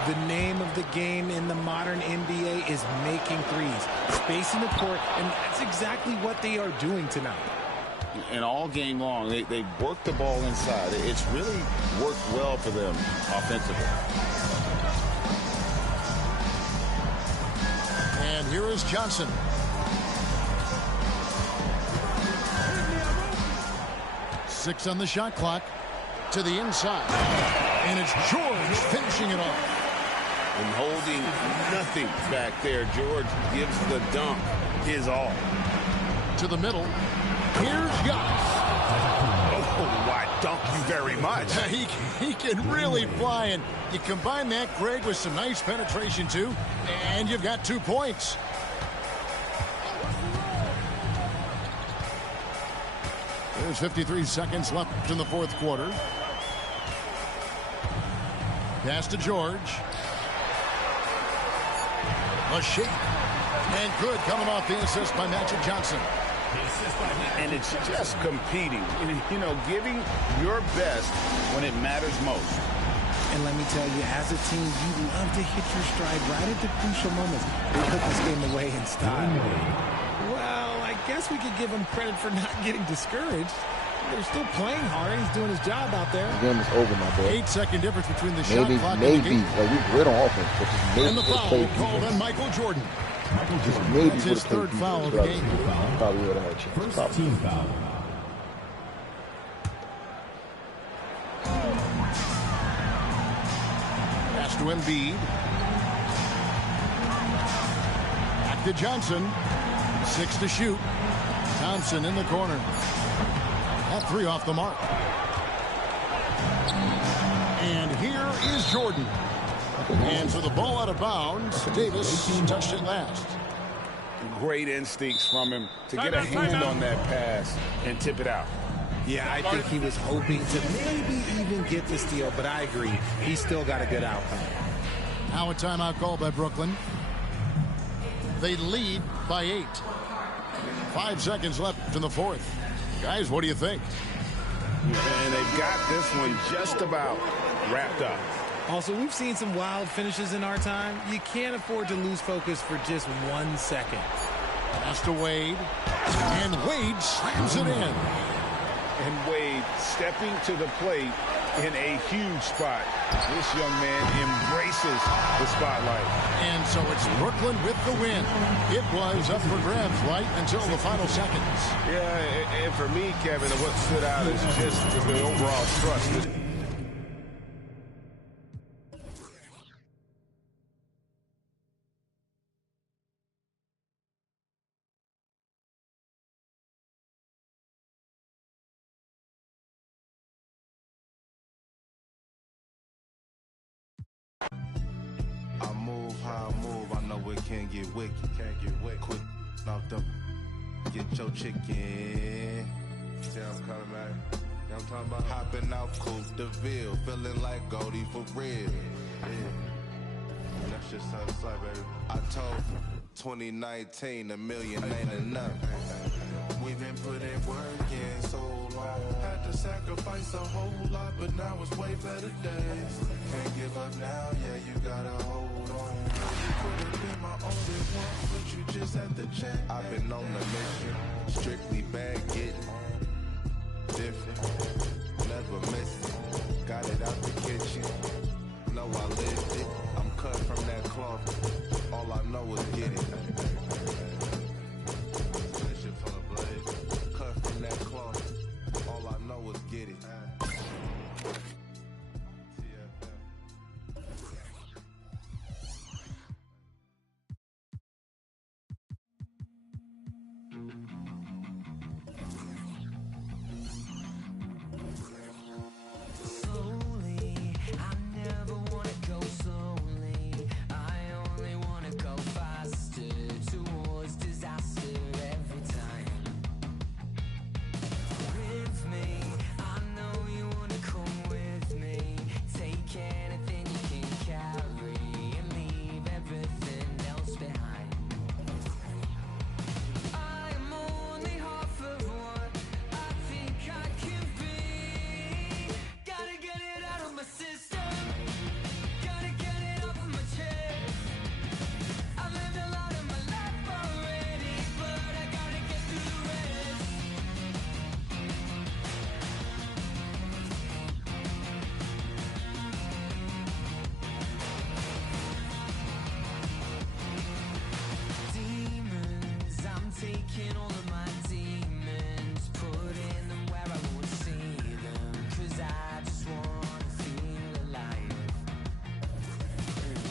The name of the game in the modern NBA is making threes, spacing the court, and that's exactly what they are doing tonight. And all game long, they work the ball inside. It's really worked well for them offensively. And here is Johnson. Six on the shot clock. To the inside. And it's George finishing it off. And holding nothing back there. George gives the dunk his all. To the middle. Here's Giannis. Oh, why, dunk you very much. He can really fly, and you combine that, Greg, with some nice penetration, too, and you've got 2 points. There's 53 seconds left in the fourth quarter. Pass to George. A shake. And good, coming off the assist by Magic Johnson. And it's just competing, you know, giving your best when it matters most. And let me tell you, as a team, you love to hit your stride right at the crucial moments. They put this game away in style. Well, I guess we could give him credit for not getting discouraged. They're still playing hard. He's doing his job out there. The game is over, my boy. 8-second difference between the shot clock and the game. Like, we great on offense, but just maybe and the foul called on Michael Jordan. Maybe that's his third foul of the game. Probably would have had a chance. First team foul. Pass to Embiid. Back to Johnson. 6 to shoot. Thompson in the corner. That 3 off the mark. And here is Jordan. And so the ball out of bounds. Davis touched it last. Great instincts from him to get a hand on that pass and tip it out. Yeah, I think he was hoping to maybe even get the steal, but I agree. He still got a good outcome. Now a timeout called by Brooklyn. They lead by 8. 5 seconds left in the fourth. Guys, what do you think? And they've got this one just about wrapped up. Also, we've seen some wild finishes in our time. You can't afford to lose focus for just 1 second. Pass to Wade. And Wade slams it in. And Wade stepping to the plate in a huge spot. This young man embraces the spotlight. And so it's Brooklyn with the win. It was up for grabs right until the final seconds. Yeah, and for me, Kevin, what stood out is just the overall trust. I move how I move, I know it can get wicked. Can't get wicked. Quick, knock them. Get your chicken. See I'm coming, man. You know what I'm talking about? Hopping out Coupe de Ville, feeling like Goldie for real. Yeah. That shit sounds like, baby. I told 2019, $1 million ain't enough. We've been putting work in so long. Had to sacrifice a whole lot, but now it's way better days. Can't give up now, yeah, you gotta hold on. You could have been my only one, but you just had to check. I've been on the mission, strictly bag getting. Different, never missing. Got it out the kitchen. Know I lived it. I'm cut from that cloth. All I know is get it. That shit full of blade. Cut from that cloth. All I know is get it. Taking all of my demons, putting them where I won't see them, 'cause I just wanna feel alive.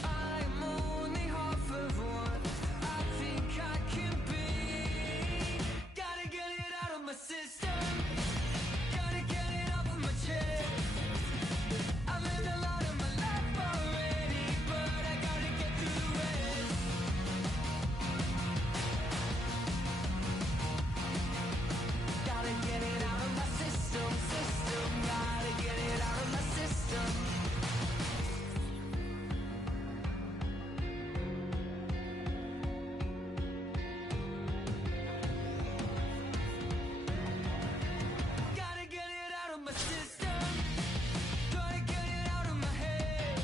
I'm only half of what I think I can be. Gotta get it out of my system, gotta get it off of my chest. I've lived a lot of my life already, but I gotta get through the rest. Gotta get it out of my system, gotta get it out of my system. Gotta get it out of my system, gotta get it out of my head.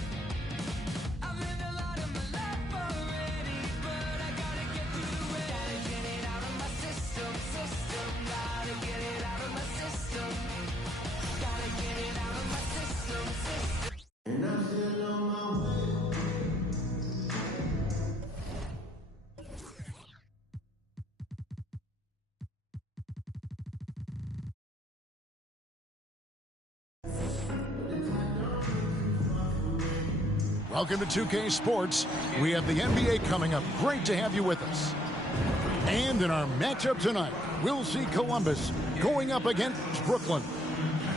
I've lived a lot of my life already, but I gotta get through the rest. Gotta get it out of my system, gotta get it out of my system. Gotta get it out of my system. And I'm still on my way. Welcome to 2K Sports. We have the NBA coming up. Great to have you with us. And in our matchup tonight, we'll see Columbus going up against Brooklyn.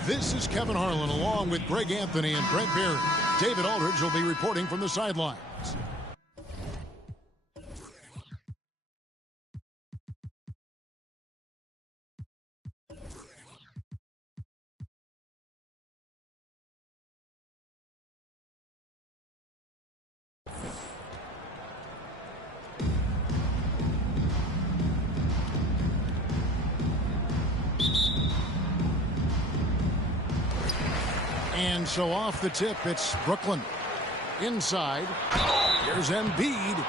This is Kevin Harlan along with Greg Anthony and Brent Barry. David Aldridge will be reporting from the sidelines. And so off the tip, it's Brooklyn. Inside, here's Embiid.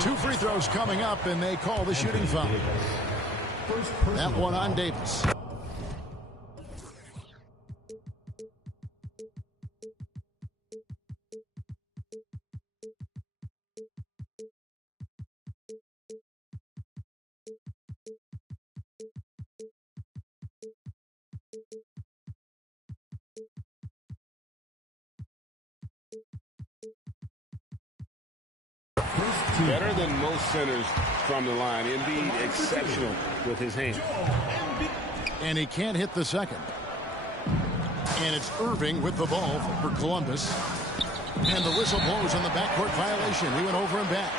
2 free throws coming up, and they call the shooting foul. That one on Davis. Better than most centers from the line. Embiid exceptional with his hand. And he can't hit the second. And it's Irving with the ball for Columbus. And the whistle blows on the backcourt violation. He went over and back.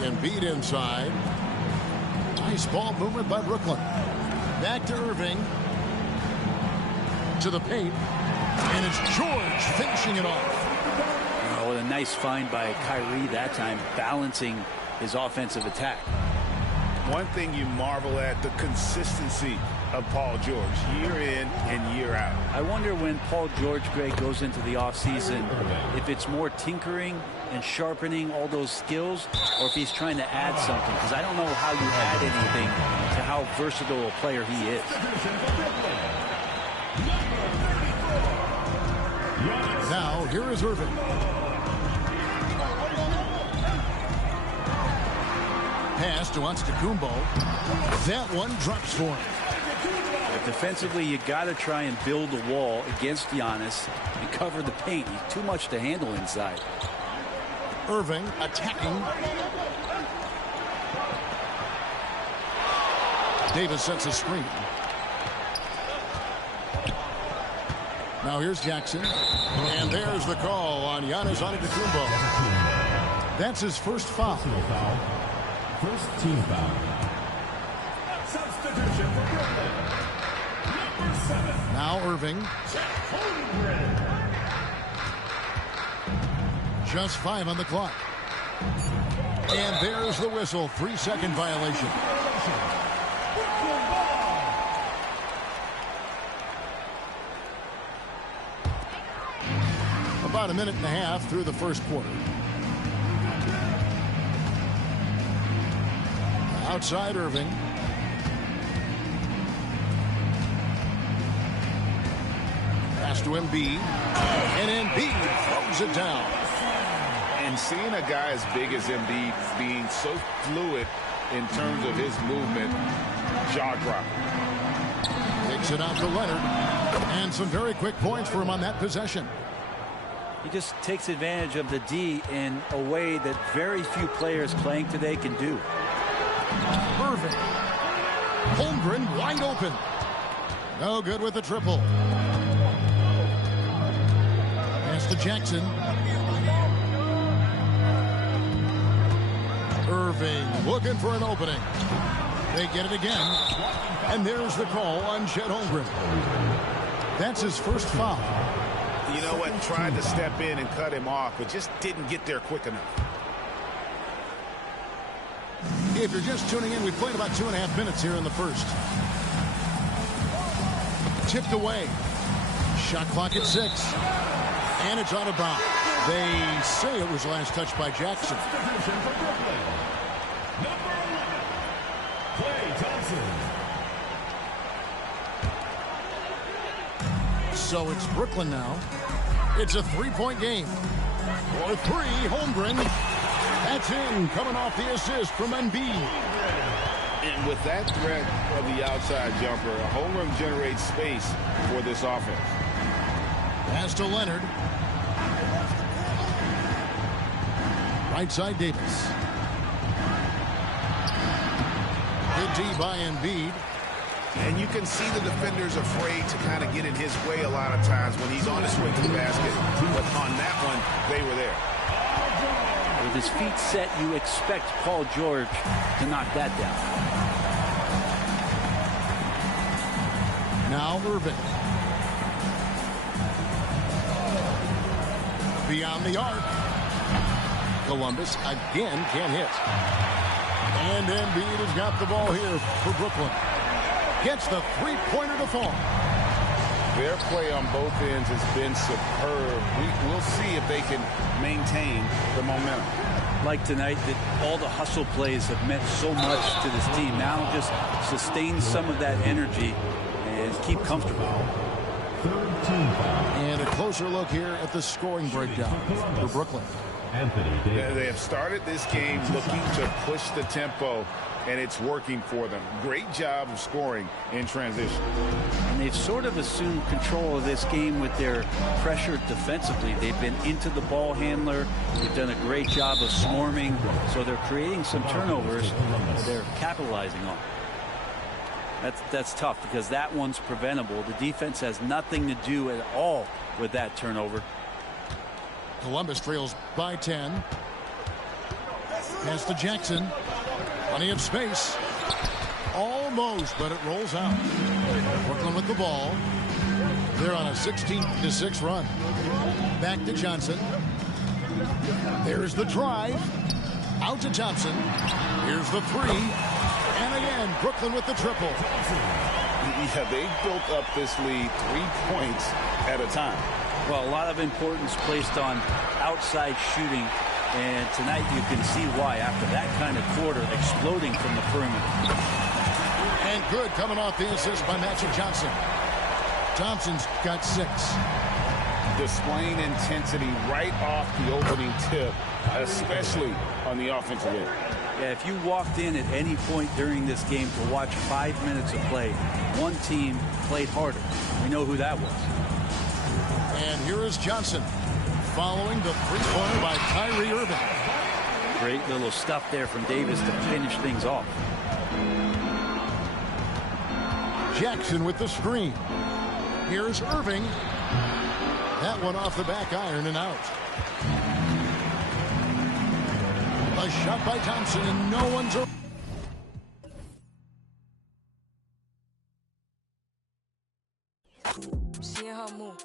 Embiid inside. Nice ball movement by Brooklyn. Back to Irving. To the paint. And it's George finishing it off. Oh, a nice find by Kyrie that time, balancing his offensive attack. One thing you marvel at, the consistency of Paul George, year in and year out. I wonder when Paul George, Greg, goes into the offseason, if it's more tinkering and sharpening all those skills, or if he's trying to add something, because I don't know how you add anything to how versatile a player he is. Now, here is Irving. Pass to Antetokounmpo. That one drops for him. But defensively, you got to try and build a wall against Giannis and cover the paint. He's too much to handle inside. Irving attacking. Davis sets a screen. Now here's Jackson. And there's the call on Giannis Antetokounmpo. That's his first foul. First team foul. Substitution for Brooklyn. Number 7. Now Irving. Just 5 on the clock. And there's the whistle. 3-second violation. About a minute and a half through the first quarter. Outside Irving. Pass to Embiid. And Embiid throws it down. And seeing a guy as big as Embiid being so fluid in terms of his movement, jaw-dropping. Takes it out to Leonard. And some very quick points for him on that possession. He just takes advantage of the D in a way that very few players playing today can do. Irving. Holmgren wide open. No good with the triple. Pass to Jackson. Irving looking for an opening. They get it again. And there's the call on Chet Holmgren. That's his first foul. You know what? Tried to step in and cut him off, but just didn't get there quick enough. If you're just tuning in, we've played about 2.5 minutes here in the first. Tipped away. Shot clock at 6. And it's out of bounds. They say it was last touched by Jackson. Number 11. Klay Thompson. So it's Brooklyn now. It's a 3-point game. For 3, Holmgren. That's in, coming off the assist from Embiid. And with that threat of the outside jumper, Holmgren generates space for this offense. Pass to Leonard. Right side Davis. Good D by Embiid. And you can see the defenders afraid to kind of get in his way a lot of times when he's on his way to the basket. But on that one, they were there. With his feet set, you expect Paul George to knock that down. Now Irving. Beyond the arc. Columbus again can't hit. And Embiid has got the ball here for Brooklyn. Gets the three-pointer to fall. Their play on both ends has been superb. We'll see if they can maintain the momentum. Like tonight, that all the hustle plays have meant so much to this team. Now just sustain some of that energy and keep comfortable. And a closer look here at the scoring breakdown for Brooklyn. They have started this game looking to push the tempo, and it's working for them. Great job of scoring in transition. And they've sort of assumed control of this game with their pressure defensively. They've been into the ball handler. They've done a great job of swarming. So they're creating some turnovers that they're capitalizing on. That's tough because that one's preventable. The defense has nothing to do at all with that turnover. Columbus trails by 10. Pass to Jackson. Plenty of space. Almost, but it rolls out. Brooklyn with the ball. They're on a 16-6 run. Back to Johnson. There's the drive. Out to Thompson. Here's the three. And again, Brooklyn with the triple. Yeah, they built up this lead 3 points at a time. Well, a lot of importance placed on outside shooting. And tonight you can see why after that kind of quarter exploding from the perimeter. And good coming off the assist by Magic Johnson. Thompson's got 6. Displaying intensity right off the opening tip, especially on the offensive end. Yeah, if you walked in at any point during this game to watch 5 minutes of play, one team played harder. We know who that was. And here is Johnson following the three-pointer by Kyrie Irving. Great little stuff there from Davis to finish things off. Jackson with the screen. Here's Irving. That one off the back iron and out. A shot by Thompson and no one's around. Seeing her move.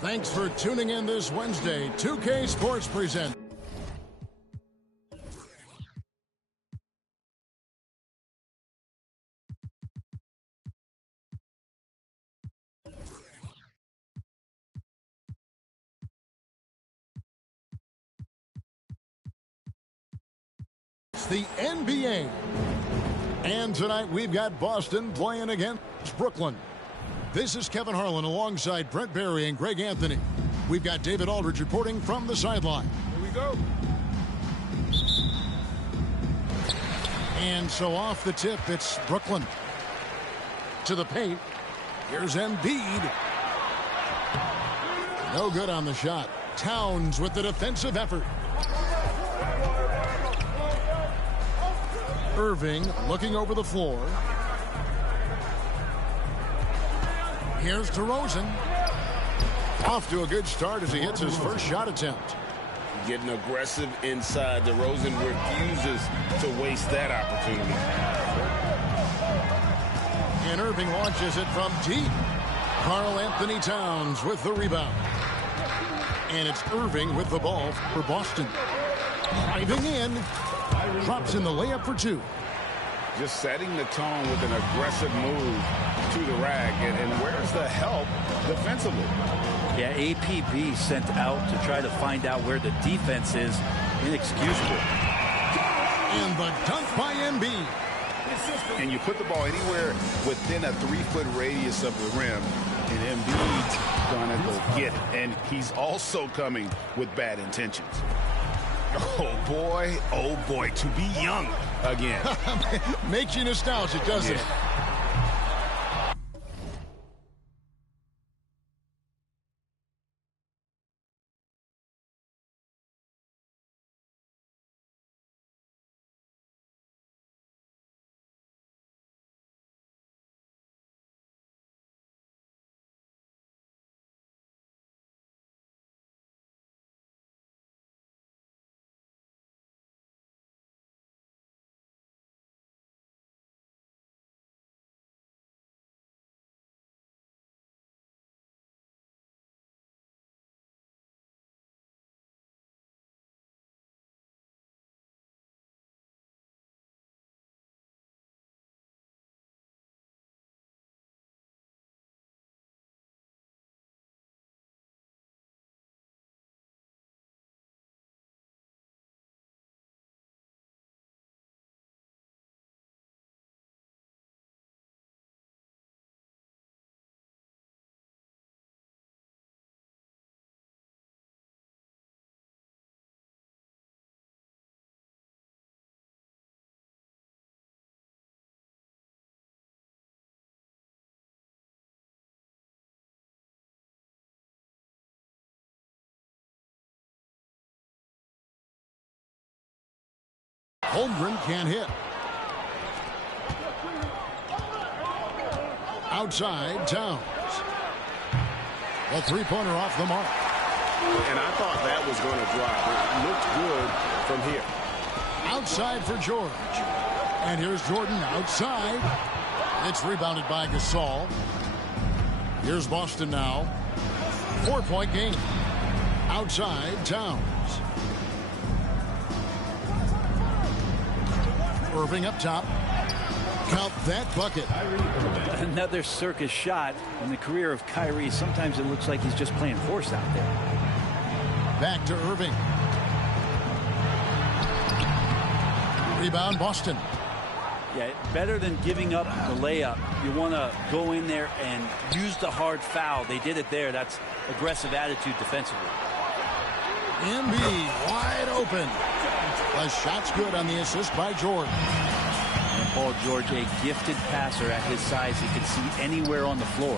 Thanks for tuning in this Wednesday. 2K Sports presents. the NBA. And tonight we've got Boston playing against Brooklyn. This is Kevin Harlan alongside Brent Barry and Greg Anthony. We've got David Aldridge reporting from the sideline. Here we go. And so off the tip, it's Brooklyn. To the paint. Here's Embiid. No good on the shot. Towns with the defensive effort. Irving looking over the floor. Here's DeRozan. Off to a good start as he hits his first shot attempt. Getting aggressive inside. DeRozan refuses to waste that opportunity. And Irving launches it from deep. Karl Anthony Towns with the rebound. And it's Irving with the ball for Boston. Driving in. Drops in the layup for two. Just setting the tone with an aggressive move to the rack. And where's the help defensively? Yeah, APB sent out to try to find out where the defense is. Inexcusable. And the dunk by Embiid. And you put the ball anywhere within a 3-foot radius of the rim, and Embiid's gonna go get it. And he's also coming with bad intentions. Oh boy, to be young again. Makes you nostalgic, doesn't it? Holmgren can't hit. Outside, Towns. A three-pointer off the mark. And I thought that was going to drop. It looked good from here. Outside for George. And here's Jordan outside. It's rebounded by Gasol. Here's Boston now. 4-point game. Outside, Towns. Irving up top. Count that bucket. Another circus shot in the career of Kyrie. Sometimes it looks like he's just playing horse out there. Back to Irving. Rebound, Boston. Yeah, better than giving up the layup. You want to go in there and use the hard foul. They did it there. That's aggressive attitude defensively. Embiid wide open. The shot's good on the assist by Jordan. And Paul George, a gifted passer at his size. He can see anywhere on the floor.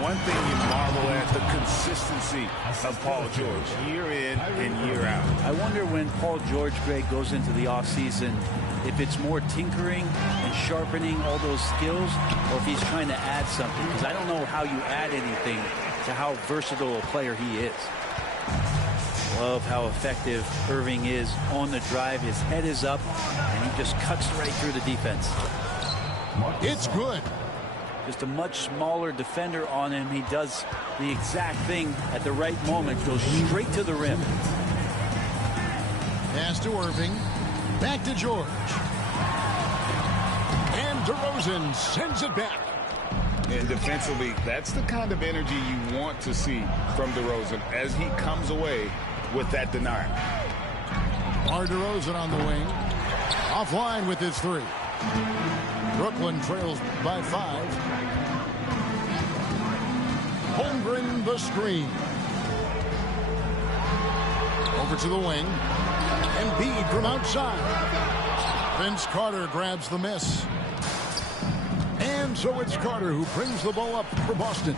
One thing you marvel at, the consistency of Paul George, year in and year out. I wonder when Paul George, Greg, goes into the offseason, if it's more tinkering and sharpening all those skills, or if he's trying to add something. Because I don't know how you add anything to how versatile a player he is. Love how effective Irving is on the drive. His head is up, and he just cuts right through the defense. It's good. Just a much smaller defender on him. He does the exact thing at the right moment. Goes straight to the rim. Pass to Irving. Back to George. And DeRozan sends it back. And defensively, that's the kind of energy you want to see from DeRozan as he comes away with that denial. DeRozan on the wing. Offline with his 3. Brooklyn trails by 5. Holmgren the screen. Over to the wing. Embiid from outside. Vince Carter grabs the miss. And so it's Carter who brings the ball up for Boston.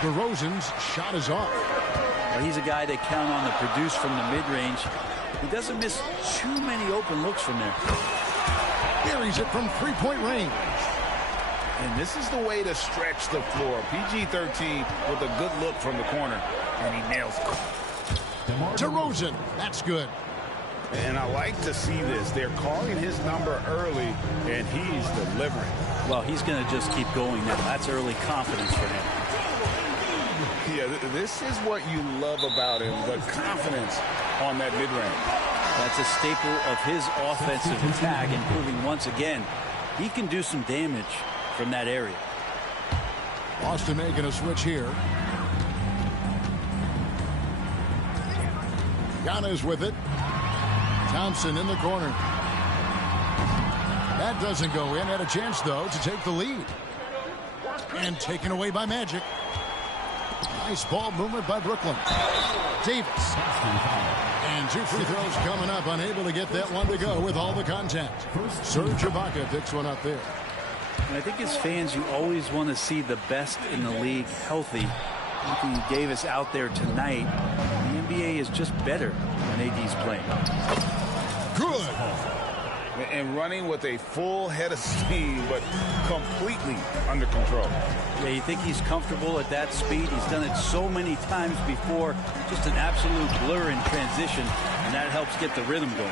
DeRozan's shot is off. Well, he's a guy they count on to produce from the mid-range. He doesn't miss too many open looks from there. Buries it from three-point range. And this is the way to stretch the floor. PG-13 with a good look from the corner, and he nails it. DeRozan, that's good. And I like to see this. They're calling his number early, and he's delivering. Well, he's going to just keep going now. That's early confidence for him. Yeah, this is what you love about him, the confidence on that mid-range. That's a staple of his offensive attack, and proving once again he can do some damage from that area. Boston making a switch here. Giannis with it. Thompson in the corner. That doesn't go in. Had a chance, though, to take the lead. And taken away by Magic. Nice ball movement by Brooklyn. Davis. And 2 free throws coming up. Unable to get that one to go with all the contact. Serge Ibaka picks one up there. And I think as fans, you always want to see the best in the league healthy. Anthony Davis out there tonight. The NBA is just better when AD's playing. Good. And running with a full head of steam, but completely under control. Yeah, you think he's comfortable at that speed? He's done it so many times before. Just an absolute blur in transition, and that helps get the rhythm going.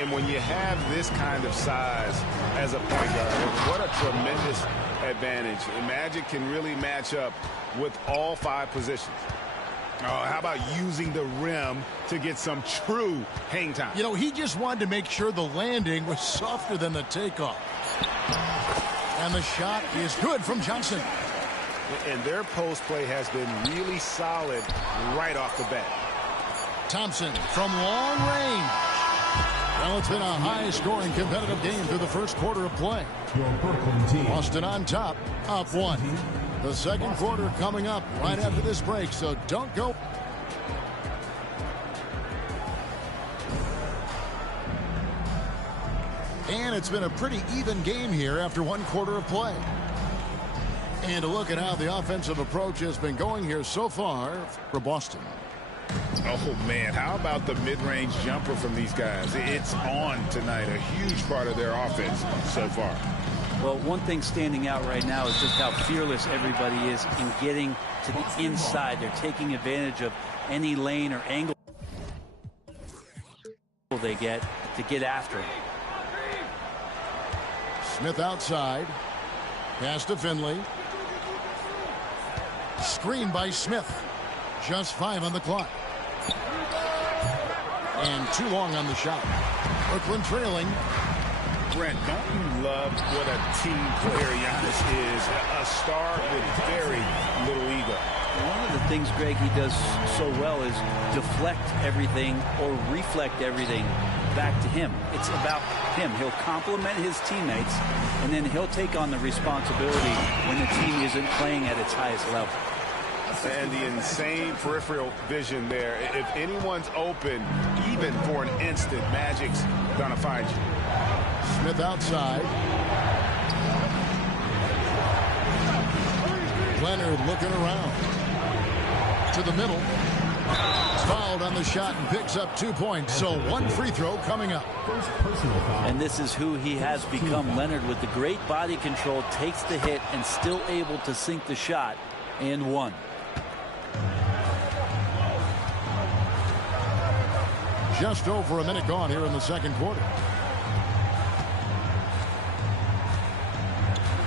And when you have this kind of size as a point guard, what a tremendous advantage. Magic can really match up with all 5 positions. How about using the rim to get some true hang time? You know, he just wanted to make sure the landing was softer than the takeoff. And the shot is good from Johnson. And their post play has been really solid right off the bat. Thompson from long range. Well, it's been a high-scoring competitive game through the first quarter of play. Boston on top, up 1. The second quarter coming up right after this break, so don't go. And it's been a pretty even game here after 1 quarter of play. And a look at how the offensive approach has been going here so far for Boston. Oh, man, how about the mid-range jumper from these guys? It's on tonight, a huge part of their offense so far. Well, one thing standing out right now is just how fearless everybody is in getting to the inside. They're taking advantage of any lane or angle they get to get after it. Smith outside. Pass to Finley. Screen by Smith. Just 5 on the clock. And too long on the shot. Brooklyn trailing. Brent, don't you love what a team player Giannis is? A star with very little ego. One of the things, Greg, he does so well is deflect everything or reflect everything back to him. It's about him. He'll compliment his teammates, and then he'll take on the responsibility when the team isn't playing at its highest level. And the insane peripheral vision there. If anyone's open, even for an instant, Magic's gonna find you. Smith outside. Leonard looking around. To the middle. Fouled on the shot and picks up 2 points. So 1 free throw coming up. And this is who he has become. Leonard with the great body control takes the hit and still able to sink the shot and 1. Just over a minute gone here in the second quarter.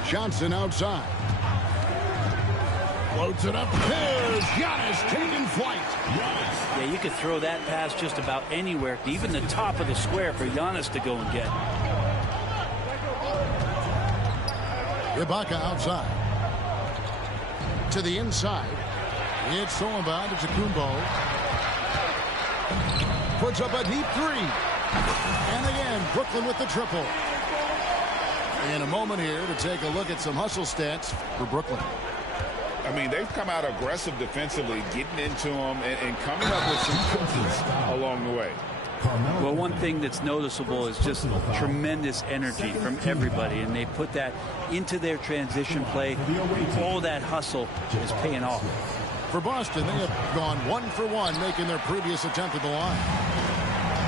Johnson outside. Floats it up. There's Giannis taking flight. Yeah, you could throw that pass just about anywhere, even the top of the square for Giannis to go and get. Ibaka outside. To the inside. It's Solomon to Kumbo. Puts up a deep 3. And again, Brooklyn with the triple. In a moment here to take a look at some hustle stats for Brooklyn. I mean, they've come out aggressive defensively, getting into them and coming up with some cookies along the way. Well, one thing that's noticeable is just tremendous energy from everybody, and they put that into their transition play. All that hustle is paying off. For Boston, they have gone 1 for 1, making their previous attempt at the line.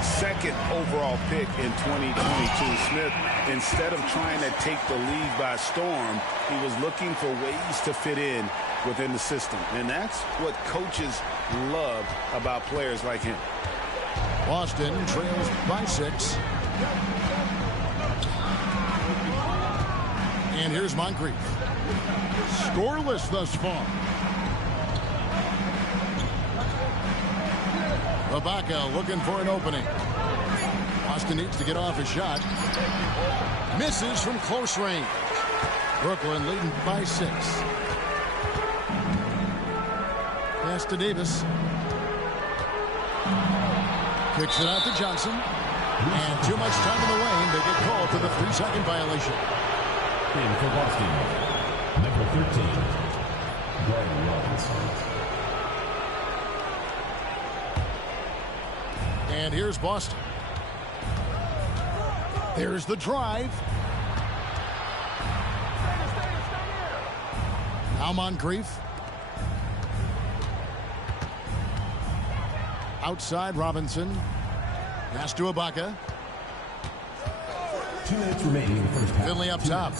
Second overall pick in 2022. Smith, instead of trying to take the league by storm, he was looking for ways to fit in within the system. And that's what coaches love about players like him. Boston trails by 6. And here's Moncrief. Scoreless thus far. Ibaka looking for an opening. Boston needs to get off his shot. Misses from close range. Brooklyn leading by 6. Pass to Davis. Kicks it out to Johnson. And too much time in the lane. They get called for the 3-second violation. In for Boston, number 13, Gordon Robinson. And here's Boston. There's the drive. Now Moncrief. Outside Robinson. Pass to Ibaka. 2 minutes remaining in the first half. Finley up top.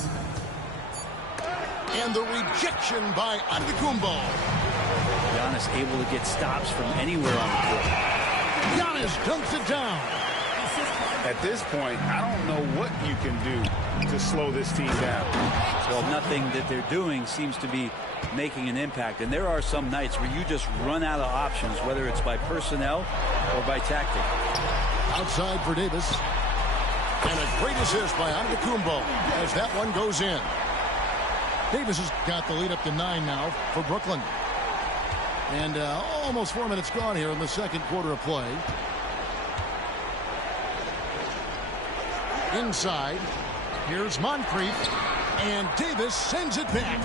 And the rejection by Antetokounmpo. Giannis able to get stops from anywhere on the court. Giannis dunks it down. At this point, I don't know what you can do to slow this team down. Well, nothing that they're doing seems to be making an impact. And there are some nights where you just run out of options, whether it's by personnel or by tactic. Outside for Davis. And a great assist by Antetokounmpo as that one goes in. Davis has got the lead up to 9 now for Brooklyn. And almost 4 minutes gone here in the second quarter of play. Inside. Here's Moncrief. And Davis sends it back.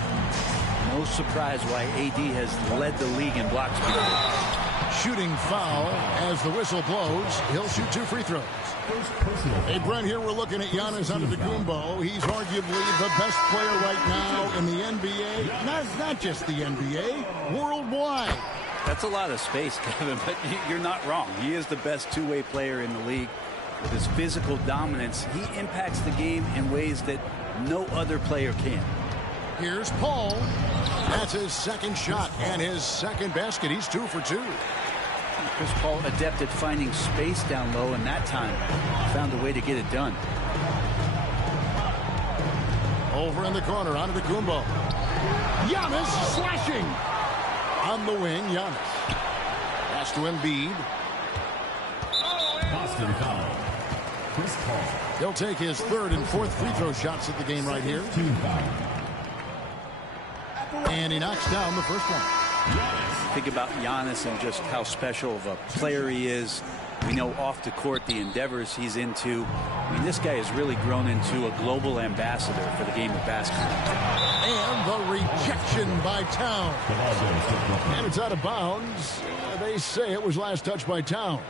No surprise why AD has led the league in blocks before. Shooting foul as the whistle blows. He'll shoot 2 free throws. Hey, Brent, here we're looking at Giannis Antetokounmpo. He's arguably the best player right now in the NBA. Not just the NBA, worldwide. That's a lot of space, Kevin, but you're not wrong. He is the best two-way player in the league. With his physical dominance, he impacts the game in ways that no other player can. Here's Paul. That's his second shot and his second basket. He's 2 for 2. Chris Paul adept at finding space down low, and that time found a way to get it done. Over in the corner, Antetokounmpo. Giannis slashing. On the wing, Giannis. Pass to Embiid. Boston foul. Chris Paul. He'll take his 3rd and 4th free throw shots at the game right here. Team foul. And he knocks down the first one. Think about Giannis and just how special of a player he is. We know off the court the endeavors he's into. I mean, this guy has really grown into a global ambassador for the game of basketball. And the rejection by Towns. And it's out of bounds. They say it was last touched by Towns.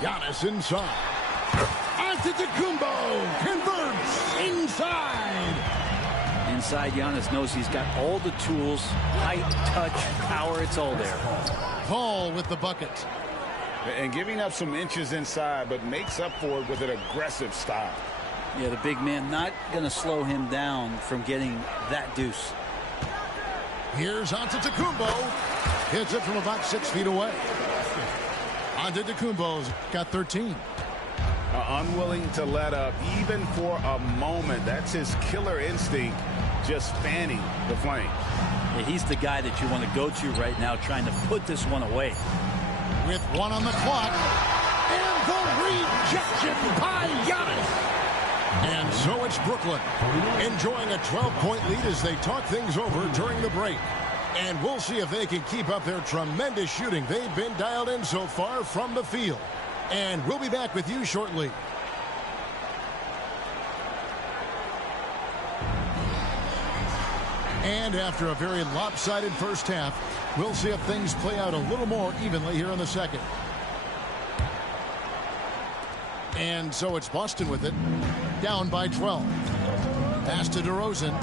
Giannis inside. Antetokounmpo converts inside. Inside, Giannis knows he's got all the tools, height, touch, power, it's all there. Paul with the bucket. And giving up some inches inside, but makes up for it with an aggressive style. Yeah, the big man not going to slow him down from getting that deuce. Here's Antetokounmpo. Hits it from about 6 feet away. Antetokounmpo's got 13. Unwilling to let up even for a moment. That's his killer instinct, just fanning the flame. Yeah, he's the guy that you want to go to right now, trying to put this one away. With 1 on the clock. And the rejection by Giannis. And so it's Brooklyn enjoying a 12-point lead as they talk things over during the break. And we'll see if they can keep up their tremendous shooting. They've been dialed in so far from the field. And we'll be back with you shortly. And after a very lopsided first half, we'll see if things play out a little more evenly here in the second. And so it's Boston with it, down by 12. Pass to DeRozan.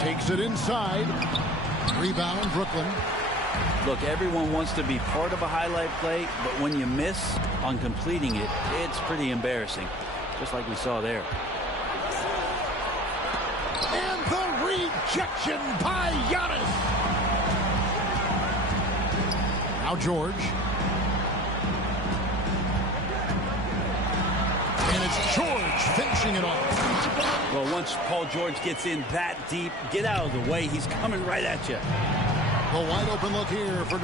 Takes it inside. Rebound, Brooklyn. Look, everyone wants to be part of a highlight play, but when you miss on completing it, it's pretty embarrassing, just like we saw there. And the rejection by Giannis. Now George. And it's George finishing it off. Well, once Paul George gets in that deep, get out of the way. He's coming right at you. A wide open look here for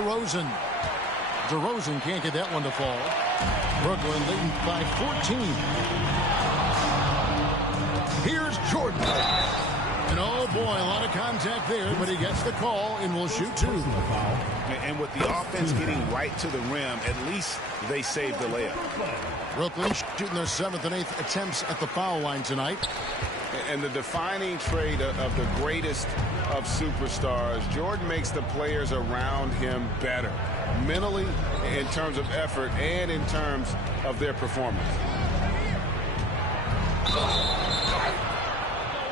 DeRozan. DeRozan can't get that one to fall. Brooklyn leading by 14. Here's Jordan. And oh boy, a lot of contact there, but he gets the call and will shoot two. And with the offense getting right to the rim, at least they saved the layup. Brooklyn shooting their 7th and 8th attempts at the foul line tonight. And the defining trait of the greatest of superstars, Jordan makes the players around him better, mentally, in terms of effort, and in terms of their performance.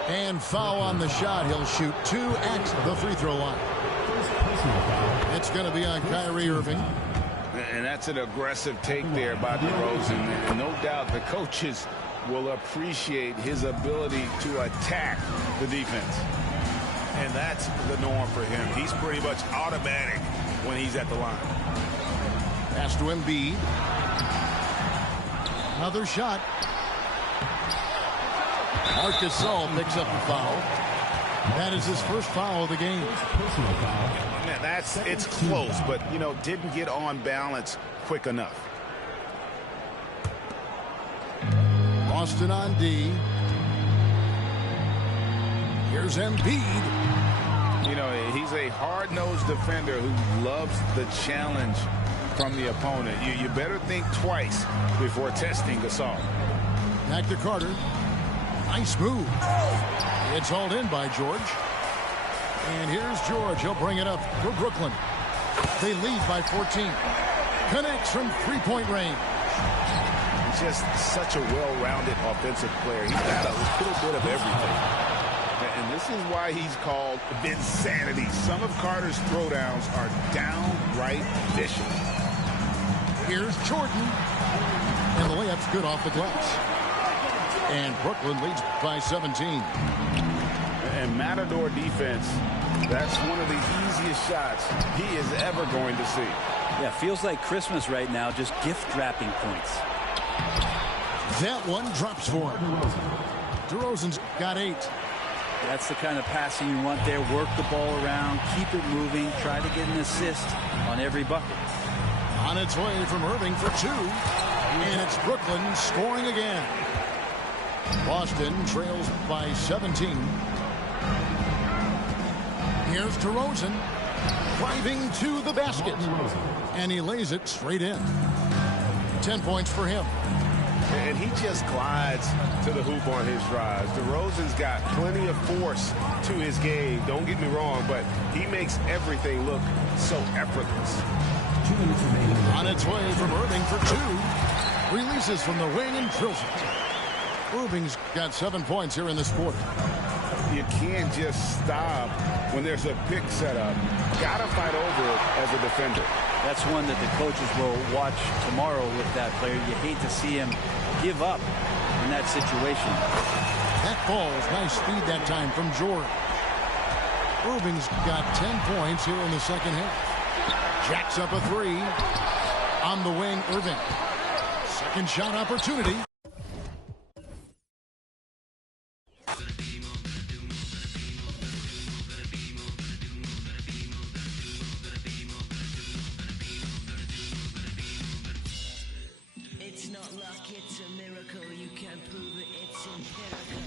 And foul on the shot. He'll shoot 2 at the free throw line. It's going to be on Kyrie Irving. And that's an aggressive take there by DeRozan. And no doubt the coaches will appreciate his ability to attack the defense. And that's the norm for him. He's pretty much automatic when he's at the line. Pass to Embiid. Another shot. Marc Gasol picks up the foul. That is his first foul of the game. Man, it's close, but, you know, didn't get on balance quick enough. Boston on D. Here's Embiid. You know, he's a hard-nosed defender who loves the challenge from the opponent. You better think twice before testing Gasol. Back to Carter. Nice move. It's hauled in by George. And here's George. He'll bring it up for Brooklyn. They lead by 14. Connects from three-point range. He's just such a well-rounded offensive player. He's got a little bit of everything. And this is why he's called Vinsanity. Some of Carter's throwdowns are downright vicious. Here's Jordan. And the layup's good off the glass. And Brooklyn leads by 17. And Matador defense, that's one of the easiest shots he is ever going to see. Yeah, feels like Christmas right now, just gift wrapping points. That one drops for him. DeRozan's got 8. That's the kind of passing you want there. Work the ball around, keep it moving, try to get an assist on every bucket. On its way from Irving for 2. And it's Brooklyn scoring again. Boston trails by 17. Here's DeRozan driving to the basket. And he lays it straight in. 10 points for him. And he just glides to the hoop on his drives. DeRozan's got plenty of force to his game. Don't get me wrong, but he makes everything look so effortless. 2 minutes remaining. On its way from Irving for 2. Releases from the wing and drills it. Irving's got 7 points here in this quarter. You can't just stop when there's a pick set up. Got to fight over it as a defender. That's one that the coaches will watch tomorrow with that player. You hate to see him give up in that situation. That falls. Nice speed that time from George. Irving's got 10 points here in the second half. Jacks up a 3. On the wing, Irving. Second shot opportunity. can't prove it, it's empirical.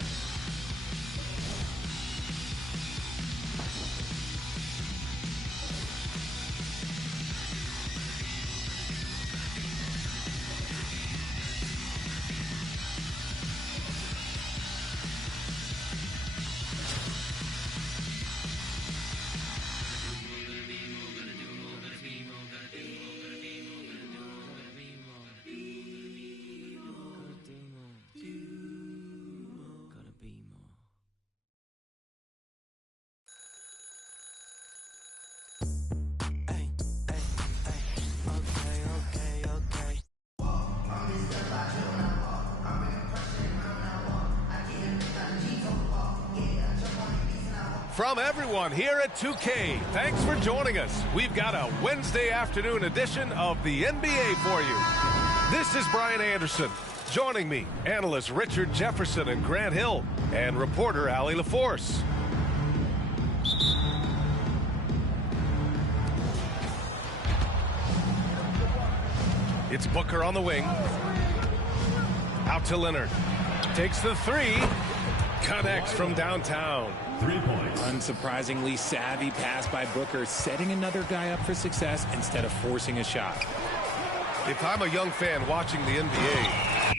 From everyone here at 2K, thanks for joining us. We've got a Wednesday afternoon edition of the NBA for you. This is Brian Anderson. Joining me, analysts Richard Jefferson and Grant Hill, and reporter Allie LaForce. It's Booker on the wing. Out to Leonard. Takes the three. Connects from downtown. 3 points. Unsurprisingly savvy pass by Booker, setting another guy up for success instead of forcing a shot. If I'm a young fan watching the NBA,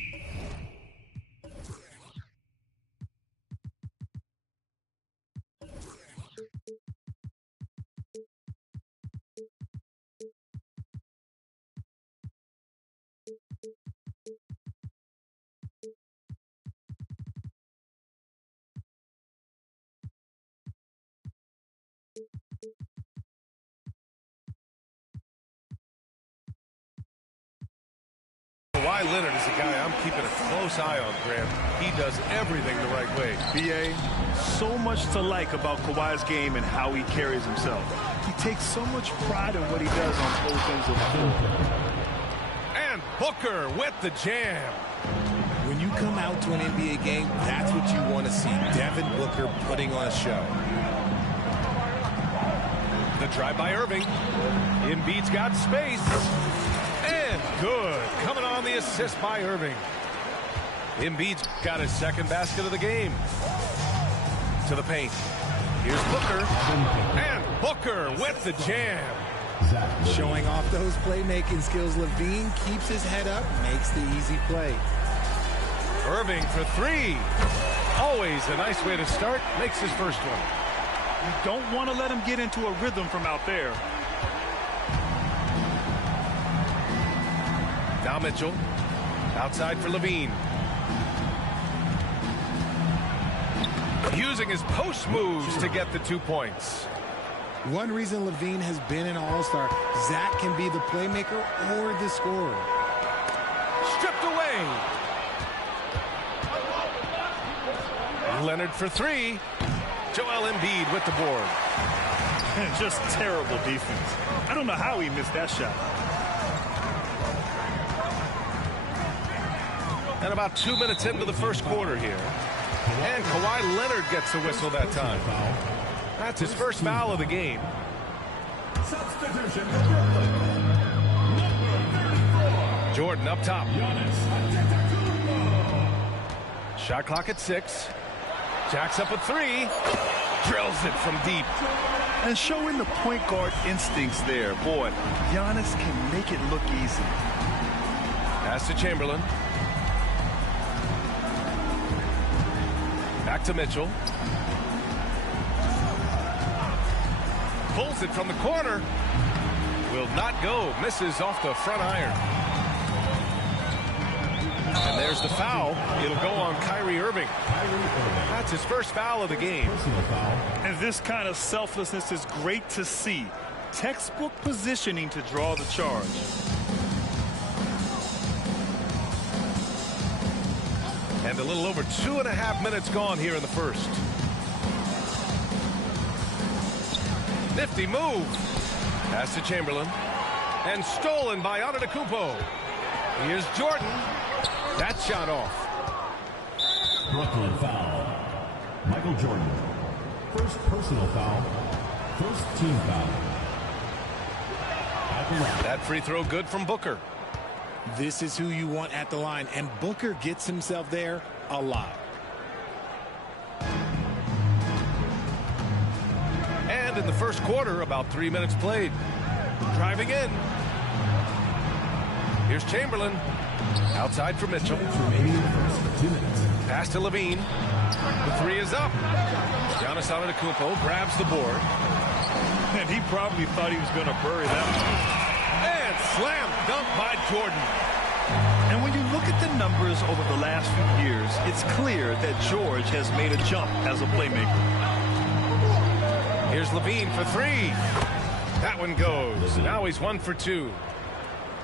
Kawhi Leonard is a guy I'm keeping a close eye on, Grant. He does everything the right way. BA, so much to like about Kawhi's game and how he carries himself. He takes so much pride in what he does on both ends of the floor. And Booker with the jam. When you come out to an NBA game, that's what you want to see. Devin Booker putting on a show. The drive by Irving. Embiid's got space. And good. Coming on the assist by Irving. Embiid's got his second basket of the game. To the paint. Here's Booker. And Booker with the jam. Showing off those playmaking skills, LaVine keeps his head up, makes the easy play. Irving for three. Always a nice way to start. Makes his first one. You don't want to let him get into a rhythm from out there. Now Mitchell. Outside for LaVine. Using his post moves to get the 2 points. One reason LaVine has been an all-star, Zach can be the playmaker or the scorer. Stripped away. Leonard for three. Joel Embiid with the board. Just terrible defense. I don't know how he missed that shot. And about 2 minutes into the first quarter here. And Kawhi Leonard gets a whistle that time. That's his first foul of the game. Substitution. Jordan up top. Shot clock at 6. Jacks up a three. Drills it from deep. And showing the point guard instincts there. Boy, Giannis can make it look easy. Pass to Chamberlain. Back to Mitchell. Pulls it from the corner. Will not go. Misses off the front iron. And there's the foul. It'll go on Kyrie Irving. That's his first foul of the game. And this kind of selflessness is great to see. Textbook positioning to draw the charge. And a little over 2.5 minutes gone here in the first. Nifty move. Pass to Chamberlain. And stolen by Antetokounmpo. Here's Jordan. That shot off. Brooklyn foul. Michael Jordan. First personal foul. First team foul. That free throw good from Booker. This is who you want at the line, and Booker gets himself there a lot. And in the first quarter, about 3 minutes played. Driving in. Here's Chamberlain. Outside for Mitchell. Pass to Levine. The three is up. Giannis Antetokounmpo grabs the board. And he probably thought he was going to bury that one. And slam dunk by Jordan. And when you look at the numbers over the last few years, it's clear that George has made a jump as a playmaker. Here's Levine for three. That one goes. Now he's 1 for 2.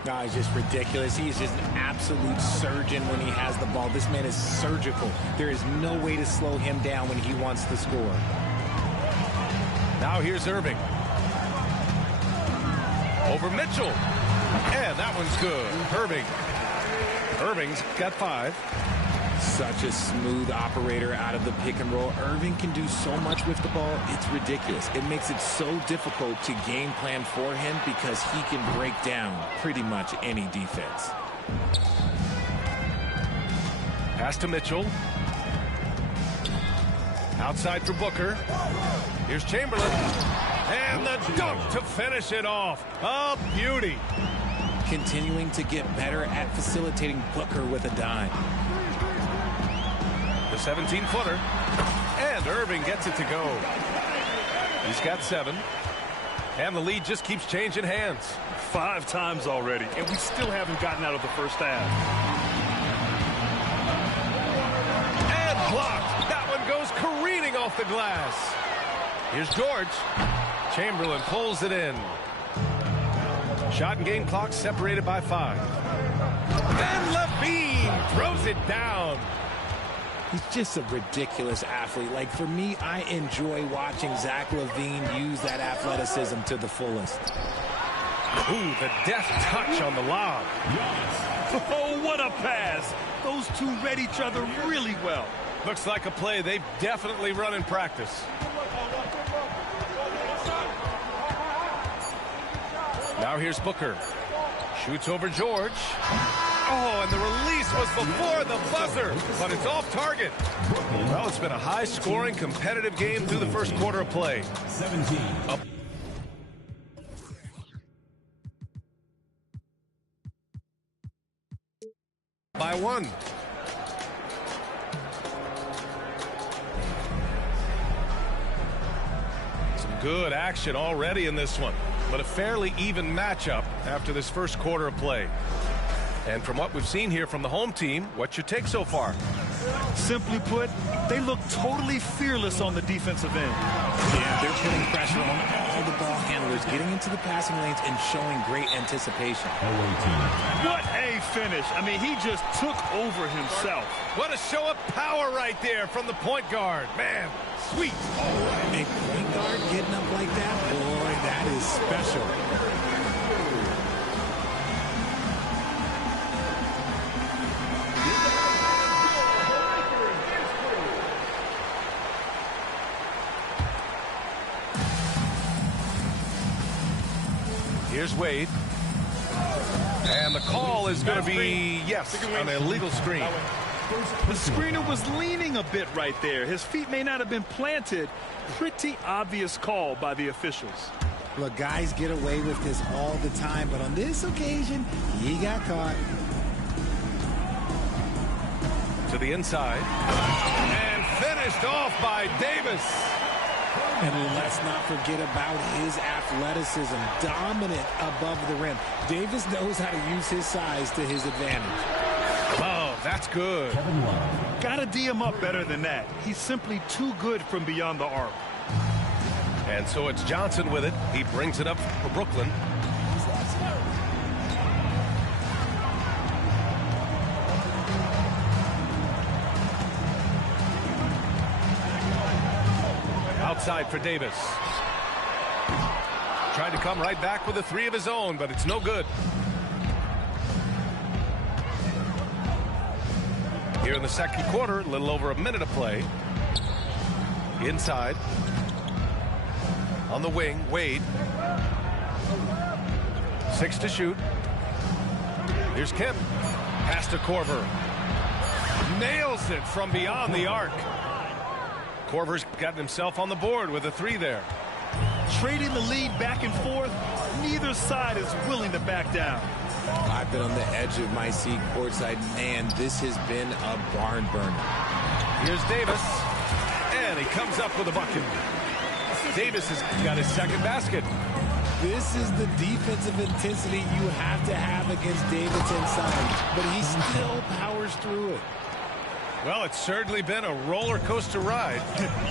No, it's just ridiculous. He's just an absolute surgeon when he has the ball. This man is surgical. There is no way to slow him down when he wants to score. Now here's Irving. Over Mitchell. And that one's good. Irving's got 5. Such a smooth operator out of the pick and roll. Irving can do so much with the ball. It's ridiculous. It makes it so difficult to game plan for him because he can break down pretty much any defense. Pass to Mitchell. Outside for Booker. Here's Chamberlain. And the dunk to finish it off. A beauty. Continuing to get better at facilitating Booker with a dime. The 17-footer. And Irving gets it to go. He's got 7. And the lead just keeps changing hands. 5 times already, and we still haven't gotten out of the first half. And blocked. That one goes careening off the glass. Here's George. Chamberlain pulls it in. Shot and game clock separated by 5. And Levine throws it down. He's just a ridiculous athlete. Like, for me, I enjoy watching Zach LaVine use that athleticism to the fullest. Ooh, the deft touch on the lob. Oh, what a pass. Those two read each other really well. Looks like a play they've definitely run in practice. Now here's Booker. Shoots over George. Oh, and the release was before the buzzer, but it's off target. Well, it's been a high-scoring, competitive game through the first quarter of play. 17. Up by 1. Some good action already in this one, but a fairly even matchup after this first quarter of play. And from what we've seen here from the home team, what's your take so far? Simply put, they look totally fearless on the defensive end. Yeah, they're putting pressure on all the ball handlers, getting into the passing lanes and showing great anticipation. What a finish. I mean, he just took over himself. What a show of power right there from the point guard. Man, sweet. A point guard getting up like that? Boy, that is special. Here's Wade. And the call is going to be, yes, an illegal screen. The screener was leaning a bit right there. His feet may not have been planted. Pretty obvious call by the officials. Look, guys get away with this all the time, but on this occasion, he got caught. To the inside. And finished off by Davis. And let's not forget about his athleticism, dominant above the rim. Davis knows how to use his size to his advantage. Oh, that's good. Gotta D him up better than that. He's simply too good from beyond the arc. And so it's Johnson with it. He brings it up for Brooklyn. Outside for Davis. Tried to come right back with a 3 of his own, but it's no good. Here in the second quarter, a little over a minute of play. Inside. On the wing, Wade. 6 to shoot. Here's Kemp. Pass to Korver. Nails it from beyond the arc. Korver's gotten himself on the board with a 3 there. Trading the lead back and forth, neither side is willing to back down. I've been on the edge of my seat courtside. Man, this has been a barn burner. Here's Davis, and he comes up with a bucket. Davis has got his second basket. This is the defensive intensity you have to have against Davis inside, but he still powers through it. Well, it's certainly been a roller coaster ride.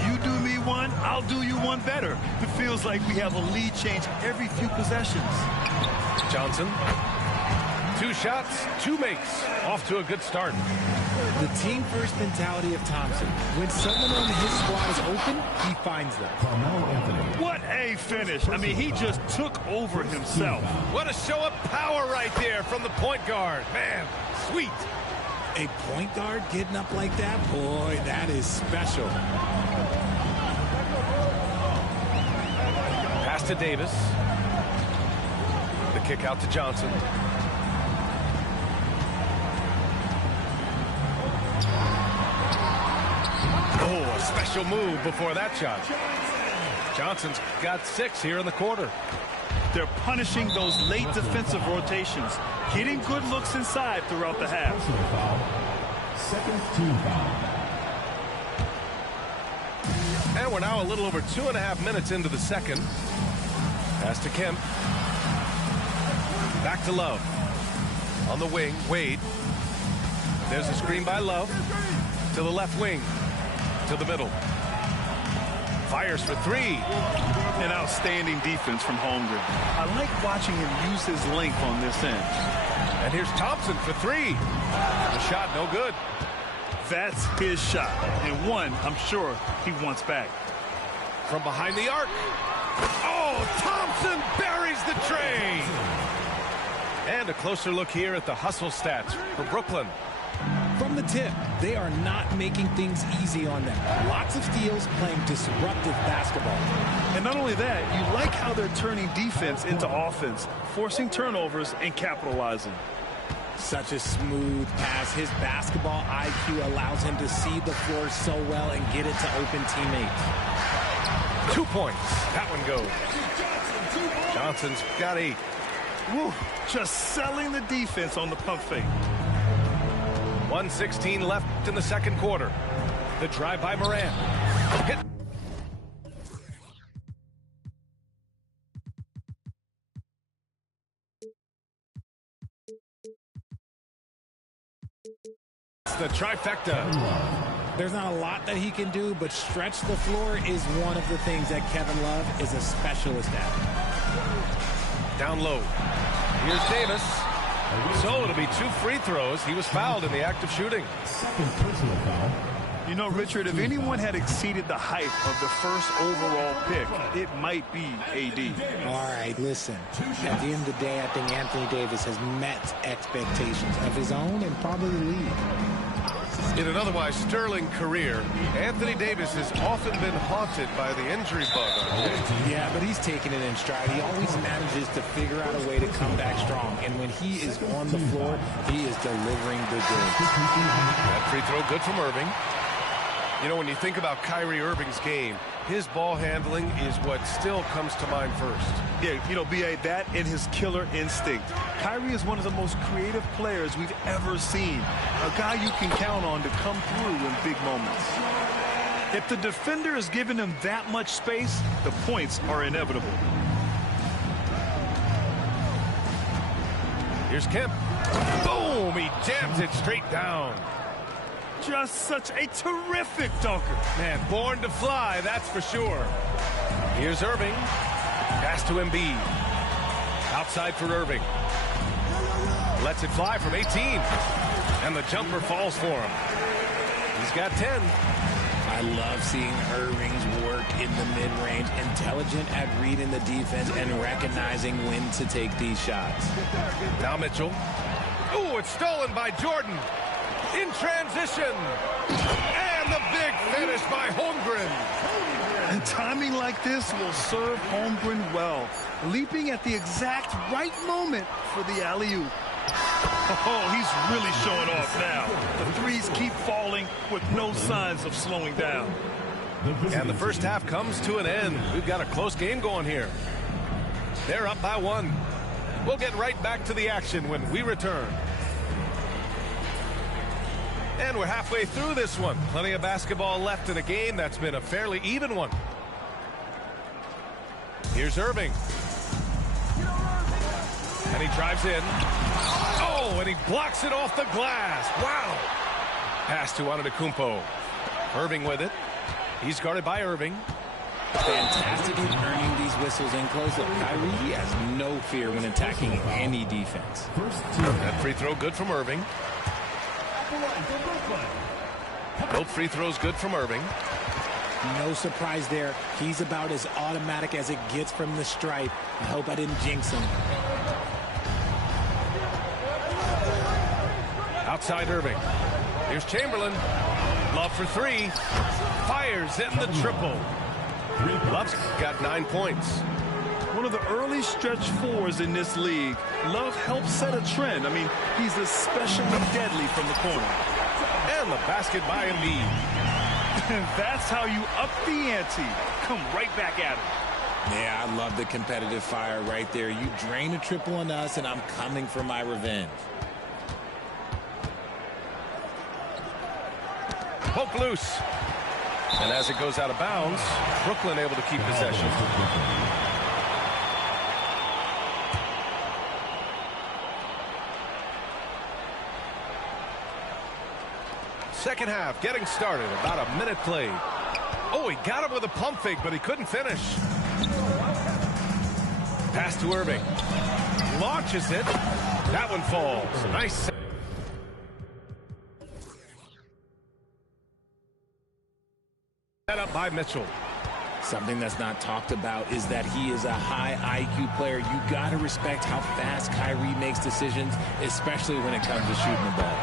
You do me one, I'll do you one better. It feels like we have a lead change every few possessions. Johnson, 2 shots, 2 makes. Off to a good start. The team-first mentality of Thompson. When someone on his squad is open, he finds them. What a finish. I mean, he just took over himself. What a show of power right there from the point guard. Man, sweet. A point guard getting up like that? Boy, that is special. Pass to Davis. The kick out to Johnson. Oh, a special move before that shot. Johnson's got 6 here in the quarter. They're punishing those late defensive rotations, getting good looks inside throughout the half. Second team foul. And we're now a little over 2.5 minutes into the second. Pass to Kemp. Back to Love. On the wing, Wade. There's a screen by Love. To the left wing. To the middle. Fires for 3. An outstanding defense from Holmgren. I like watching him use his length on this end. And here's Thompson for 3. The shot no good. That's his shot. And one, I'm sure, he wants back. From behind the arc. Oh, Thompson buries the tray. And a closer look here at the hustle stats for Brooklyn. From the tip, they are not making things easy on them. Lots of steals, playing disruptive basketball. And not only that, you like how they're turning defense into offense, forcing turnovers and capitalizing. Such a smooth pass. His basketball IQ allows him to see the floor so well and get it to open teammates. 2 points. That one goes. Johnson's got 8. Woo, just selling the defense on the pump fake. 1:16 left in the second quarter. The drive by Morant. Hit. It's the trifecta. There's not a lot that he can do, but stretch the floor is one of the things that Kevin Love is a specialist at. Down low. Here's Davis. So it'll be 2 free throws. He was fouled in the act of shooting. Second personal foul. You know, Richard, if anyone had exceeded the hype of the first overall pick, it might be AD. All right, listen. At the end of the day, I think Anthony Davis has met expectations of his own and probably the league. In an otherwise sterling career, Anthony Davis has often been haunted by the injury bug. Yeah, but he's taking it in stride. He always manages to figure out a way to come back strong. And when he is on the floor, he is delivering the goods. That free throw good from Irving. You know, when you think about Kyrie Irving's game, his ball handling is what still comes to mind first. Yeah, you know, B.A., that and his killer instinct. Kyrie is one of the most creative players we've ever seen. A guy you can count on to come through in big moments. If the defender is giving him that much space, the points are inevitable. Here's Kemp. Boom! He jams it straight down. Just such a terrific dunker. Man, born to fly, that's for sure. Here's Irving. Pass to Embiid. Outside for Irving. Lets it fly from 18. And the jumper falls for him. He's got 10. I love seeing Irving's work in the mid-range, intelligent at reading the defense and recognizing when to take these shots. Now Mitchell. Ooh, it's stolen by Jordan. In transition. And the big finish by Holmgren. And timing like this will serve Holmgren well, leaping at the exact right moment for the alley-oop. Oh, he's really showing off now. The threes keep falling with no signs of slowing down. And the first half comes to an end. We've got a close game going here. They're up by 1. We'll get right back to the action when we return. And we're halfway through this one. Plenty of basketball left in a game that's been a fairly even one. Here's Irving. And he drives in. Oh, and he blocks it off the glass. Wow. Pass to Antetokounmpo. Irving with it. He's guarded by Irving. Fantastic at earning these whistles in close. Look, Kyrie, he has no fear when attacking any defense. That free throw good from Irving. Both free throws good from Irving. No surprise there. He's about as automatic as it gets from the stripe. I hope I didn't jinx him. Outside Irving. Here's Chamberlain. Love for 3. Fires in the triple. Love's got 9 points. One of the early stretch 4s in this league. Love helps set a trend. I mean, he's especially deadly from the corner. And the basket by Embiid. And that's how you up the ante. Come right back at him. Yeah, I love the competitive fire right there. You drain a triple on us, and I'm coming for my revenge. Poke loose. And as it goes out of bounds, Brooklyn able to keep possession. Second half getting started. About a minute played. Oh, he got it with a pump fake, but he couldn't finish. Pass to Irving. Launches it. That one falls. Nice. Set up by Mitchell. Something that's not talked about is that he is a high IQ player. You got to respect how fast Kyrie makes decisions, especially when it comes to shooting the ball.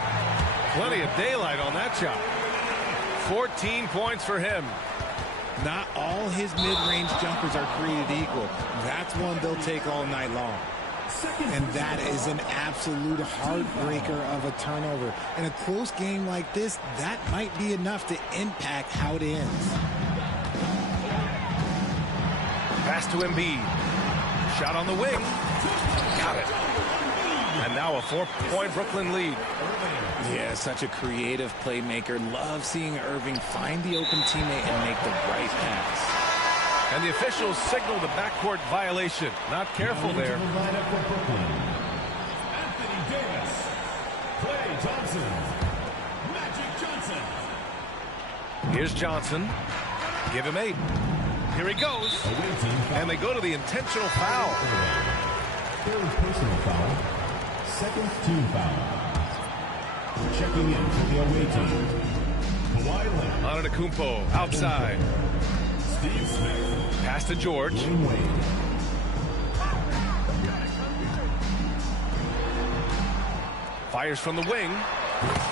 Plenty of daylight on that shot. 14 points for him. Not all his mid-range jumpers are created equal. That's one they'll take all night long. And that is an absolute heartbreaker of a turnover. In a close game like this, that might be enough to impact how it ends. Pass to Embiid. Shot on the wing. Got it. And now a 4-point Brooklyn lead. Yeah, such a creative playmaker. Love seeing Irving find the open teammate and make the right pass. And the officials signal the backcourt violation. Not careful there. Anthony Davis, Klay Thompson, Magic Johnson. Here's Johnson. Give him 8. Here he goes. And they go to the intentional foul. Third personal foul. Second team foul. Checking in for the away team. Kawhi Leonard. Antetokounmpo outside. Steve Smith. Pass to George. Fires from the wing.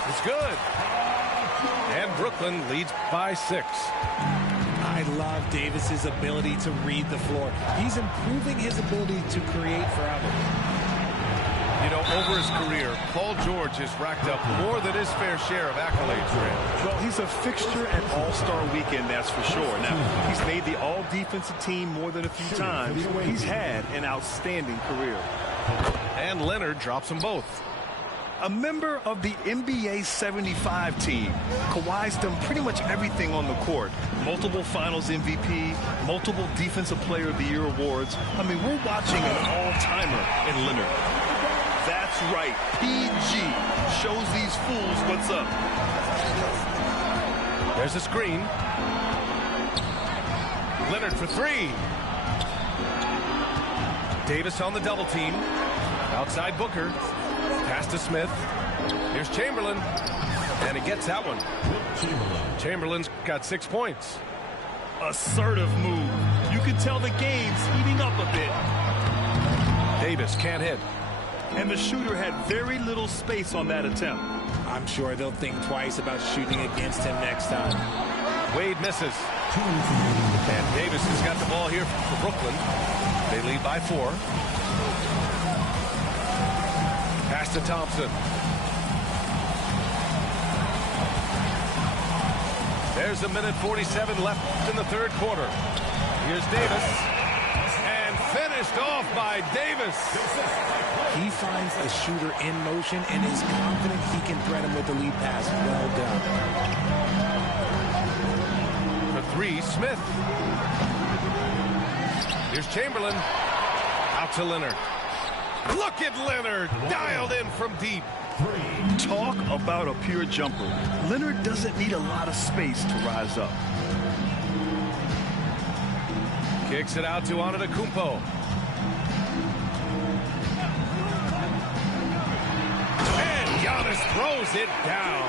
It's good. And Brooklyn leads by 6. I love Davis's ability to read the floor. He's improving his ability to create for others. You know, over his career, Paul George has racked up more than his fair share of accolades for him. Well, he's a fixture at All-Star Weekend, that's for sure. Now, he's made the All-Defensive Team more than a few times. He's had an outstanding career. And Leonard drops them both. A member of the NBA 75 team, Kawhi's done pretty much everything on the court. Multiple Finals MVP, multiple Defensive Player of the Year awards. I mean, we're watching an all-timer in Leonard. That's right, PG shows these fools what's up. There's a screen. Leonard for 3. Davis on the double team. Outside Booker. Pass to Smith. Here's Chamberlain. And he gets that one. Chamberlain's got 6 points. Assertive move. You can tell the game's heating up a bit. Davis can't hit. And the shooter had very little space on that attempt. I'm sure they'll think twice about shooting against him next time. Wade misses. And Davis has got the ball here for Brooklyn. They lead by 4. Pass to Thompson. There's 1:47 left in the third quarter. Here's Davis. And finished off by Davis. He finds a shooter in motion and is confident he can thread him with the lead pass. Well done. For three, Smith. Here's Chamberlain. Out to Leonard. Look at Leonard. Dialed in from deep. Talk about a pure jumper. Leonard doesn't need a lot of space to rise up. Kicks it out to Antetokounmpo. And Giannis throws it down.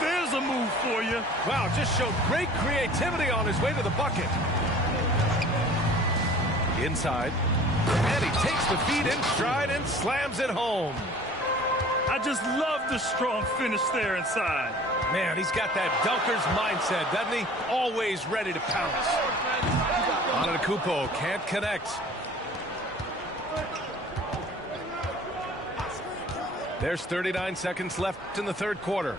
There's a move for you. Wow, just showed great creativity on his way to the bucket. Inside. And he takes the feet in stride and slams it home. I just love the strong finish there inside. Man, he's got that dunker's mindset, doesn't he? Always ready to pounce. Antetokounmpo can't connect. There's 39 seconds left in the third quarter.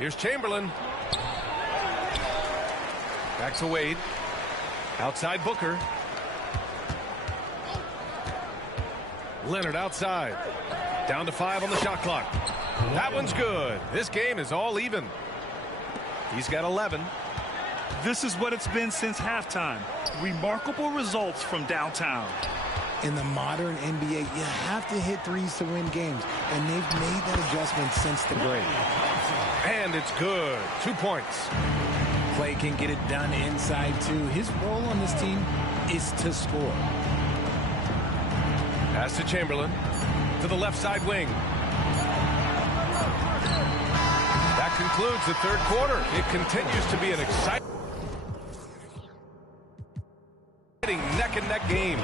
Here's Chamberlain. Back to Wade. Outside Booker. Leonard outside. Down to 5 on the shot clock. That one's good. This game is all even. He's got 11. This is what it's been since halftime. Remarkable results from downtown. In the modern NBA, you have to hit threes to win games, and they've made that adjustment since the break. And it's good. 2 points. Clay can get it done inside, too. His role on this team is to score. Pass to Chamberlain. To the left side wing. That concludes the third quarter. It continues to be an exciting neck-and-neck game.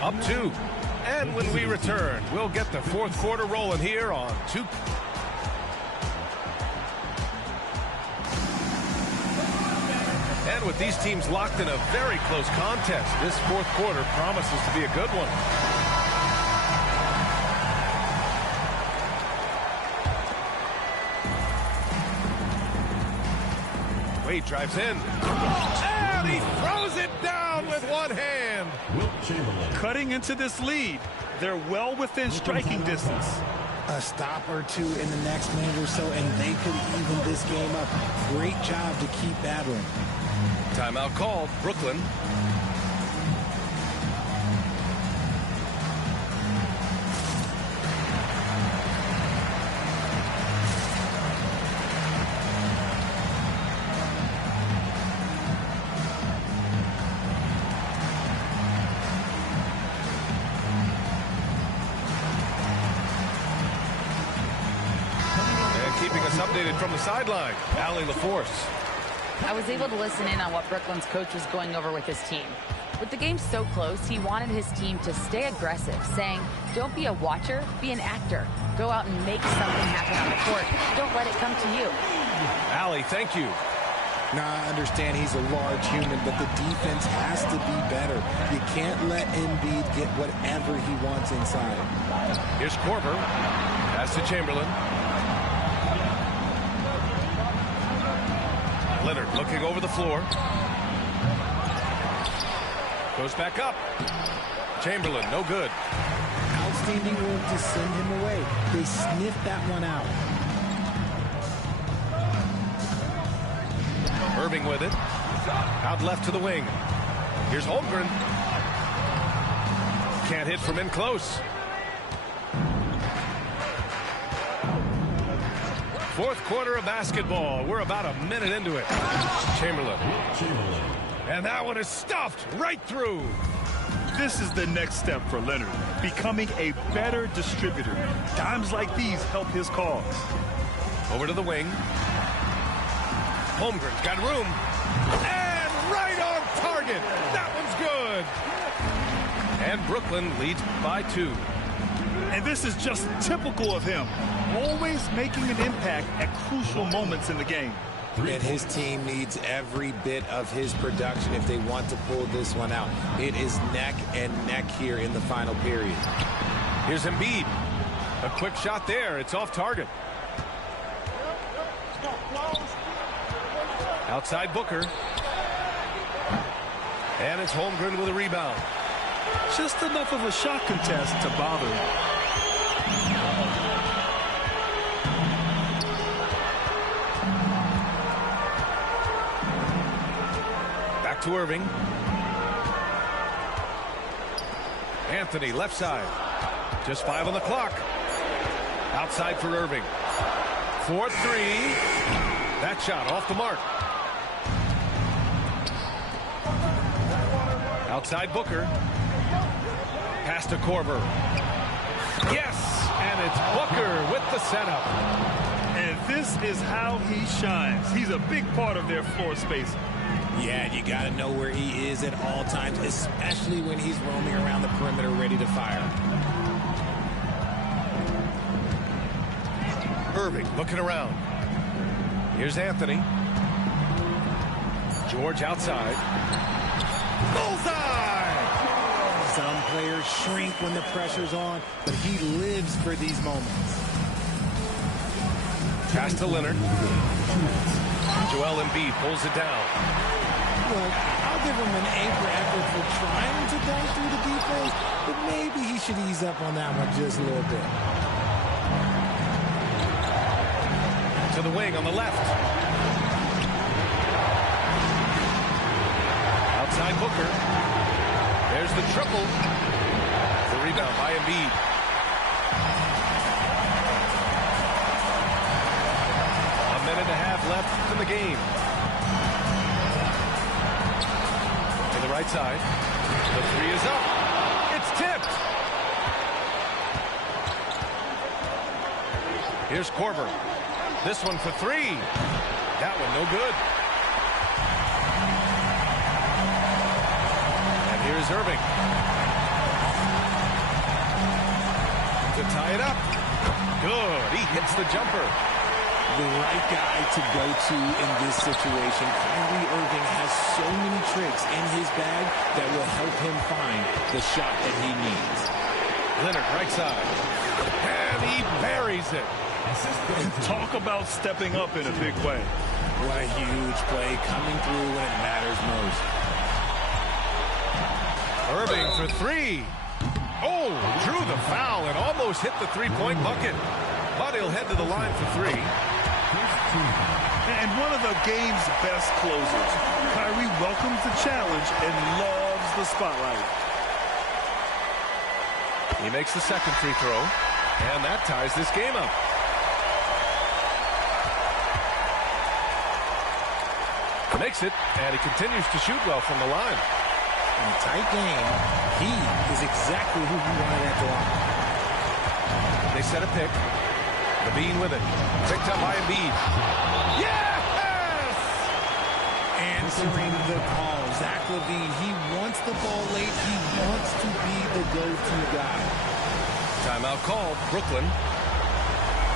Up 2. And when we return, we'll get the fourth quarter rolling here on 2. And with these teams locked in a very close contest, this fourth quarter promises to be a good one. Wade drives in. And he throws it down with one hand. Cutting into this lead. They're well within striking distance. A stop or two in the next minute or so, and they could even this game up. Great job to keep battling. Timeout called. Brooklyn. Keeping us updated from the sideline, Allie LaForce. I was able to listen in on what Brooklyn's coach was going over with his team. With the game so close, he wanted his team to stay aggressive, saying, don't be a watcher, be an actor. Go out and make something happen on the court. Don't let it come to you. Allie, thank you. Now, I understand he's a large human, but the defense has to be better. You can't let Embiid get whatever he wants inside. Here's Korver. Pass to Chamberlain. Leonard looking over the floor. Goes back up. Chamberlain, no good. Outstanding work to send him away. They sniffed that one out. Irving with it. Out left to the wing. Here's Holmgren. Can't hit from in close. Fourth quarter of basketball. We're about a minute into it. Chamberlain. And that one is stuffed right through. This is the next step for Leonard, becoming a better distributor. Times like these help his cause. Over to the wing. Holmgren's got room. And right on target. That one's good. And Brooklyn leads by 2. And this is just typical of him. Always making an impact at crucial moments in the game. And his team needs every bit of his production if they want to pull this one out. It is neck and neck here in the final period. Here's Embiid. A quick shot there. It's off target. Outside Booker. And it's Holmgren with a rebound. Just enough of a shot contest to bother him. Back to Irving. Anthony, left side. Just 5 on the clock. Outside for Irving. 4-3. That shot off the mark. Outside Booker. Pass to Korver. Yes! And it's Booker with the setup. And this is how he shines. He's a big part of their floor space. Yeah, you got to know where he is at all times, especially when he's roaming around the perimeter ready to fire. Irving looking around. Here's Anthony. George outside. Bullseye! Some players shrink when the pressure's on, but he lives for these moments. Pass to Leonard. Joel Embiid pulls it down. Look, I'll give him an A for effort for trying to dunk through the defense, but maybe he should ease up on that one just a little bit. To the wing on the left. Outside Booker. There's the triple. The rebound by Embiid. A minute and a half left in the game. To the right side. The three is up. It's tipped. Here's Korver. This one for 3. That one no good. And here's Irving. To tie it up. Good. He hits the jumper. The right guy to go to in this situation. Kyrie Irving has so many tricks in his bag that will help him find the shot that he needs. Leonard, right side. And he buries it. Talk about stepping up in a big way. What a huge play coming through when it matters most. Irving for 3. Oh, drew the foul and almost hit the three-point bucket. But he'll head to the line for 3. And one of the game's best closers. Kyrie welcomes the challenge and loves the spotlight. He makes the second free throw, and that ties this game up. Makes it, and he continues to shoot well from the line. In a tight game, he is exactly who he wanted at the line. They set a pick. LaVine with it. Picked up by Embiid. Yes! Answering the call. Zach LaVine, he wants the ball late. He wants to be the go-to guy. Timeout called. Brooklyn.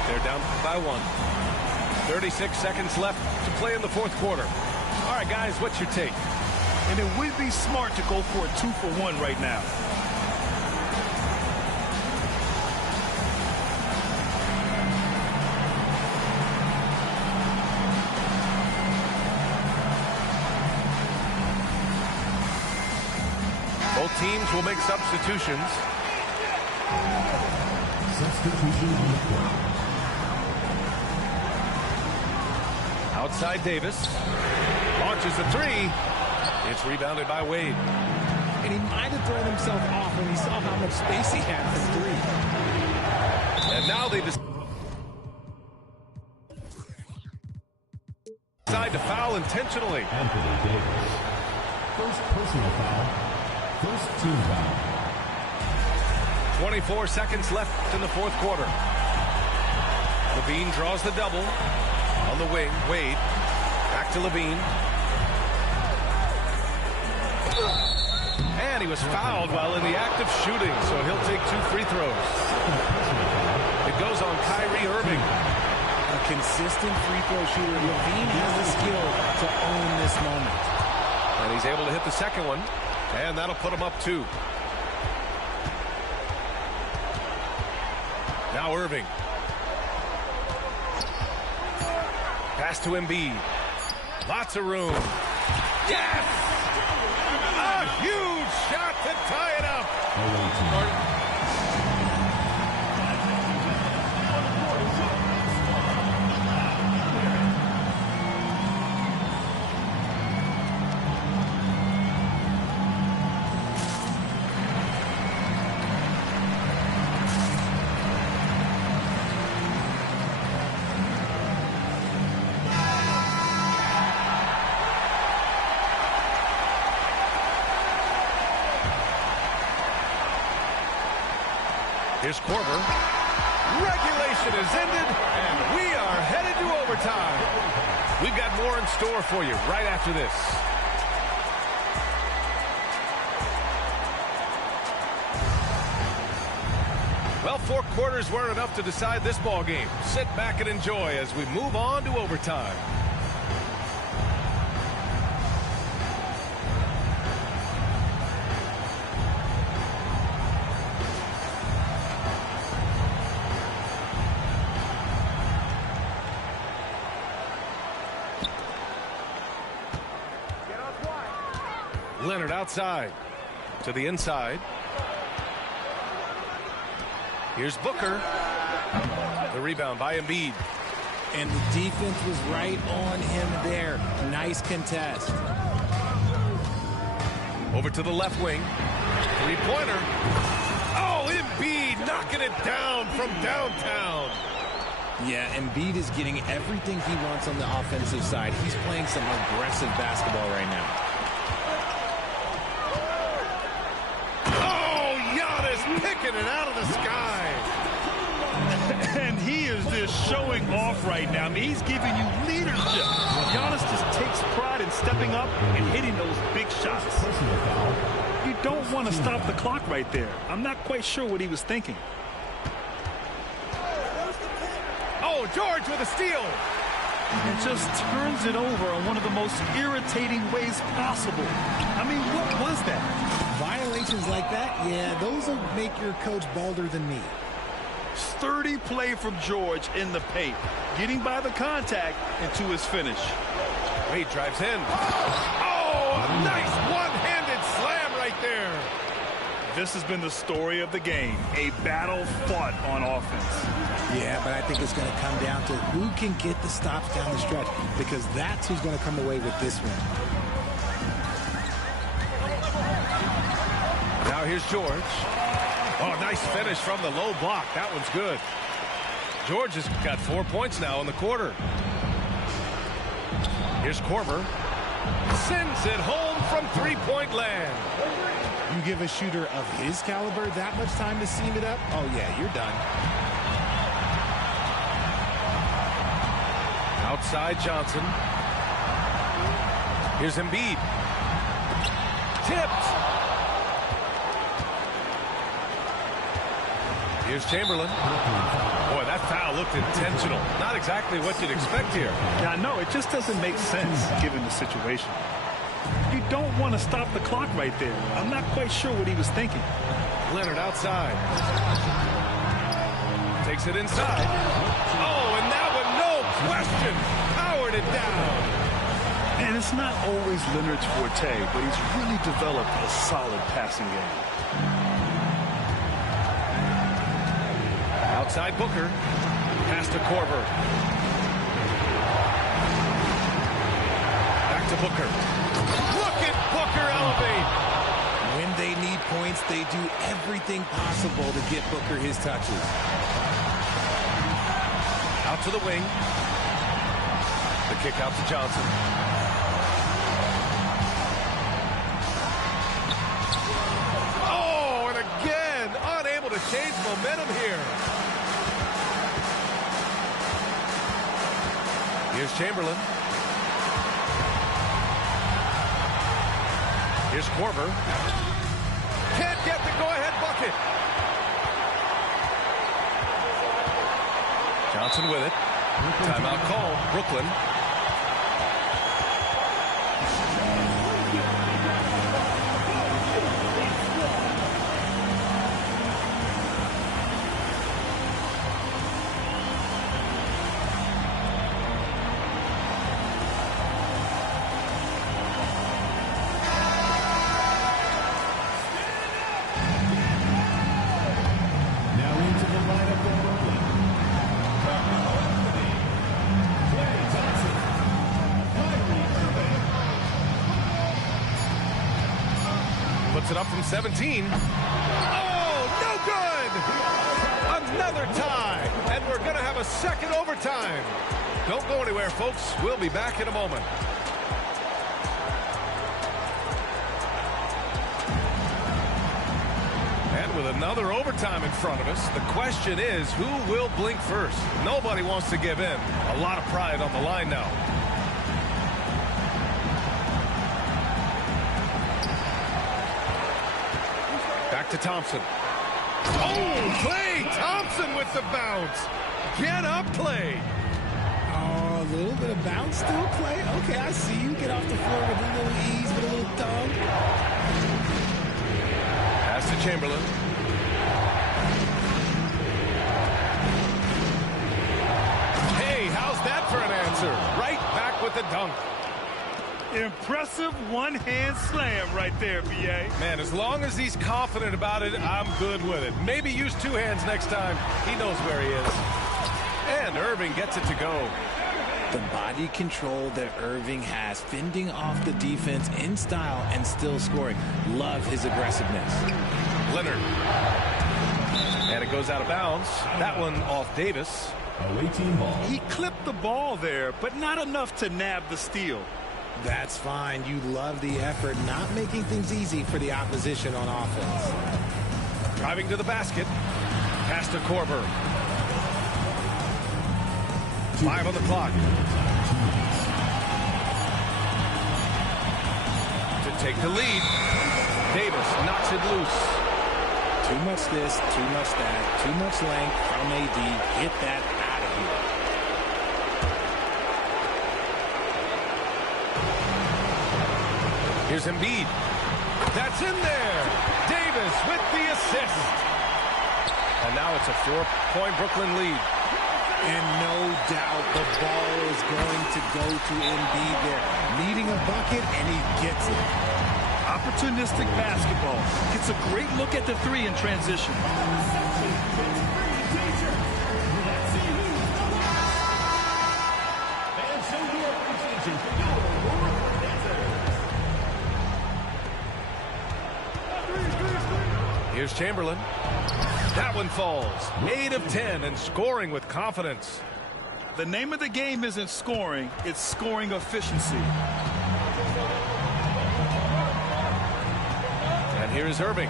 They're down by 1. 36 seconds left to play in the fourth quarter. All right, guys, what's your take? And it would be smart to go for a 2-for-1 right now. Both teams will make substitutions. Substitution on the court. Outside Davis. Launches the 3. It's rebounded by Wade. And he might have thrown himself off when he saw how much space he had for 3. And now they decide to foul intentionally. Anthony Davis. First personal foul. First team foul. 24 seconds left in the fourth quarter. LaVine draws the double. On the wing, Wade. Back to LaVine. And he was fouled while in the act of shooting, so he'll take 2 free throws. It goes on Kyrie Irving. A consistent free throw shooter. LaVine has the skill to own this moment. And he's able to hit the second one, and that'll put him up 2. Now Irving. Pass to Embiid. Lots of room. Yes! A huge shot to tie it up. Here's Korver. Regulation is ended, and we are headed to overtime. We've got more in store for you right after this. Well, 4 quarters weren't enough to decide this ball game. Sit back and enjoy as we move on to overtime. Leonard outside to the inside. Here's Booker. The rebound by Embiid. And the defense was right on him there. Nice contest. Over to the left wing. Three-pointer. Oh, Embiid knocking it down from downtown. Yeah, Embiid is getting everything he wants on the offensive side. He's playing some aggressive basketball right now. Picking it out of the sky. And he is just showing off right now. I mean, he's giving you leadership. Giannis just takes pride in stepping up and hitting those big shots. You don't want to stop the clock right there. I'm not quite sure what he was thinking. Oh, George with a steal. And just turns it over in one of the most irritating ways possible. I mean, what was that? Violations like that, yeah, those will make your coach bolder than me. Sturdy play from George in the paint, getting by the contact and to his finish. Wade drives in. Oh, a nice one-handed slam right there. This has been the story of the game, a battle fought on offense. Yeah, but I think it's going to come down to who can get the stops down the stretch, because that's who's going to come away with this one. Now here's George. Oh, nice finish from the low block. That one's good. George has got 4 points now in the quarter. Here's Korver. Sends it home from three-point land. You give a shooter of his caliber that much time to seam it up? Oh, yeah, you're done. Outside Johnson. Here's Embiid. Tipped. Here's Chamberlain. Boy, that foul looked intentional. Not exactly what you'd expect here. Yeah, no, it just doesn't make sense given the situation. You don't want to stop the clock right there. I'm not quite sure what he was thinking. Leonard outside. Takes it inside. Oh, and that one, no question, powered it down. And it's not always Leonard's forte, but he's really developed a solid passing game. Outside Booker. Pass to Korver. Back to Booker. Look at Booker elevate. When they need points, they do everything possible to get Booker his touches. Out to the wing. The kick out to Johnson. Oh, and again, unable to change momentum here. Here's Chamberlain. Here's Korver. Can't get the go-ahead bucket. Johnson with it. Timeout call. Brooklyn. it up from 17. Oh, no good! Another tie, and we're going to have a second overtime. Don't go anywhere, folks. We'll be back in a moment. And with another overtime in front of us, the question is, who will blink first? Nobody wants to give in. A lot of pride on the line now. Back to Thompson. Oh, Klay Thompson with the bounce. Get up, Klay. Oh, a little bit of bounce still, Klay. Okay, I see you. Get off the floor with a little ease, with a little thumb. Pass to Chamberlain. Hey, how's that for an answer? Right back with the dunk. Impressive one-hand slam right there, B.A. Man, as long as he's confident about it, I'm good with it. Maybe use two hands next time. He knows where he is. And Irving gets it to go. The body control that Irving has, fending off the defense in style and still scoring. Love his aggressiveness. Leonard. And it goes out of bounds. That one off Davis. Away team ball. He clipped the ball there, but not enough to nab the steal. That's fine. You love the effort, not making things easy for the opposition on offense. Driving to the basket. Pass to Korver. 5 on the clock. To take the lead. Davis knocks it loose. Too much this, too much that, too much length from AD. Get that out of here. Here's Embiid. That's in there. Davis with the assist. And now it's a 4-point Brooklyn lead. And no doubt the ball is going to go to Embiid there. Needing a bucket, and he gets it. Opportunistic basketball. Gets a great look at the three in transition. Here's Chamberlain. That one falls. 8 of 10 and scoring with confidence. The name of the game isn't scoring, it's scoring efficiency. And here is Irving.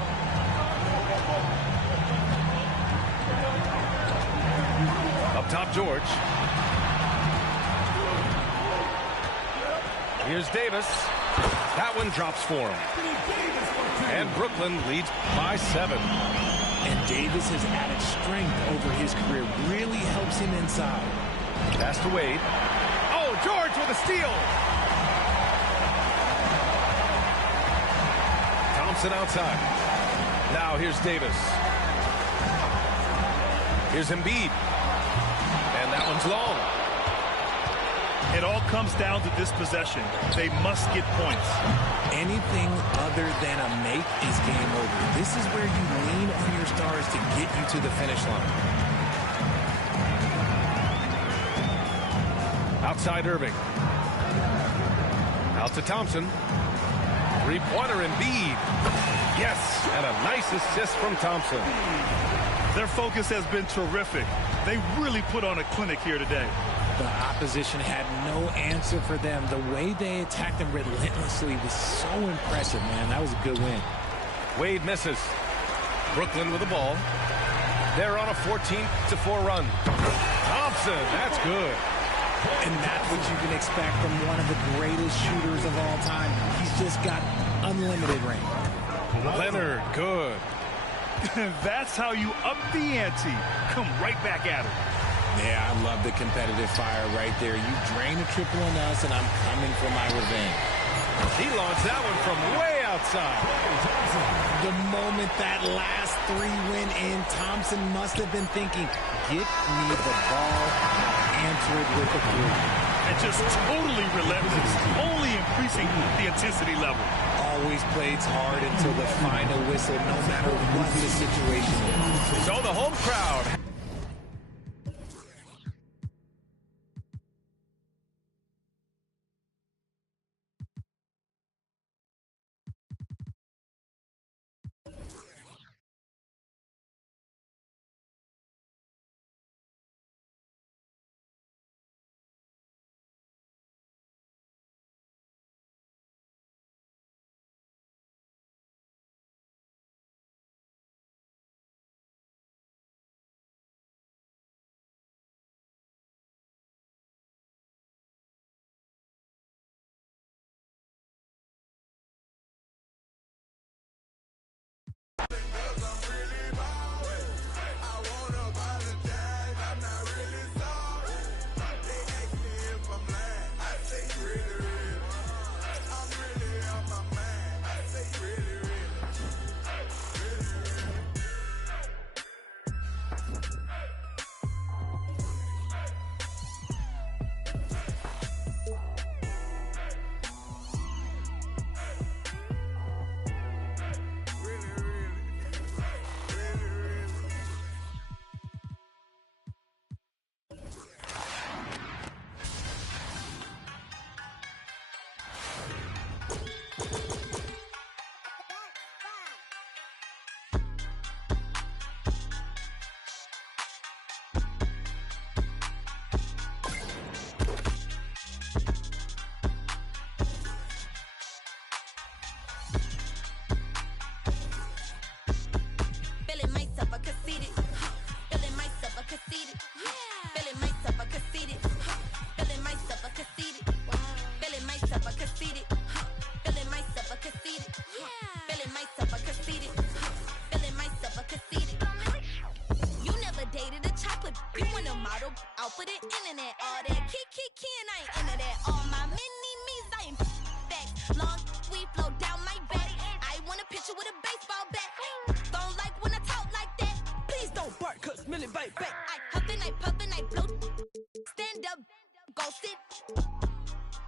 Up top, George. Here's Davis. That one drops for him. And Brooklyn leads by 7. And Davis has added strength over his career. Really helps him inside. Pass to Wade. Oh, George with a steal. Thompson outside. Now here's Davis. Here's Embiid. And that one's long. It all comes down to this possession. They must get points. Anything other than a make is game over. This is where you lean on your stars to get you to the finish line. Outside Irving. Out to Thompson. Three-pointer Embiid. Yes, and a nice assist from Thompson. Their focus has been terrific. They really put on a clinic here today. The opposition had no answer for them. The way they attacked them relentlessly was so impressive, man. That was a good win. Wade misses. Brooklyn with the ball. They're on a 14-4 run. Thompson, that's good. And that's what you can expect from one of the greatest shooters of all time. He's just got unlimited range. Leonard, good. That's how you up the ante. Come right back at it. Yeah, I love the competitive fire right there. You drain a triple on us, and I'm coming for my revenge. He launched that one from way outside. The moment that last three went in, Thompson must have been thinking, get me the ball, answer it with a three. And just totally relentless, only increasing the intensity level. Always plays hard until the final whistle, no matter what the situation is. So the home crowd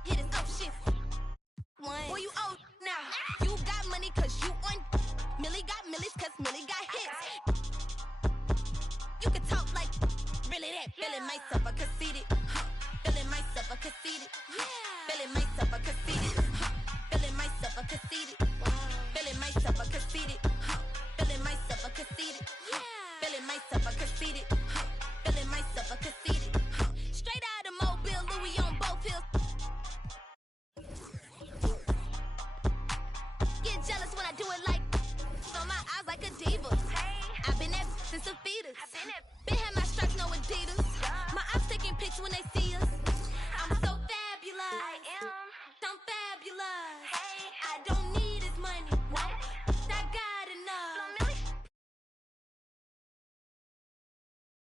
Hit us up shit. Boy, you old now. You got money cause you on. Millie got millies cause Millie got hits. You can talk like really that feeling myself.